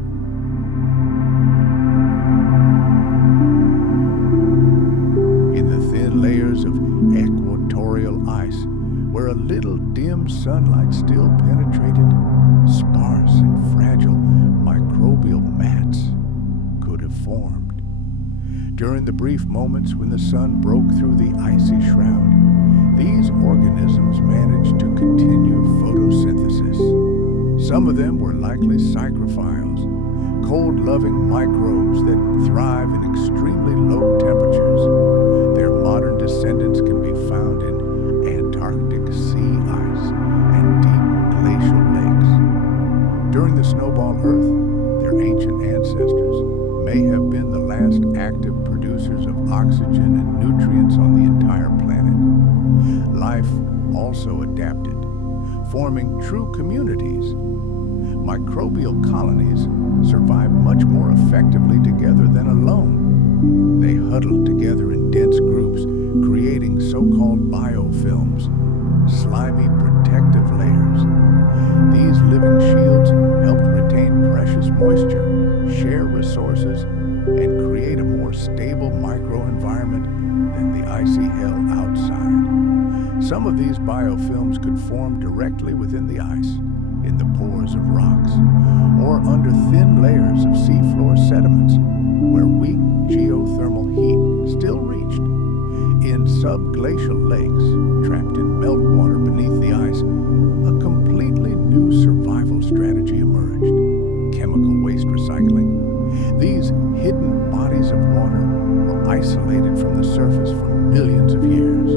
In the thin layers of equatorial ice, where a little dim sunlight still penetrated, sparse and fragile microbial mats could have formed. During the brief moments when the sun broke through the icy shroud, these organisms managed to continue photosynthesis. Some of them were likely psychrophiles, cold-loving microbes that thrive in extremely low temperatures. Their modern descendants can be found in Antarctic sea ice and deep glacial lakes. During the snowball Earth, their ancient ancestors may have been the last active producers of oxygen and nutrients on the entire planet. Life also adapted, forming true communities. Microbial colonies survived much more effectively together than alone. They huddled together in dense groups, creating so-called biofilms, slimy protective layers. These living shields helped retain precious moisture, share resources, and create a more stable microenvironment than the icy hell outside. Some of these biofilms could form directly within the ice, in the pores of rocks, or under thin layers of seafloor sediments, where weak geothermal heat still reached. In subglacial lakes, trapped in meltwater beneath the ice, a completely new survival strategy emerged: chemical waste recycling. These hidden bodies of water were isolated from the surface for millions of years.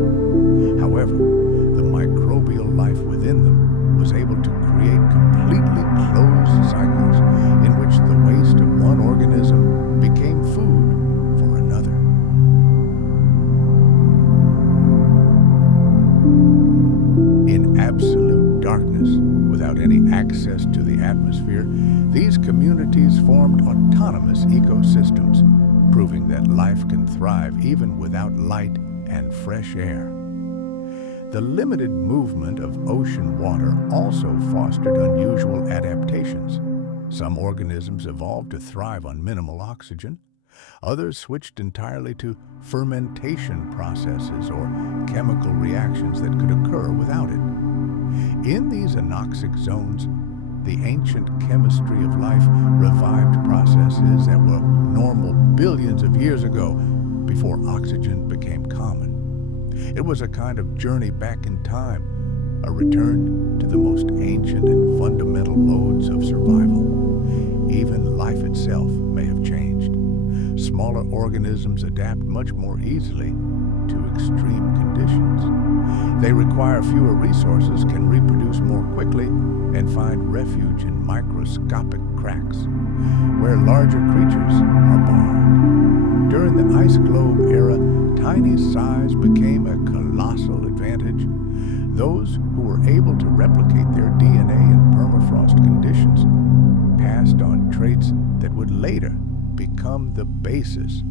However, the microbial life within them was able to create completely closed cycles in which the waste of one organism became food for another. In absolute darkness, without any access to the atmosphere, these communities formed autonomous ecosystems, proving that life can thrive even without light and fresh air. The limited movement of ocean water also fostered unusual adaptations. Some organisms evolved to thrive on minimal oxygen. Others switched entirely to fermentation processes or chemical reactions that could occur without it. In these anoxic zones, the ancient chemistry of life revived processes that were normal billions of years ago, before oxygen became common. It was a kind of journey back in time, a return to the most ancient and fundamental modes of survival. Even life itself may have changed. Smaller organisms adapt much more easily to extreme conditions. They require fewer resources, can reproduce more quickly, and find refuge in microscopic cracks, where larger creatures are barred. During the ice globe era, tiny size became a colossal advantage. Those who were able to replicate their DNA in permafrost conditions passed on traits that would later become the basis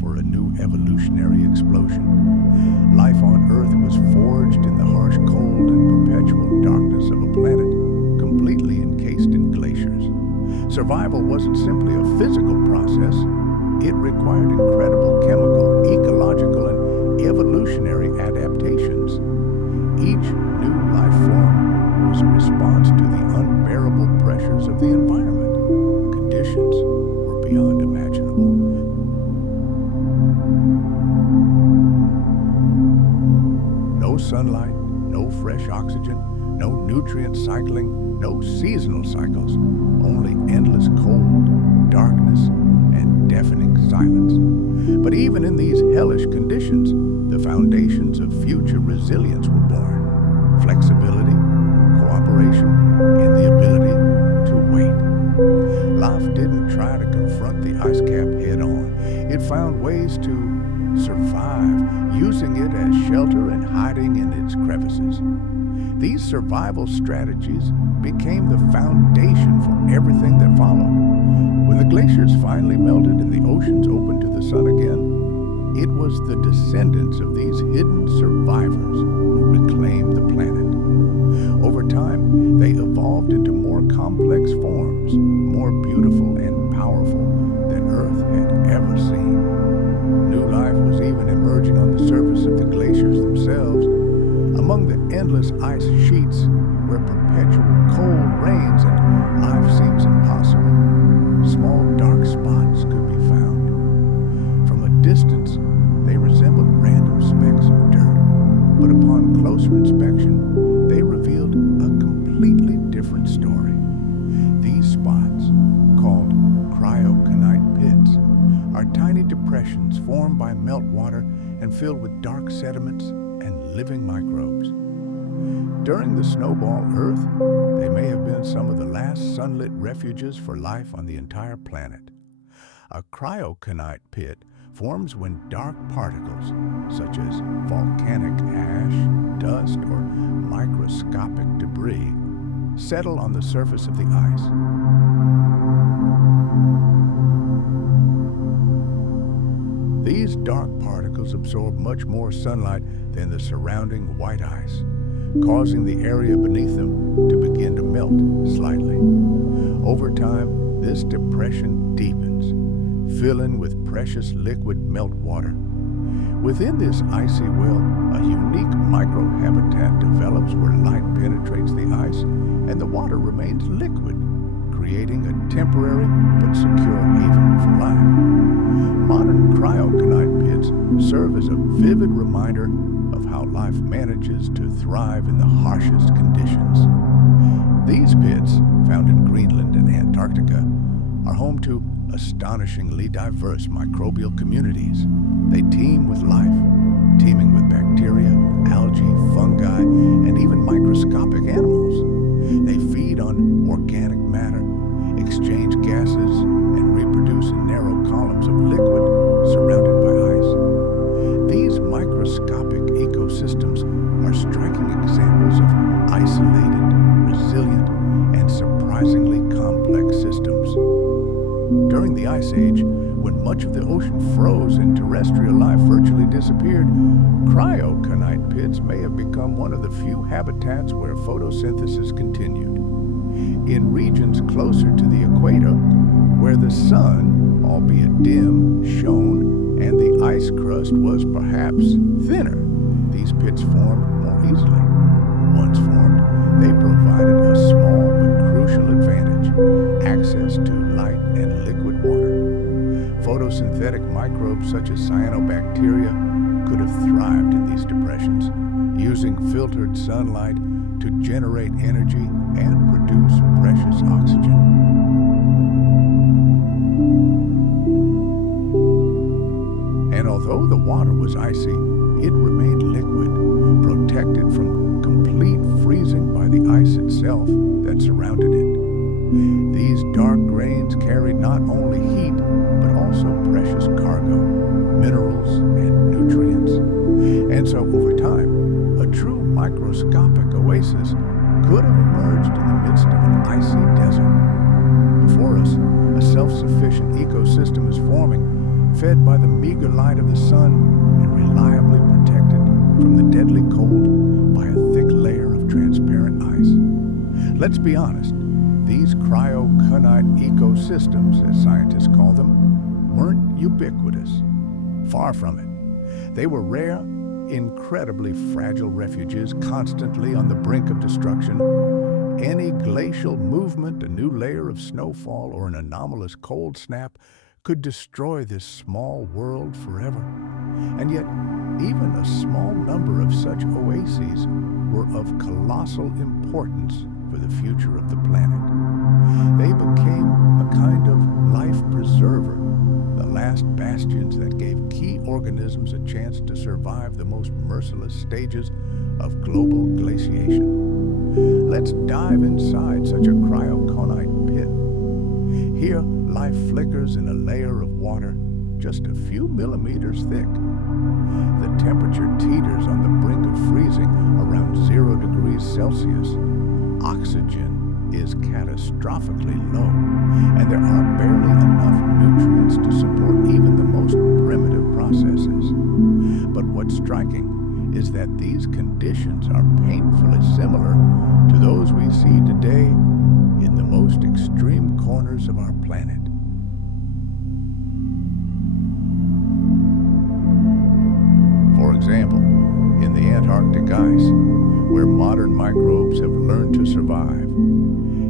for a new evolutionary explosion. Life on Earth was forged in the harsh cold and perpetual darkness of a planet completely encased in glaciers. Survival wasn't simply a physical process. It required incredible chemical, ecological, and evolutionary adaptations. Each new life form was a response to the unbearable pressures of the environment. Conditions were beyond imaginable. No sunlight, no fresh oxygen, no nutrient cycling, no seasonal cycles, only endless cold, darkness, and deafening silence. But even in these hellish conditions, the foundations of future resilience were born. Flexibility, cooperation, and the ability to wait. Life didn't try to confront the ice cap head-on. It found ways to survive, using it as shelter and hiding in its crevices. These survival strategies became the foundation for everything that followed. When the glaciers finally melted and the oceans opened to the sun again, it was the descendants of these hidden survivors who reclaimed the planet. Over time, they evolved into more complex forms, more beautiful and powerful than Earth had ever seen. New life was even emerging on the surface of the glaciers themselves, among the endless ice sheets where perpetual cold reigns and life seems impossible. Small dark spots could be found. From a distance, they resembled random specks of dirt, but upon closer inspection, they revealed a completely different story. These spots, called cryoconite pits, are tiny depressions formed by meltwater and filled with dark sediments and living microbes. During the snowball Earth, they may have been some of the last sunlit refuges for life on the entire planet. A cryoconite pit forms when dark particles, such as volcanic ash, dust, or microscopic debris, settle on the surface of the ice. These dark particles absorb much more sunlight than the surrounding white ice, causing the area beneath them to begin to melt slightly. Over time, this depression deepens, filling with precious liquid meltwater. Within this icy well, a unique microhabitat develops where light penetrates the ice and the water remains liquid, creating a temporary but secure haven for life. Modern cryoconite pits serve as a vivid reminder of how life manages to thrive in the harshest conditions. These pits, found in Greenland and Antarctica, are home to astonishingly diverse microbial communities. They teem with life, teeming with bacteria, algae, fungi, and even microscopic animals. They feed on organic matter, exchange gases, and reproduce in narrow columns of liquid surrounded by ice. These microscopic ecosystems are striking examples of isolated, resilient, and surprisingly complex systems. During the Ice Age, when much of the ocean froze and terrestrial life virtually disappeared, cryoconite pits may have become one of the few habitats where photosynthesis continued. In regions closer to the equator, where the sun, albeit dim, shone, and the ice crust was perhaps thinner, these pits formed more easily. Once formed, they provided a small but crucial advantage: access to light and liquid water. Photosynthetic microbes such as cyanobacteria could have thrived in these depressions, using filtered sunlight to generate energy and produce precious oxygen. And although the water was icy, it remained liquid, protected from complete freezing by the ice itself that surrounded it. These dark grains carried not only heat, but also precious cargo. microscopic oasis could have emerged in the midst of an icy desert. Before us, a self-sufficient ecosystem is forming, fed by the meager light of the sun and reliably protected from the deadly cold by a thick layer of transparent ice. Let's be honest, these cryoconite ecosystems, as scientists call them, weren't ubiquitous. Far from it. They were rare, incredibly fragile refuges constantly on the brink of destruction. Any glacial movement, a new layer of snowfall, or an anomalous cold snap could destroy this small world forever. And yet, even a small number of such oases were of colossal importance for the future of the planet. They became a kind of life preserver, the last bastions that gave key organisms a chance to survive the most merciless stages of global glaciation. Let's dive inside such a cryoconite pit. Here, life flickers in a layer of water just a few millimeters thick. The temperature teeters on the brink of freezing around 0 degrees Celsius. Oxygen is catastrophically low, and there are barely enough nutrients to support even the most primitive processes. But what's striking is that these conditions are painfully similar to those we see today in the most extreme corners of our planet. For example, in the Antarctic ice, where modern microbes have learned to survive,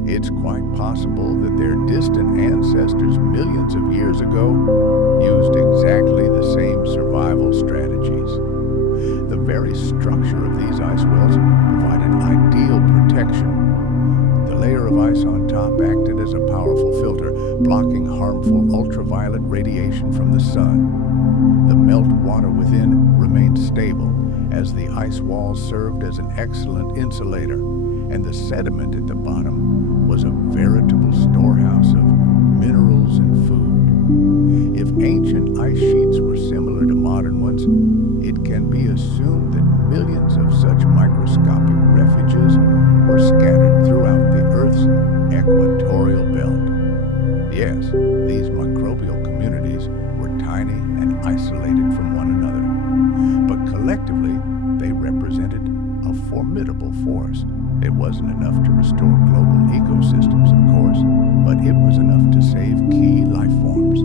it's quite possible that their distant ancestors millions of years ago used exactly the same survival strategies. The very structure of these ice wells provided ideal protection. The layer of ice on top acted as a powerful filter, blocking harmful ultraviolet radiation from the sun. The meltwater within remained stable, as the ice walls served as an excellent insulator, and the sediment at the bottom was a veritable storehouse of minerals and food. If ancient ice sheets were similar to modern ones, it can be assumed that millions of such microscopic refuges were scattered throughout the Earth's equatorial belt. Yes, these microbial communities were tiny and isolated from one another, but collectively they represented a formidable force. It wasn't enough to restore global ecosystems, of course, but it was enough to save key life forms.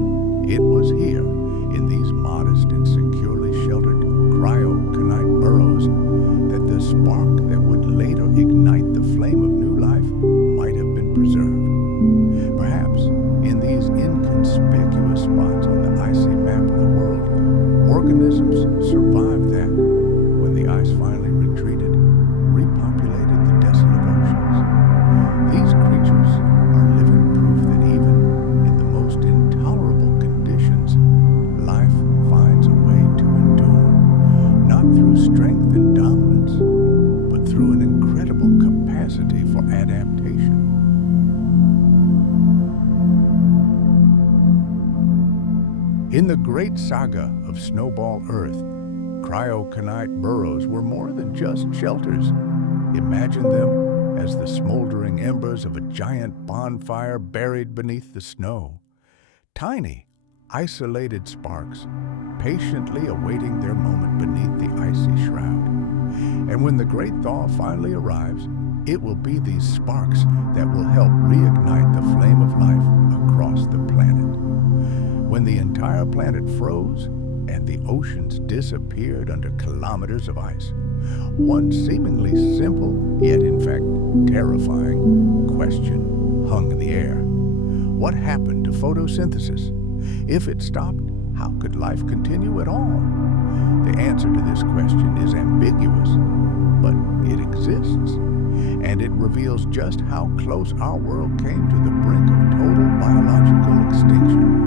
It was here, in these modest and securely sheltered cryoconite burrows, that the spark that would later ignite the flame of new life might have been preserved. Perhaps in these inconspicuous spots on the icy map of the world, organisms survived that, when the ice finally retreated, repopulated the desolate oceans. These creatures are living proof that even in the most intolerable conditions, life finds a way to endure, not through strength and dominance, but through an incredible capacity for adaptation. In the great saga of Snowball Earth, cryoconite burrows were more than just shelters. Imagine them as the smoldering embers of a giant bonfire buried beneath the snow. Tiny, isolated sparks, patiently awaiting their moment beneath the icy shroud. And when the great thaw finally arrives, it will be these sparks that will help reignite the flame of life across the planet. When the entire planet froze and the oceans disappeared under kilometers of ice, one seemingly simple, yet in fact terrifying, question hung in the air. What happened to photosynthesis? If it stopped, how could life continue at all? The answer to this question is ambiguous, but it exists, and it reveals just how close our world came to the brink of total biological extinction.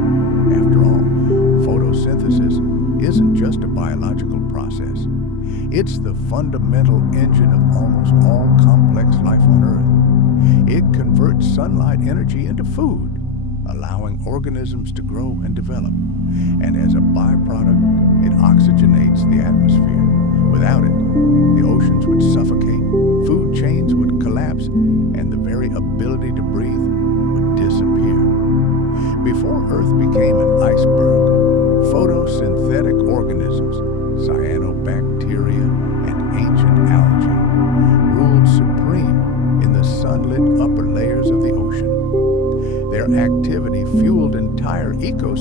After all, photosynthesis isn't just a biological process. It's the fundamental engine of almost all complex life on Earth. It converts sunlight energy into food, allowing organisms to grow and develop. And as a byproduct, it oxygenates the atmosphere. Without it, the oceans would suffocate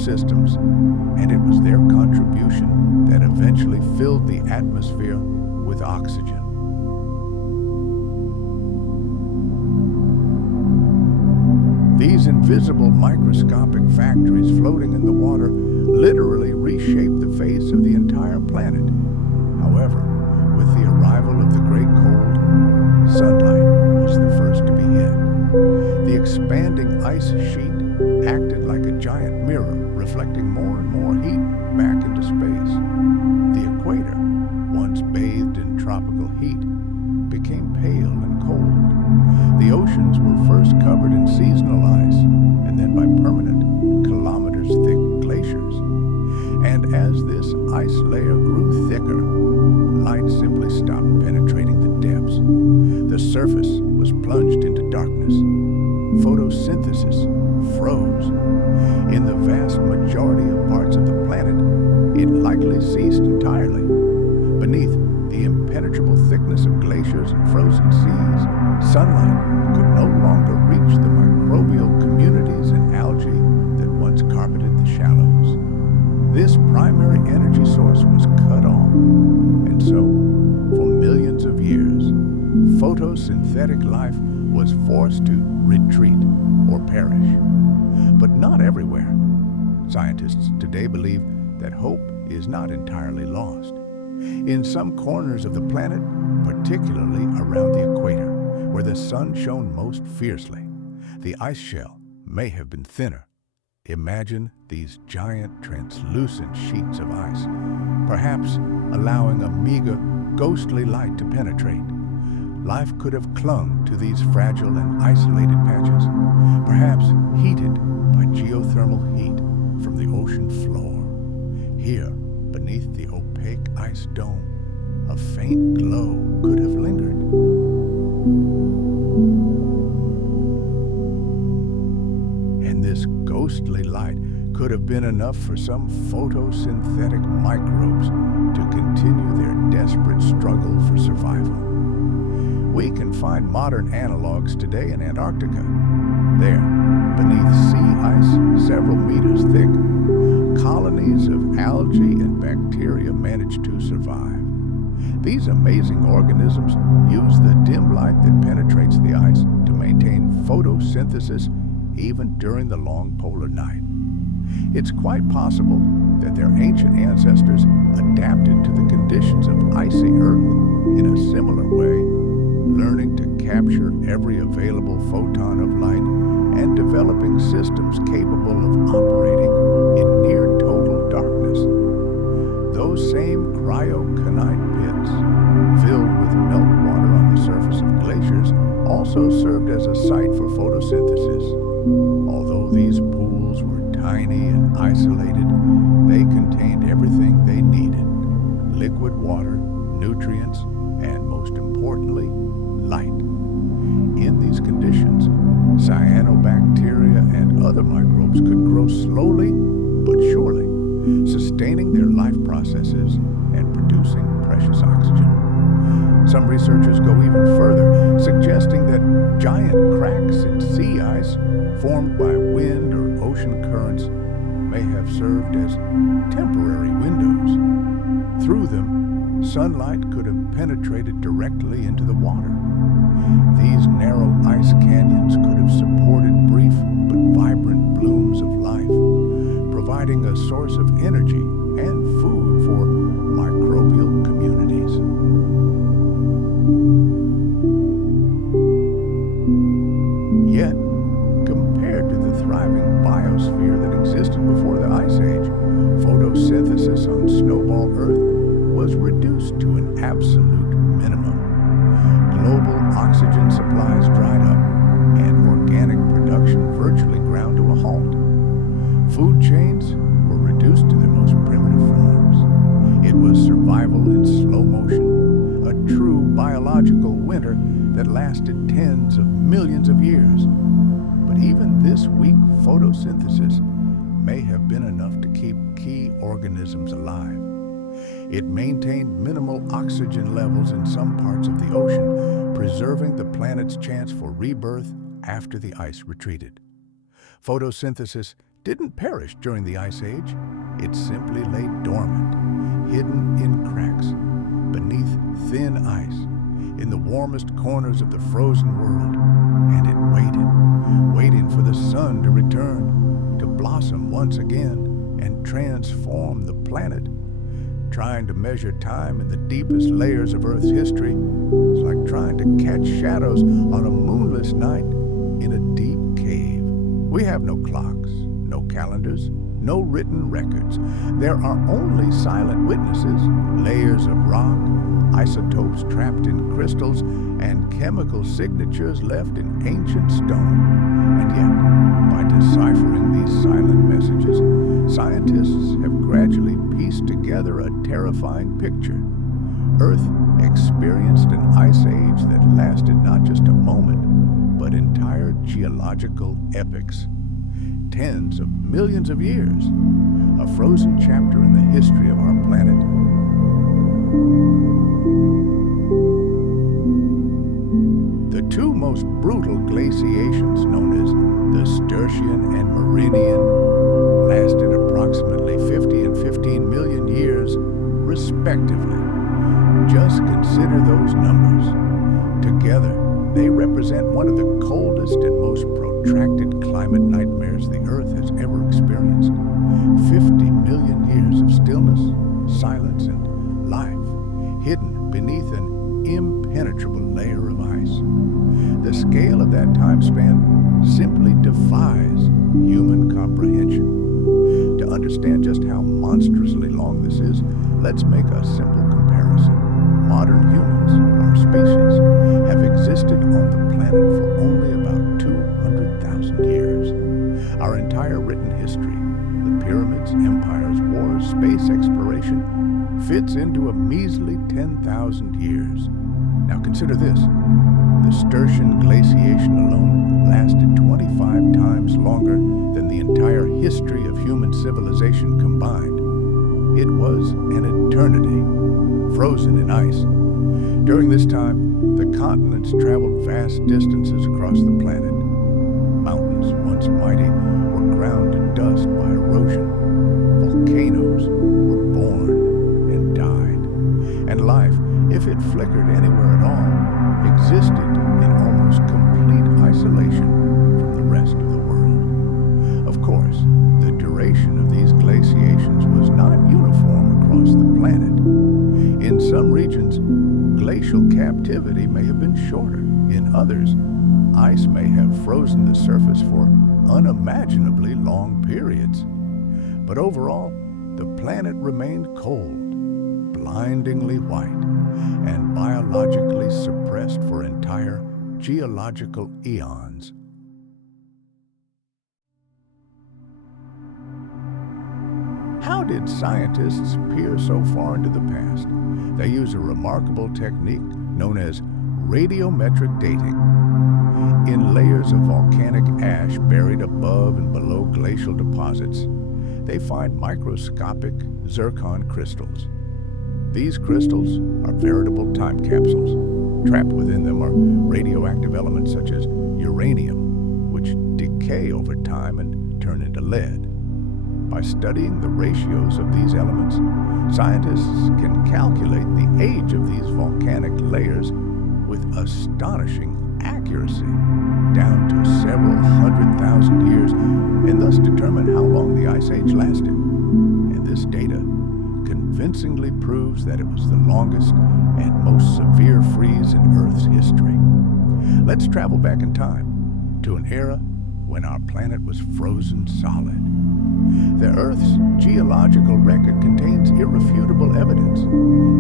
systems, and it was their contribution that eventually filled the atmosphere with oxygen. These invisible microscopic factories floating in the water literally reshaped the face of the entire planet. However, with the arrival of the Great Cold, sunlight was the first to be hit. The expanding ice sheet acted like a giant mirror, reflecting more and more heat back into space. The equator, once bathed in tropical heat, became pale and cold. The oceans were first covered in seasonal ice, and then by permanent, kilometers-thick glaciers. And as this ice layer grew thicker, light simply stopped penetrating the depths. The surface was plunged into darkness. Photosynthesis froze. In the vast majority of parts of the planet, it likely ceased entirely. Beneath the impenetrable thickness of glaciers and frozen seas, sunlight could no longer reach the microbial communities and algae that once carpeted the shallows. This primary energy source was cut off, and so, for millions of years, photosynthetic life was forced to retreat or perish. But not everywhere. Scientists today believe that hope is not entirely lost. In some corners of the planet, particularly around the equator, where the sun shone most fiercely, the ice shell may have been thinner. Imagine these giant translucent sheets of ice, perhaps allowing a meager, ghostly light to penetrate. Life could have clung to these fragile and isolated patches, perhaps heated by geothermal heat from the ocean floor. Here, beneath the opaque ice dome, a faint glow could have lingered. And this ghostly light could have been enough for some photosynthetic microbes to continue their desperate struggle for survival. We can find modern analogs today in Antarctica. There, beneath sea ice several meters thick, colonies of algae and bacteria manage to survive. These amazing organisms use the dim light that penetrates the ice to maintain photosynthesis even during the long polar night. It's quite possible that their ancient ancestors adapted to the conditions of icy Earth in a similar way, learning to capture every available photon of light and developing systems capable of operating in near total darkness. Those same cryoconite pits, filled with meltwater on the surface of glaciers, also served as a site for photosynthesis. Although these pools were tiny and isolated, they contained everything they needed: liquid water, nutrients, and most importantly, light. In these conditions, cyanobacteria and other microbes could grow slowly but surely, sustaining their life processes and producing precious oxygen. Some researchers go even further, suggesting that giant cracks in sea ice formed by wind or ocean currents may have served as temporary windows. Through them, sunlight could have penetrated directly into the water. These narrow ice canyons could have supported brief but vibrant blooms of life, providing a source of energy and food for microbial communities. Yet, compared to the thriving biosphere that existed before the Ice Age, photosynthesis on Snowball Earth was reduced to an absolute minimum. Global oxygen supplies dried up, and organic production virtually ground to a halt. Food chains were reduced to their most primitive forms. It was survival in slow motion, a true biological winter that lasted tens of millions of years. But even this weak photosynthesis may have been enough to keep key organisms alive. It maintained minimal oxygen levels in some parts of the ocean, preserving the planet's chance for rebirth after the ice retreated. Photosynthesis didn't perish during the Ice Age. It simply lay dormant, hidden in cracks, beneath thin ice, in the warmest corners of the frozen world. And it waited, waiting for the sun to return, to blossom once again and transform the planet. Trying to measure time in the deepest layers of Earth's history is like trying to catch shadows on a moonless night in a deep cave. We have no clocks, no calendars, no written records. There are only silent witnesses, layers of rock, isotopes trapped in crystals, and chemical signatures left in ancient stone. And yet, by deciphering these silent messages, scientists have gradually pieced together a terrifying picture. Earth experienced an ice age that lasted not just a moment, but entire geological epochs. Tens of millions of years, a frozen chapter in the history of our planet. The two most brutal glaciations, known as the Sturtian and Meridian, lasted approximately 50 and 15 million years, respectively. Just consider those numbers. Together, they represent one of the coldest and most protracted climate nightmares the Earth has ever experienced. 50 million years of stillness, silence, and life, hidden beneath an impenetrable layer of ice. The scale of that time span simply defies human comprehension. To understand just how monstrously long this is, let's make a simple comparison. Modern humans, our species, have existed on the planet for only about 200,000 years. Our entire written history, the pyramids, empires, wars, space exploration, fits into a measly 10,000 years. Now consider this. The Sturtian glaciation alone lasted 25 times longer than the entire history of human civilization combined. It was an eternity, frozen in ice. During this time, the continents traveled vast distances across the planet. Mountains, once mighty, were ground to dust by erosion. Volcanoes were born and died. And life, if it flickered anywhere at all, existed in almost complete isolation from the rest of the world. Of course, the duration of these glaciations was not uniform across the planet. In some regions, glacial captivity may have been shorter. In others, ice may have frozen the surface for unimaginably long periods. But overall, the planet remained cold, blindingly white, and biologically suppressed for entire geological eons. How did scientists peer so far into the past? They use a remarkable technique known as radiometric dating. In layers of volcanic ash buried above and below glacial deposits, they find microscopic zircon crystals. These crystals are veritable time capsules. Trapped within them are radioactive elements such as uranium, which decay over time and turn into lead. By studying the ratios of these elements, scientists can calculate the age of these volcanic layers with astonishing accuracy, down to several 100,000 years, and thus determine how long the Ice Age lasted. And this data convincingly proves that it was the longest and most severe freeze in Earth's history. Let's travel back in time to an era when our planet was frozen solid. The Earth's geological record contains irrefutable evidence.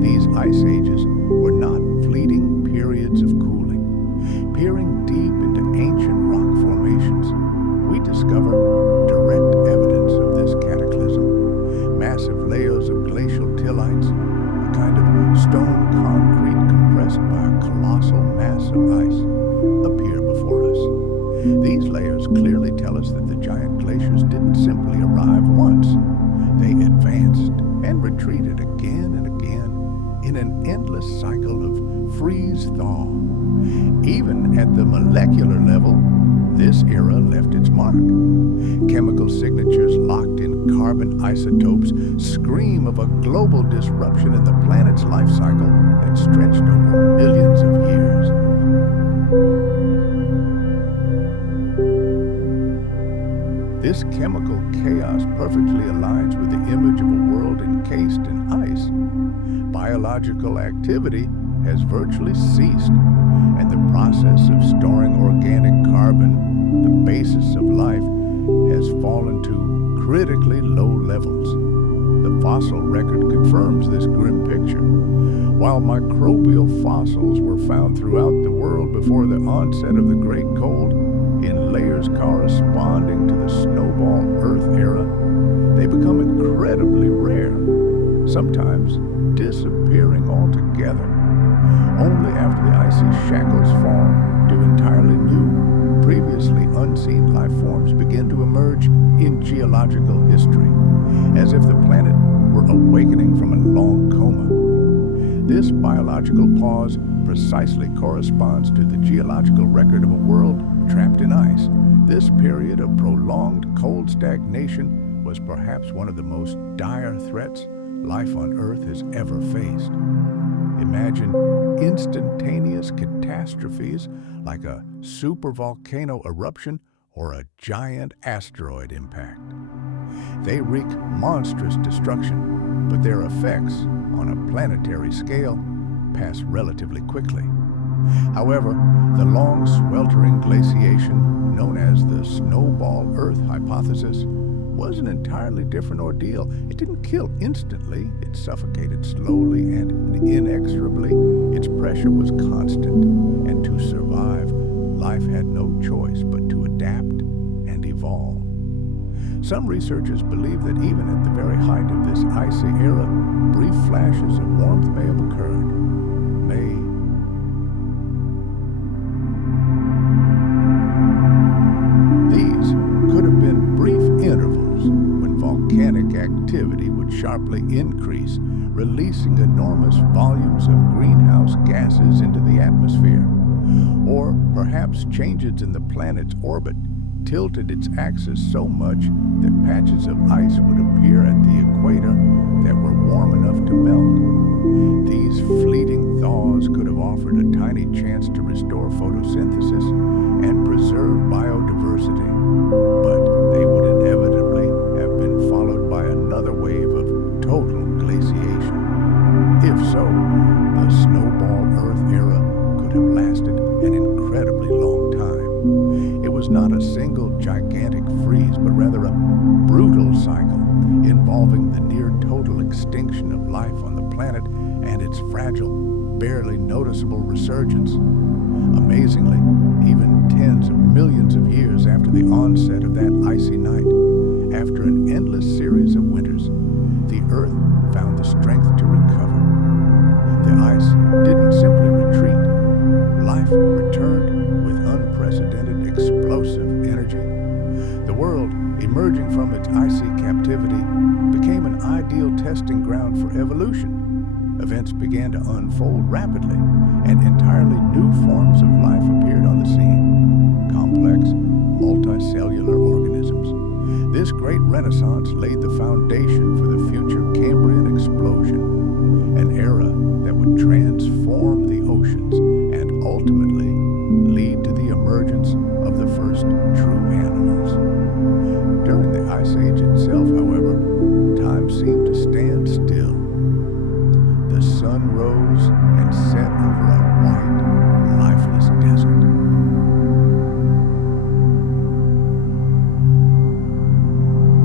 These ice ages were not fleeting periods of cooling. Peering deep into ancient rock formations, we discover direct evidence of this cataclysm. Massive layers of glacial tillites, a kind of stone concrete compressed by a colossal mass of ice, appear before us. These layers clearly tell us that the giant glaciers didn't simply arrive once. They advanced and retreated again and again in an endless cycle of freeze-thaw. Even at the molecular level, This era left its mark. Chemical signatures locked in carbon isotopes scream of a global disruption in the planet's life cycle that stretched over millions of years. This chemical chaos perfectly aligns with the image of a world encased in ice. Biological activity has virtually ceased, and the process of storing organic carbon, the basis of life, has fallen to critically low levels. The fossil record confirms this grim picture. While microbial fossils were found throughout the world before the onset of the Great Cold, in layers corresponding to the snowball Earth era, they become incredibly rare, sometimes disappearing altogether. Only after the icy shackles fall do entirely new, previously unseen life forms begin to emerge in geological history, as if the planet were awakening from a long coma. This biological pause precisely corresponds to the geological record of a world trapped in ice. This period of prolonged cold stagnation was perhaps one of the most dire threats life on Earth has ever faced. Imagine instantaneous catastrophes like a supervolcano eruption or a giant asteroid impact. They wreak monstrous destruction, but their effects on a planetary scale pass relatively quickly. However, the long sweltering glaciation known as the snowball Earth hypothesis was an entirely different ordeal. It didn't kill instantly, it suffocated slowly and inexorably. Its pressure was constant, and to survive, life had no choice but to adapt and evolve. Some researchers believe that even at the very height of this icy era, brief flashes of warmth may have occurred. These could have been brief intervals when volcanic activity would sharply increase, releasing enormous volumes of greenhouse gases into the atmosphere. Or perhaps changes in the planet's orbit tilted its axis so much that patches of ice would appear at the equator that were warm enough to melt. These fleeting thaws could have offered a tiny chance to restore photosynthesis and preserve biodiversity, but they would inevitably have been followed by another wave of total glaciation. If so, the snowball Earth era could have lasted an incredibly long time. It was not a single gigantic freeze, but rather a brutal cycle involving the near total extinction of life on the planet and its fragile, barely noticeable resurgence. Amazingly, even tens of millions of years after the onset of that icy night, after an endless series of winters, the Earth found the strength to recover. The ice didn't simply retreat. Life returned with unprecedented explosive energy. The world, emerging from its icy captivity, became an ideal testing ground for evolution. Events began to unfold rapidly, and entirely new forms of life appeared on the scene. Complex, multicellular organisms. This great renaissance laid the foundation for the future Cambrian explosion, an era that would transform the oceans and ultimately lead to the emergence of the first true animals. During the Ice Age itself, however, time seemed to stand still. The sun rose and set over a white, lifeless desert.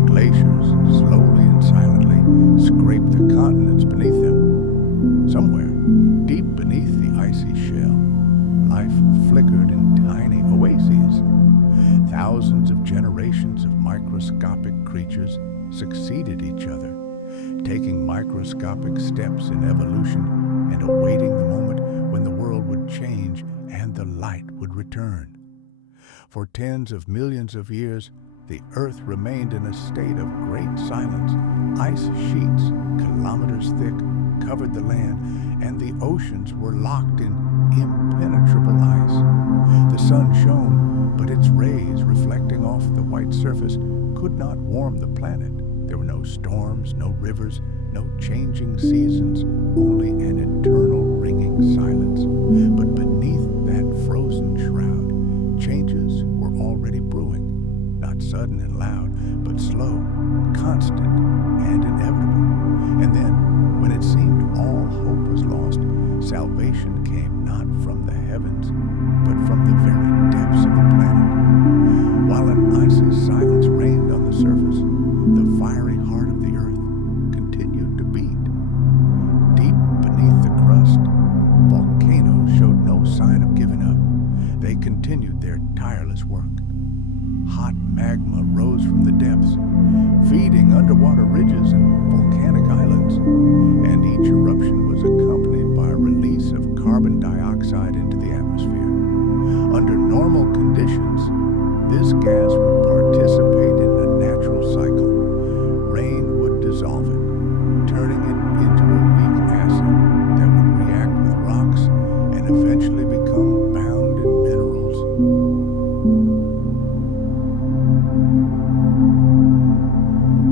Glaciers, slowly and silently, scraped the continents beneath them. Somewhere, deep beneath the icy shell, life flickered in tiny oases. Thousands of generations of microscopic creatures succeeded each other, taking microscopic steps in evolution and awaiting the moment when the world would change and the light would return. For tens of millions of years, the Earth remained in a state of great silence. Ice sheets, kilometers thick, covered the land, and the oceans were locked in impenetrable ice. The sun shone, but its rays surface could not warm the planet. There were no storms, no rivers, no changing seasons, only an eternal ringing silence. But beneath that frozen shroud, changes were already brewing, not sudden and loud, but slow, constant, and inevitable. And then, when it seemed all hope was lost, salvation came not from the heavens, but from the very depths of the planet. While an icy silence reigned on the surface, the fiery heart of the earth continued to beat. Deep beneath the crust, volcanoes showed no sign of giving up. They continued their tireless work. Hot magma rose from the depths, feeding underwater ridges and volcanic islands, and each eruption was accompanied by a release of carbon dioxide into the atmosphere. Under normal conditions, this gas would participate in a natural cycle. Rain would dissolve it, turning it into a weak acid that would react with rocks and eventually become bound in minerals.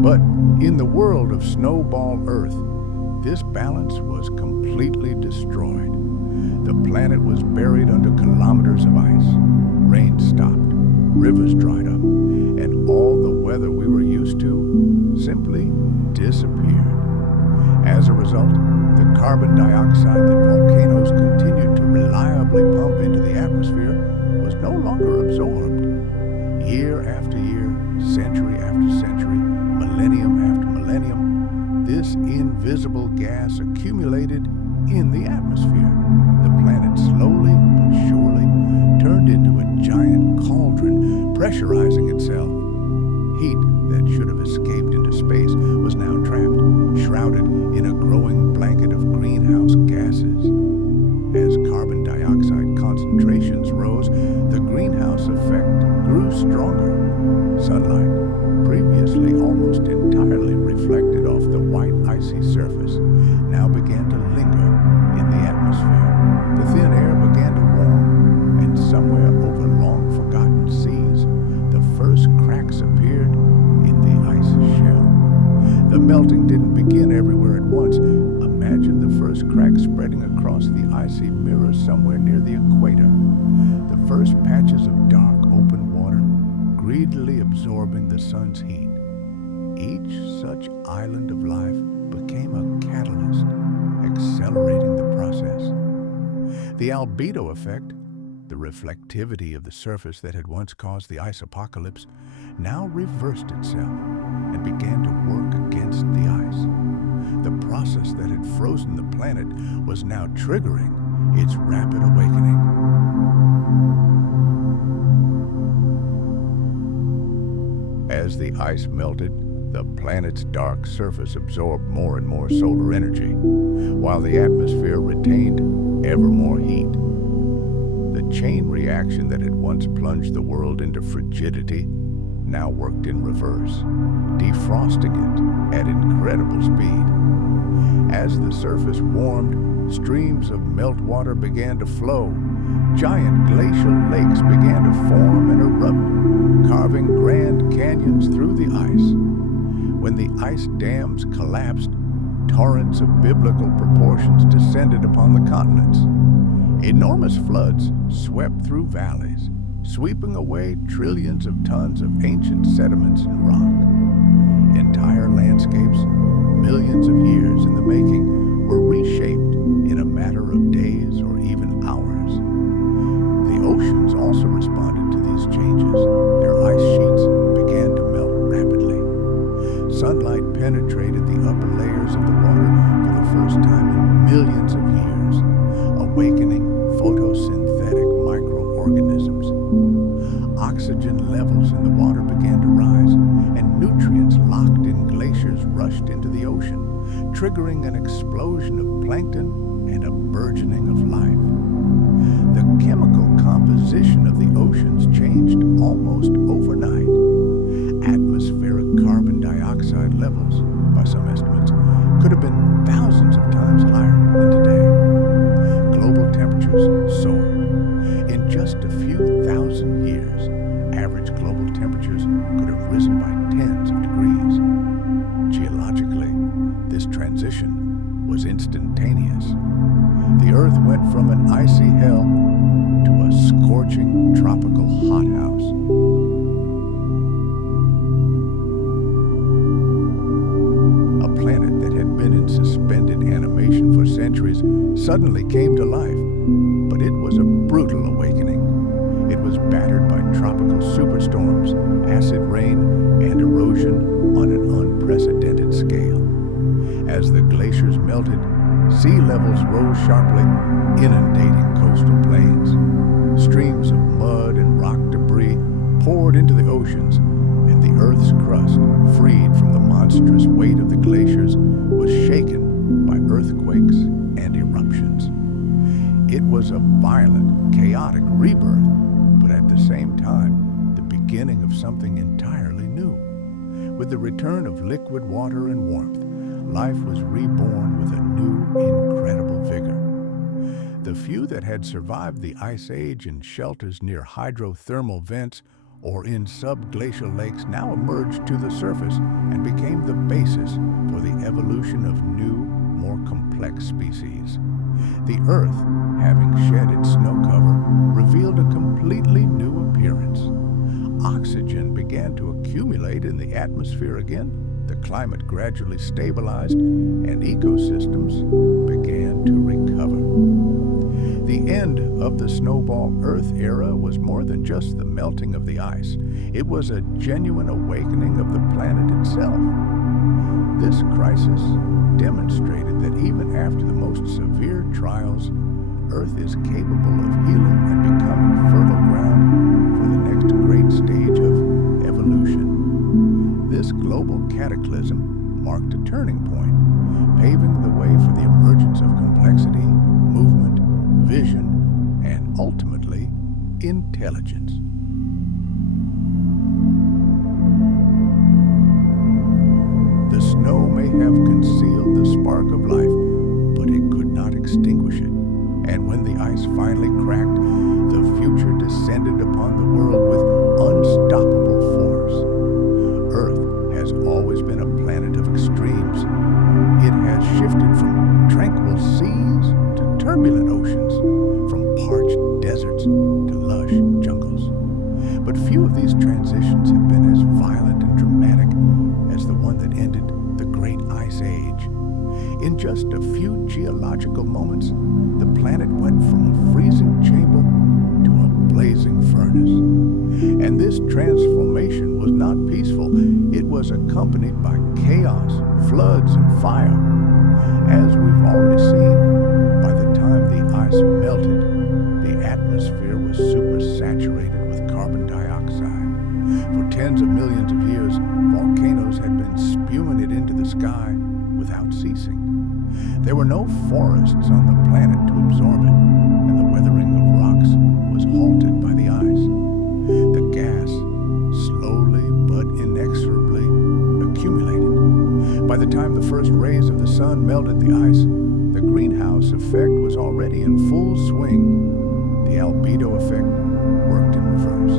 But in the world of Snowball Earth, this balance was completely destroyed. The planet was buried under kilometers of ice. Rain stopped, rivers dried up, and all the weather we were used to simply disappeared. As a result, the carbon dioxide that volcanoes continued to reliably pump into the atmosphere was no longer absorbed. Year after year, century after century, millennium after millennium, this invisible gas accumulated in the atmosphere. The planet slowly but surely turned into a giant cauldron, pressurizing itself. Heat that should have escaped into space was now trapped, shrouded in a growing blanket of greenhouse gases. As carbon dioxide concentrations rose, the greenhouse effect grew stronger. Sunlight, previously almost entirely reflected off the white icy surface, now began to linger in the atmosphere. The thin air began to warm, and somewhere over long-forgotten seas, the first cracks appeared in the ice shell. The melting didn't begin everywhere at once. Imagine the first cracks spreading across the icy mirror somewhere near the equator. The first patches of dark, open water, greedily absorbing the sun's heat. Each such island of life became a catalyst, accelerating the process. The albedo effect, the reflectivity of the surface that had once caused the ice apocalypse, now reversed itself and began to work against the ice. The process that had frozen the planet was now triggering its rapid awakening. As the ice melted, the planet's dark surface absorbed more and more solar energy, while the atmosphere retained ever more heat. The chain reaction that had once plunged the world into frigidity now worked in reverse, defrosting it at incredible speed. As the surface warmed, streams of meltwater began to flow. Giant glacial lakes began to form and erupt, carving grand canyons through the ice. When the ice dams collapsed, torrents of biblical proportions descended upon the continents. Enormous floods swept through valleys, sweeping away trillions of tons of ancient sediments and rock. Entire landscapes, millions of years in the making, were reshaped in a matter of days or even hours. The oceans also responded to these changes. Their ice sheets began to melt rapidly. Sunlight penetrated the upper layers of the water for the first time in millions of years, awakening photosynthetic microorganisms. Oxygen levels in the water began to rise, and nutrients locked in glaciers rushed into the ocean, triggering an explosion of plankton and a burgeoning of life. The chemical composition of the oceans changed almost overnight. Atmospheric carbon dioxide levels, by some estimates, could have been thousands of times higher than today. Global temperatures soared. In just a few thousand years, average global temperatures could have Earth went from an icy hell to a scorching tropical hothouse. A planet that had been in suspended animation for centuries suddenly came to life, but it was a brutal awakening. It was battered by tropical superstorms, acid rain, and erosion on an unprecedented scale. As the glaciers melted, sea levels rose sharply, inundating coastal plains. Streams of mud and rock debris poured into the oceans, and the Earth's crust, freed from the monstrous weight of the glaciers, was shaken by earthquakes and eruptions. It was a violent, chaotic rebirth, but at the same time, the beginning of something entirely new. With the return of liquid water and warmth, life was reborn with a new, incredible vigor. The few that had survived the Ice Age in shelters near hydrothermal vents or in subglacial lakes now emerged to the surface and became the basis for the evolution of new, more complex species. The Earth, having shed its snow cover, revealed a completely new appearance. Oxygen began to accumulate in the atmosphere again, the climate gradually stabilized, and ecosystems began to recover. The end of the snowball Earth era was more than just the melting of the ice. It was a genuine awakening of the planet itself. This crisis demonstrated that even after the most severe trials, Earth is capable of healing and becoming fertile ground for the next great stage of evolution. This global cataclysm marked a turning point, paving the way for the emergence of complexity, movement, vision, and ultimately, intelligence. The snow may have concealed the spark of life, but it could not extinguish it. And when the ice finally cracked, the future descended upon the world with unstoppable force. Earth has always been a planet of extremes. It has shifted from tranquil seas to turbulent oceans, from parched deserts to lush jungles. But few of these transitions have been as violent and dramatic as the one that ended the Great Ice Age. In just a few geological moments, the planet went from a freezing chamber to a blazing furnace. And this transformation was not peaceful. It was accompanied by chaos, floods, and fire. As we've already seen, by the time the ice melted, the atmosphere was supersaturated with carbon dioxide. For tens of millions of years, volcanoes had been spewing it into the sky without ceasing. There were no forests on the planet to absorb it, and the weathering of rocks was halted by the ice. The gas slowly but inexorably accumulated. By the time the first rays of the sun melted the ice, the greenhouse effect was already in full swing. The albedo effect worked in reverse.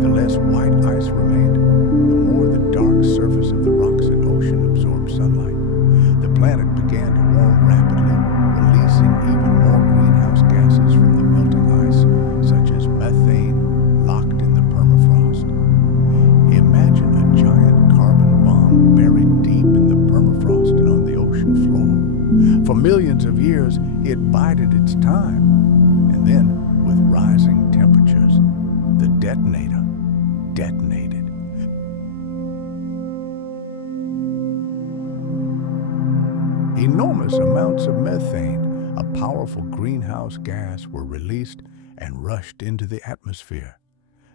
The less white ice remained, the more the dark surface of the rocks and ocean absorbed sunlight. The planet began to warm rapidly, releasing even more greenhouse gases from the melting ice, such as methane locked in the permafrost. Imagine a giant carbon bomb buried deep in the permafrost and on the ocean floor. For millions of years, it bided its time, and then, with rising temperatures, the detonator detonated. Enormous amounts of methane, a powerful greenhouse gas, were released and rushed into the atmosphere.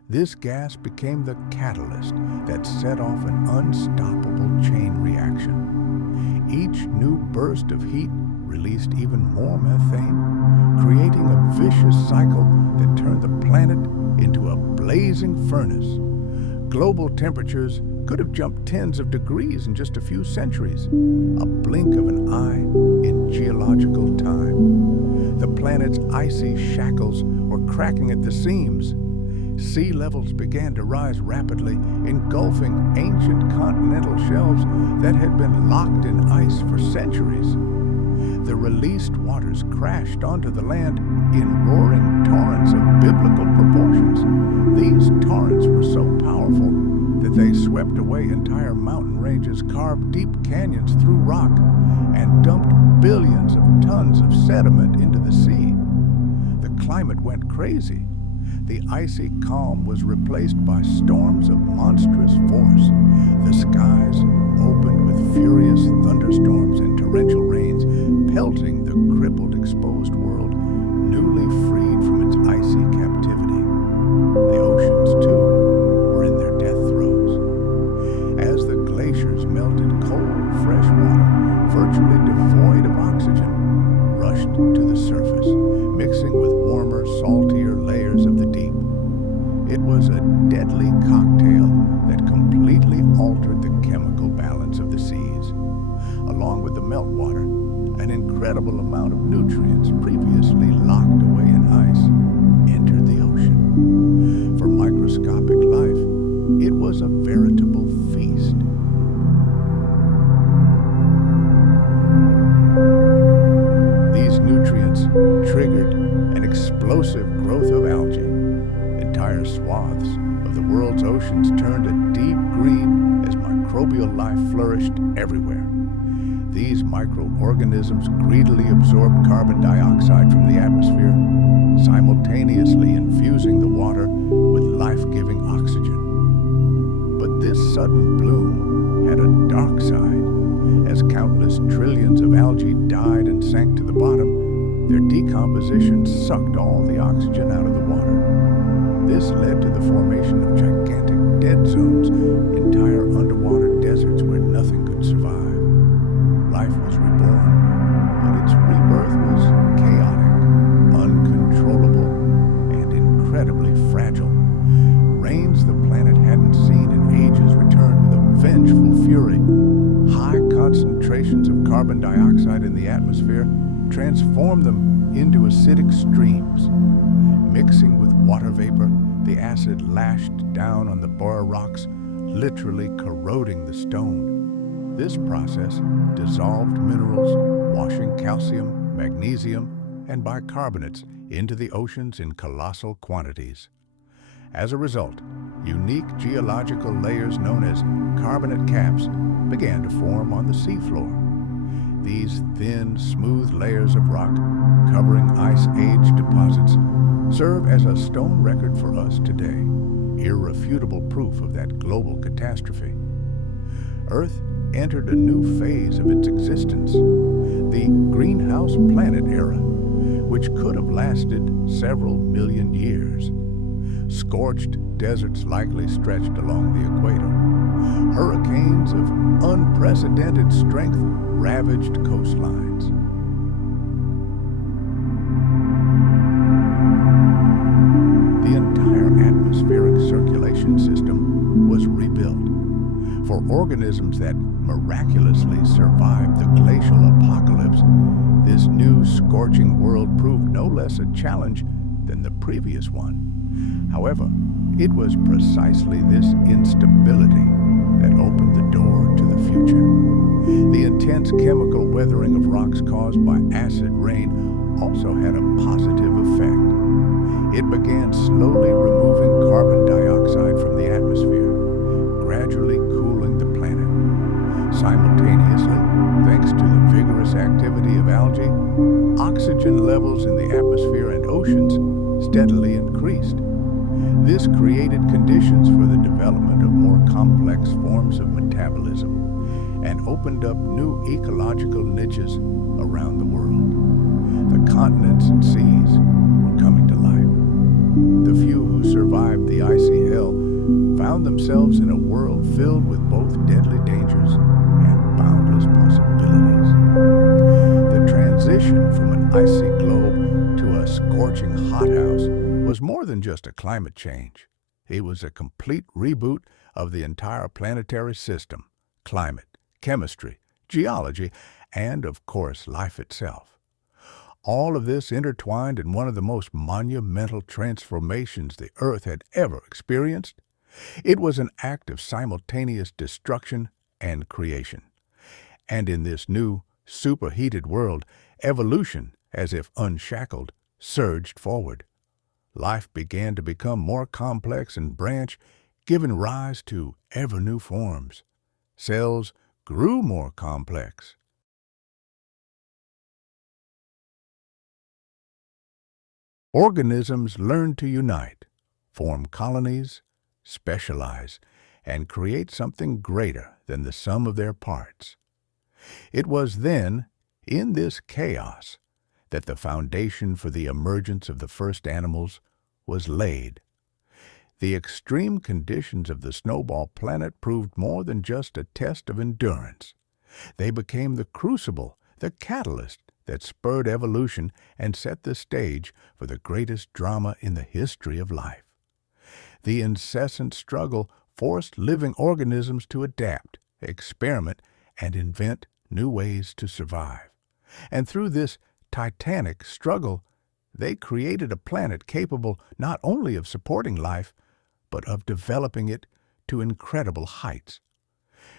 This gas became the catalyst that set off an unstoppable chain reaction. Each new burst of heat released even more methane, creating a vicious cycle that turned the planet into a blazing furnace. Global temperatures could have jumped tens of degrees in just a few centuries, a blink of an eye in geological time. The planet's icy shackles were cracking at the seams. Sea levels began to rise rapidly, engulfing ancient continental shelves that had been locked in ice for centuries. The released waters crashed onto the land in roaring torrents of biblical proportions. These torrents were so powerful that they swept away entire mountain ranges, carved deep canyons through rock, and dumped billions of tons of sediment into the sea. The climate went crazy. The icy calm was replaced by storms of monstrous force. The skies opened with furious thunderstorms and torrential rains, pelting the crippled, exposed world, newly freed from its icy captivity. The oceans, too, were in their death throes. As the glaciers melted, cold, fresh water, virtually devoid of oxygen, rushed to the surface, mixing with warmer, saltier layers of the deep. It was a deadly cocktail that completely altered the chemical balance of the seas. Along with the meltwater, an incredible amount of nutrients previously locked away in ice entered the ocean. For microscopic life, it was a veritable feast. These nutrients triggered an explosive growth of algae. Entire swaths of the world's oceans turned a deep green as microbial life flourished everywhere. These microorganisms greedily absorbed carbon dioxide from the atmosphere, simultaneously infusing the water with life-giving oxygen. But this sudden bloom had a dark side. As countless trillions of algae died and sank to the bottom, their decomposition sucked all the oxygen out of the water. This led to the formation of gigantic dead zones, entire underwater deserts where nothing could survive. Life was reborn, but its rebirth was chaotic, uncontrollable, and incredibly fragile. Rains the planet hadn't seen in ages returned with a vengeful fury. High concentrations of carbon dioxide in the atmosphere transformed them into acidic streams. Mixing with water vapor, the acid lashed down on the Bora rocks, literally corroding the stone. This process dissolved minerals, washing calcium, magnesium, and bicarbonates into the oceans in colossal quantities. As a result, unique geological layers known as carbonate caps began to form on the seafloor. These thin, smooth layers of rock, covering ice-age deposits, serve as a stone record for us today, irrefutable proof of that global catastrophe. Earth entered a new phase of its existence, the greenhouse planet era, which could have lasted several million years. Scorched deserts likely stretched along the equator. Hurricanes of unprecedented strength ravaged coastlines. The entire atmospheric circulation system was rebuilt. For organisms that miraculously survived the glacial apocalypse, this new scorching world proved no less a challenge than the previous one. However, it was precisely this instability that opened the door to the future. The intense chemical weathering of rocks caused by acid rain also had a positive effect. It began slowly removing carbon dioxide from the atmosphere, gradually cooling the planet. Simultaneously, thanks to the vigorous activity of algae, oxygen levels in the atmosphere and oceans steadily increased. This created conditions for the development of more complex forms of metabolism and opened up new ecological niches around the world. The continents and seas were coming to life. The few who survived the icy hell found themselves in a world filled with both deadly dangers and boundless possibilities. The transition from an icy globe to a scorching hothouse was more than just a climate change. It was a complete reboot of the entire planetary system, climate, chemistry, geology, and, of course, life itself. All of this intertwined in one of the most monumental transformations the Earth had ever experienced. It was an act of simultaneous destruction and creation. And in this new, superheated world, evolution, as if unshackled, surged forward. Life began to become more complex and branch, giving rise to ever new forms. Cells grew more complex. Organisms learned to unite, form colonies, specialize, and create something greater than the sum of their parts. It was then, in this chaos, that the foundation for the emergence of the first animals was laid. The extreme conditions of the snowball planet proved more than just a test of endurance. They became the crucible, the catalyst that spurred evolution and set the stage for the greatest drama in the history of life. The incessant struggle forced living organisms to adapt, experiment, and invent new ways to survive. And through this titanic struggle, they created a planet capable not only of supporting life, but of developing it to incredible heights.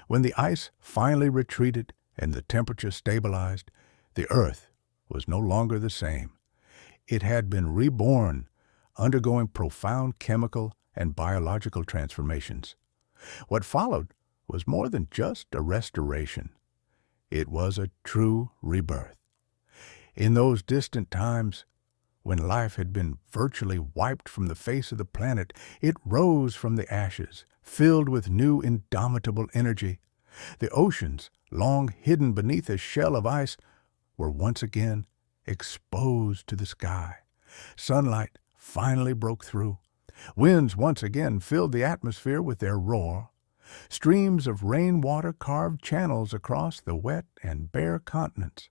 When the ice finally retreated and the temperature stabilized, the Earth was no longer the same. It had been reborn, undergoing profound chemical and biological transformations. What followed was more than just a restoration. It was a true rebirth. In those distant times, when life had been virtually wiped from the face of the planet, it rose from the ashes, filled with new indomitable energy. The oceans, long hidden beneath a shell of ice, were once again exposed to the sky. Sunlight finally broke through. Winds once again filled the atmosphere with their roar. Streams of rainwater carved channels across the wet and bare continents.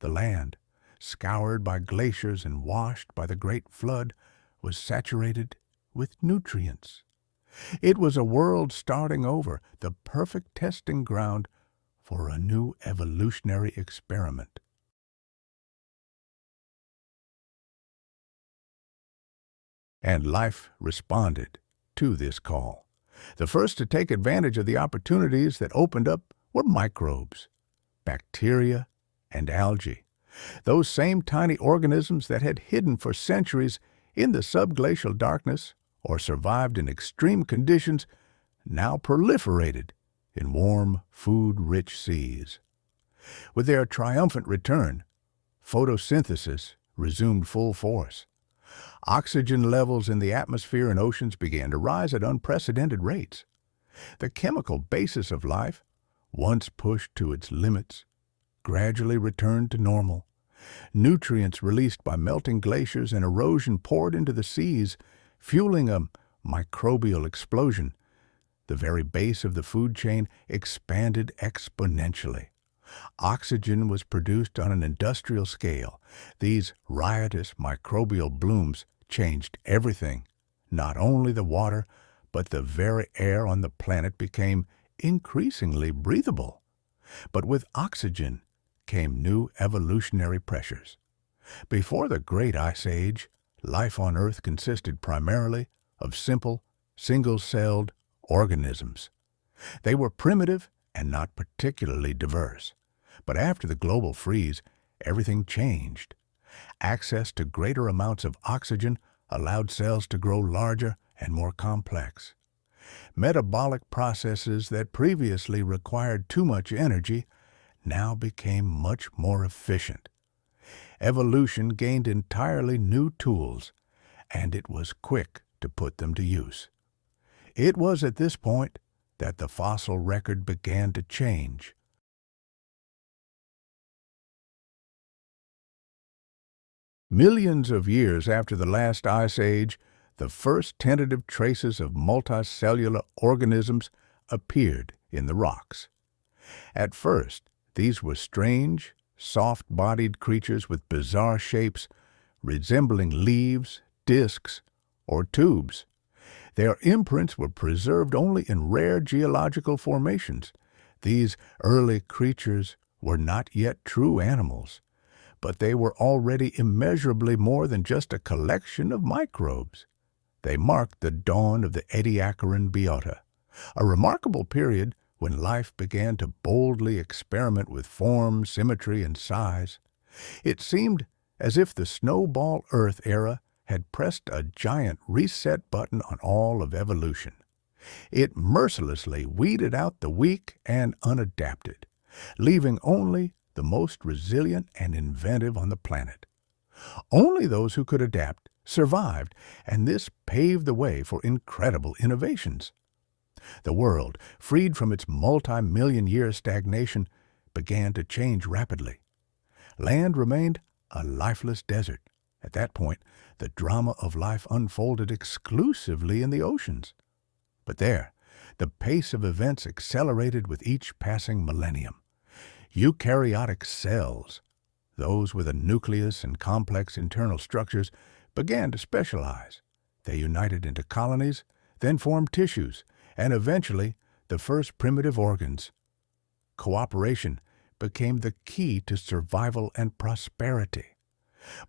The land, scoured by glaciers and washed by the great flood, was saturated with nutrients. It was a world starting over, the perfect testing ground for a new evolutionary experiment. And life responded to this call. The first to take advantage of the opportunities that opened up were microbes, bacteria, and algae. Those same tiny organisms that had hidden for centuries in the subglacial darkness or survived in extreme conditions now proliferated in warm, food-rich seas. With their triumphant return, photosynthesis resumed full force. Oxygen levels in the atmosphere and oceans began to rise at unprecedented rates. The chemical basis of life, once pushed to its limits, gradually returned to normal. Nutrients released by melting glaciers and erosion poured into the seas, fueling a microbial explosion. The very base of the food chain expanded exponentially. Oxygen was produced on an industrial scale. These riotous microbial blooms changed everything. Not only the water, but the very air on the planet became increasingly breathable. But with oxygen came new evolutionary pressures. Before the Great Ice Age, life on Earth consisted primarily of simple, single-celled organisms. They were primitive and not particularly diverse. But after the global freeze, everything changed. Access to greater amounts of oxygen allowed cells to grow larger and more complex. Metabolic processes that previously required too much energy now became much more efficient. Evolution gained entirely new tools, and it was quick to put them to use. It was at this point that the fossil record began to change. Millions of years after the last ice age, the first tentative traces of multicellular organisms appeared in the rocks. At first, these were strange, soft-bodied creatures with bizarre shapes, resembling leaves, discs, or tubes. Their imprints were preserved only in rare geological formations. These early creatures were not yet true animals, but they were already immeasurably more than just a collection of microbes. They marked the dawn of the Ediacaran Biota, a remarkable period when life began to boldly experiment with form, symmetry, and size. It seemed as if the snowball Earth era had pressed a giant reset button on all of evolution. It mercilessly weeded out the weak and unadapted, leaving only the most resilient and inventive on the planet. Only those who could adapt survived, and this paved the way for incredible innovations. The world, freed from its multi-million-year stagnation, began to change rapidly. Land remained a lifeless desert. At that point, the drama of life unfolded exclusively in the oceans. But there, the pace of events accelerated with each passing millennium. Eukaryotic cells, those with a nucleus and complex internal structures, began to specialize. They united into colonies, then formed tissues, and eventually the first primitive organs. Cooperation became the key to survival and prosperity.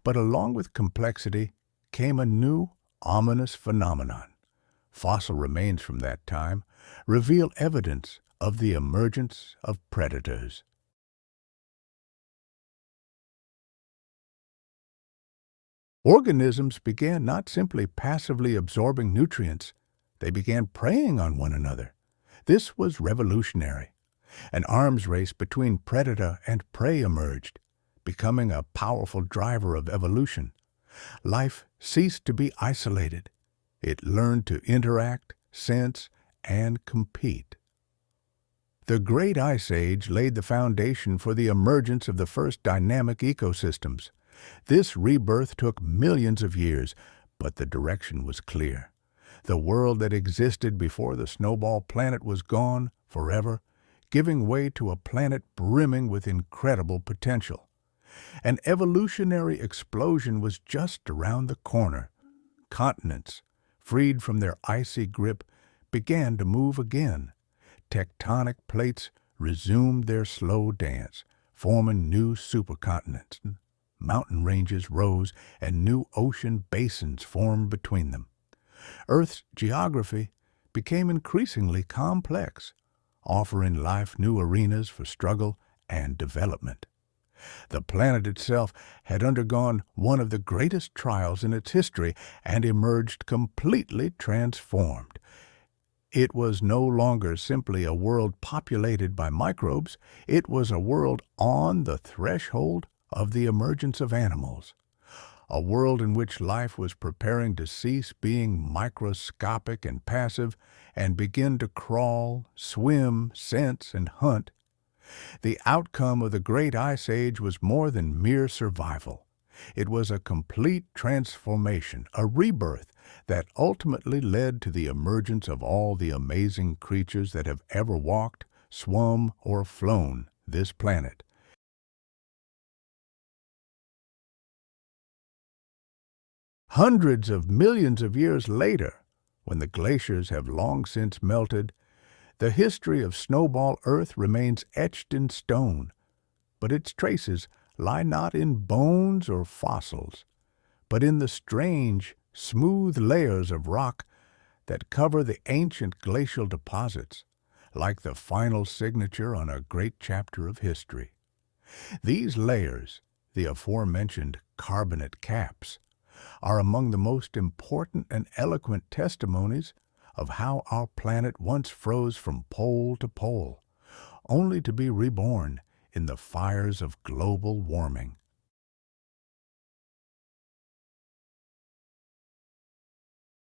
But along with complexity came a new, ominous phenomenon. Fossil remains from that time reveal evidence of the emergence of predators. Organisms began not simply passively absorbing nutrients, they began preying on one another. This was revolutionary. An arms race between predator and prey emerged, becoming a powerful driver of evolution. Life ceased to be isolated. It learned to interact, sense, and compete. The Great Ice Age laid the foundation for the emergence of the first dynamic ecosystems. This rebirth took millions of years, but the direction was clear. The world that existed before the snowball planet was gone forever, giving way to a planet brimming with incredible potential. An evolutionary explosion was just around the corner. Continents, freed from their icy grip, began to move again. Tectonic plates resumed their slow dance, forming new supercontinents. Mountain ranges rose, and new ocean basins formed between them. Earth's geography became increasingly complex, offering life new arenas for struggle and development. The planet itself had undergone one of the greatest trials in its history and emerged completely transformed. It was no longer simply a world populated by microbes, it was a world on the threshold of the emergence of animals. A world in which life was preparing to cease being microscopic and passive and begin to crawl, swim, sense, and hunt. The outcome of the Great Ice Age was more than mere survival. It was a complete transformation, a rebirth that ultimately led to the emergence of all the amazing creatures that have ever walked, swum, or flown this planet. Hundreds of millions of years later, when the glaciers have long since melted, the history of snowball Earth remains etched in stone, but its traces lie not in bones or fossils, but in the strange, smooth layers of rock that cover the ancient glacial deposits, like the final signature on a great chapter of history. These layers, the aforementioned carbonate caps, are among the most important and eloquent testimonies of how our planet once froze from pole to pole, only to be reborn in the fires of global warming.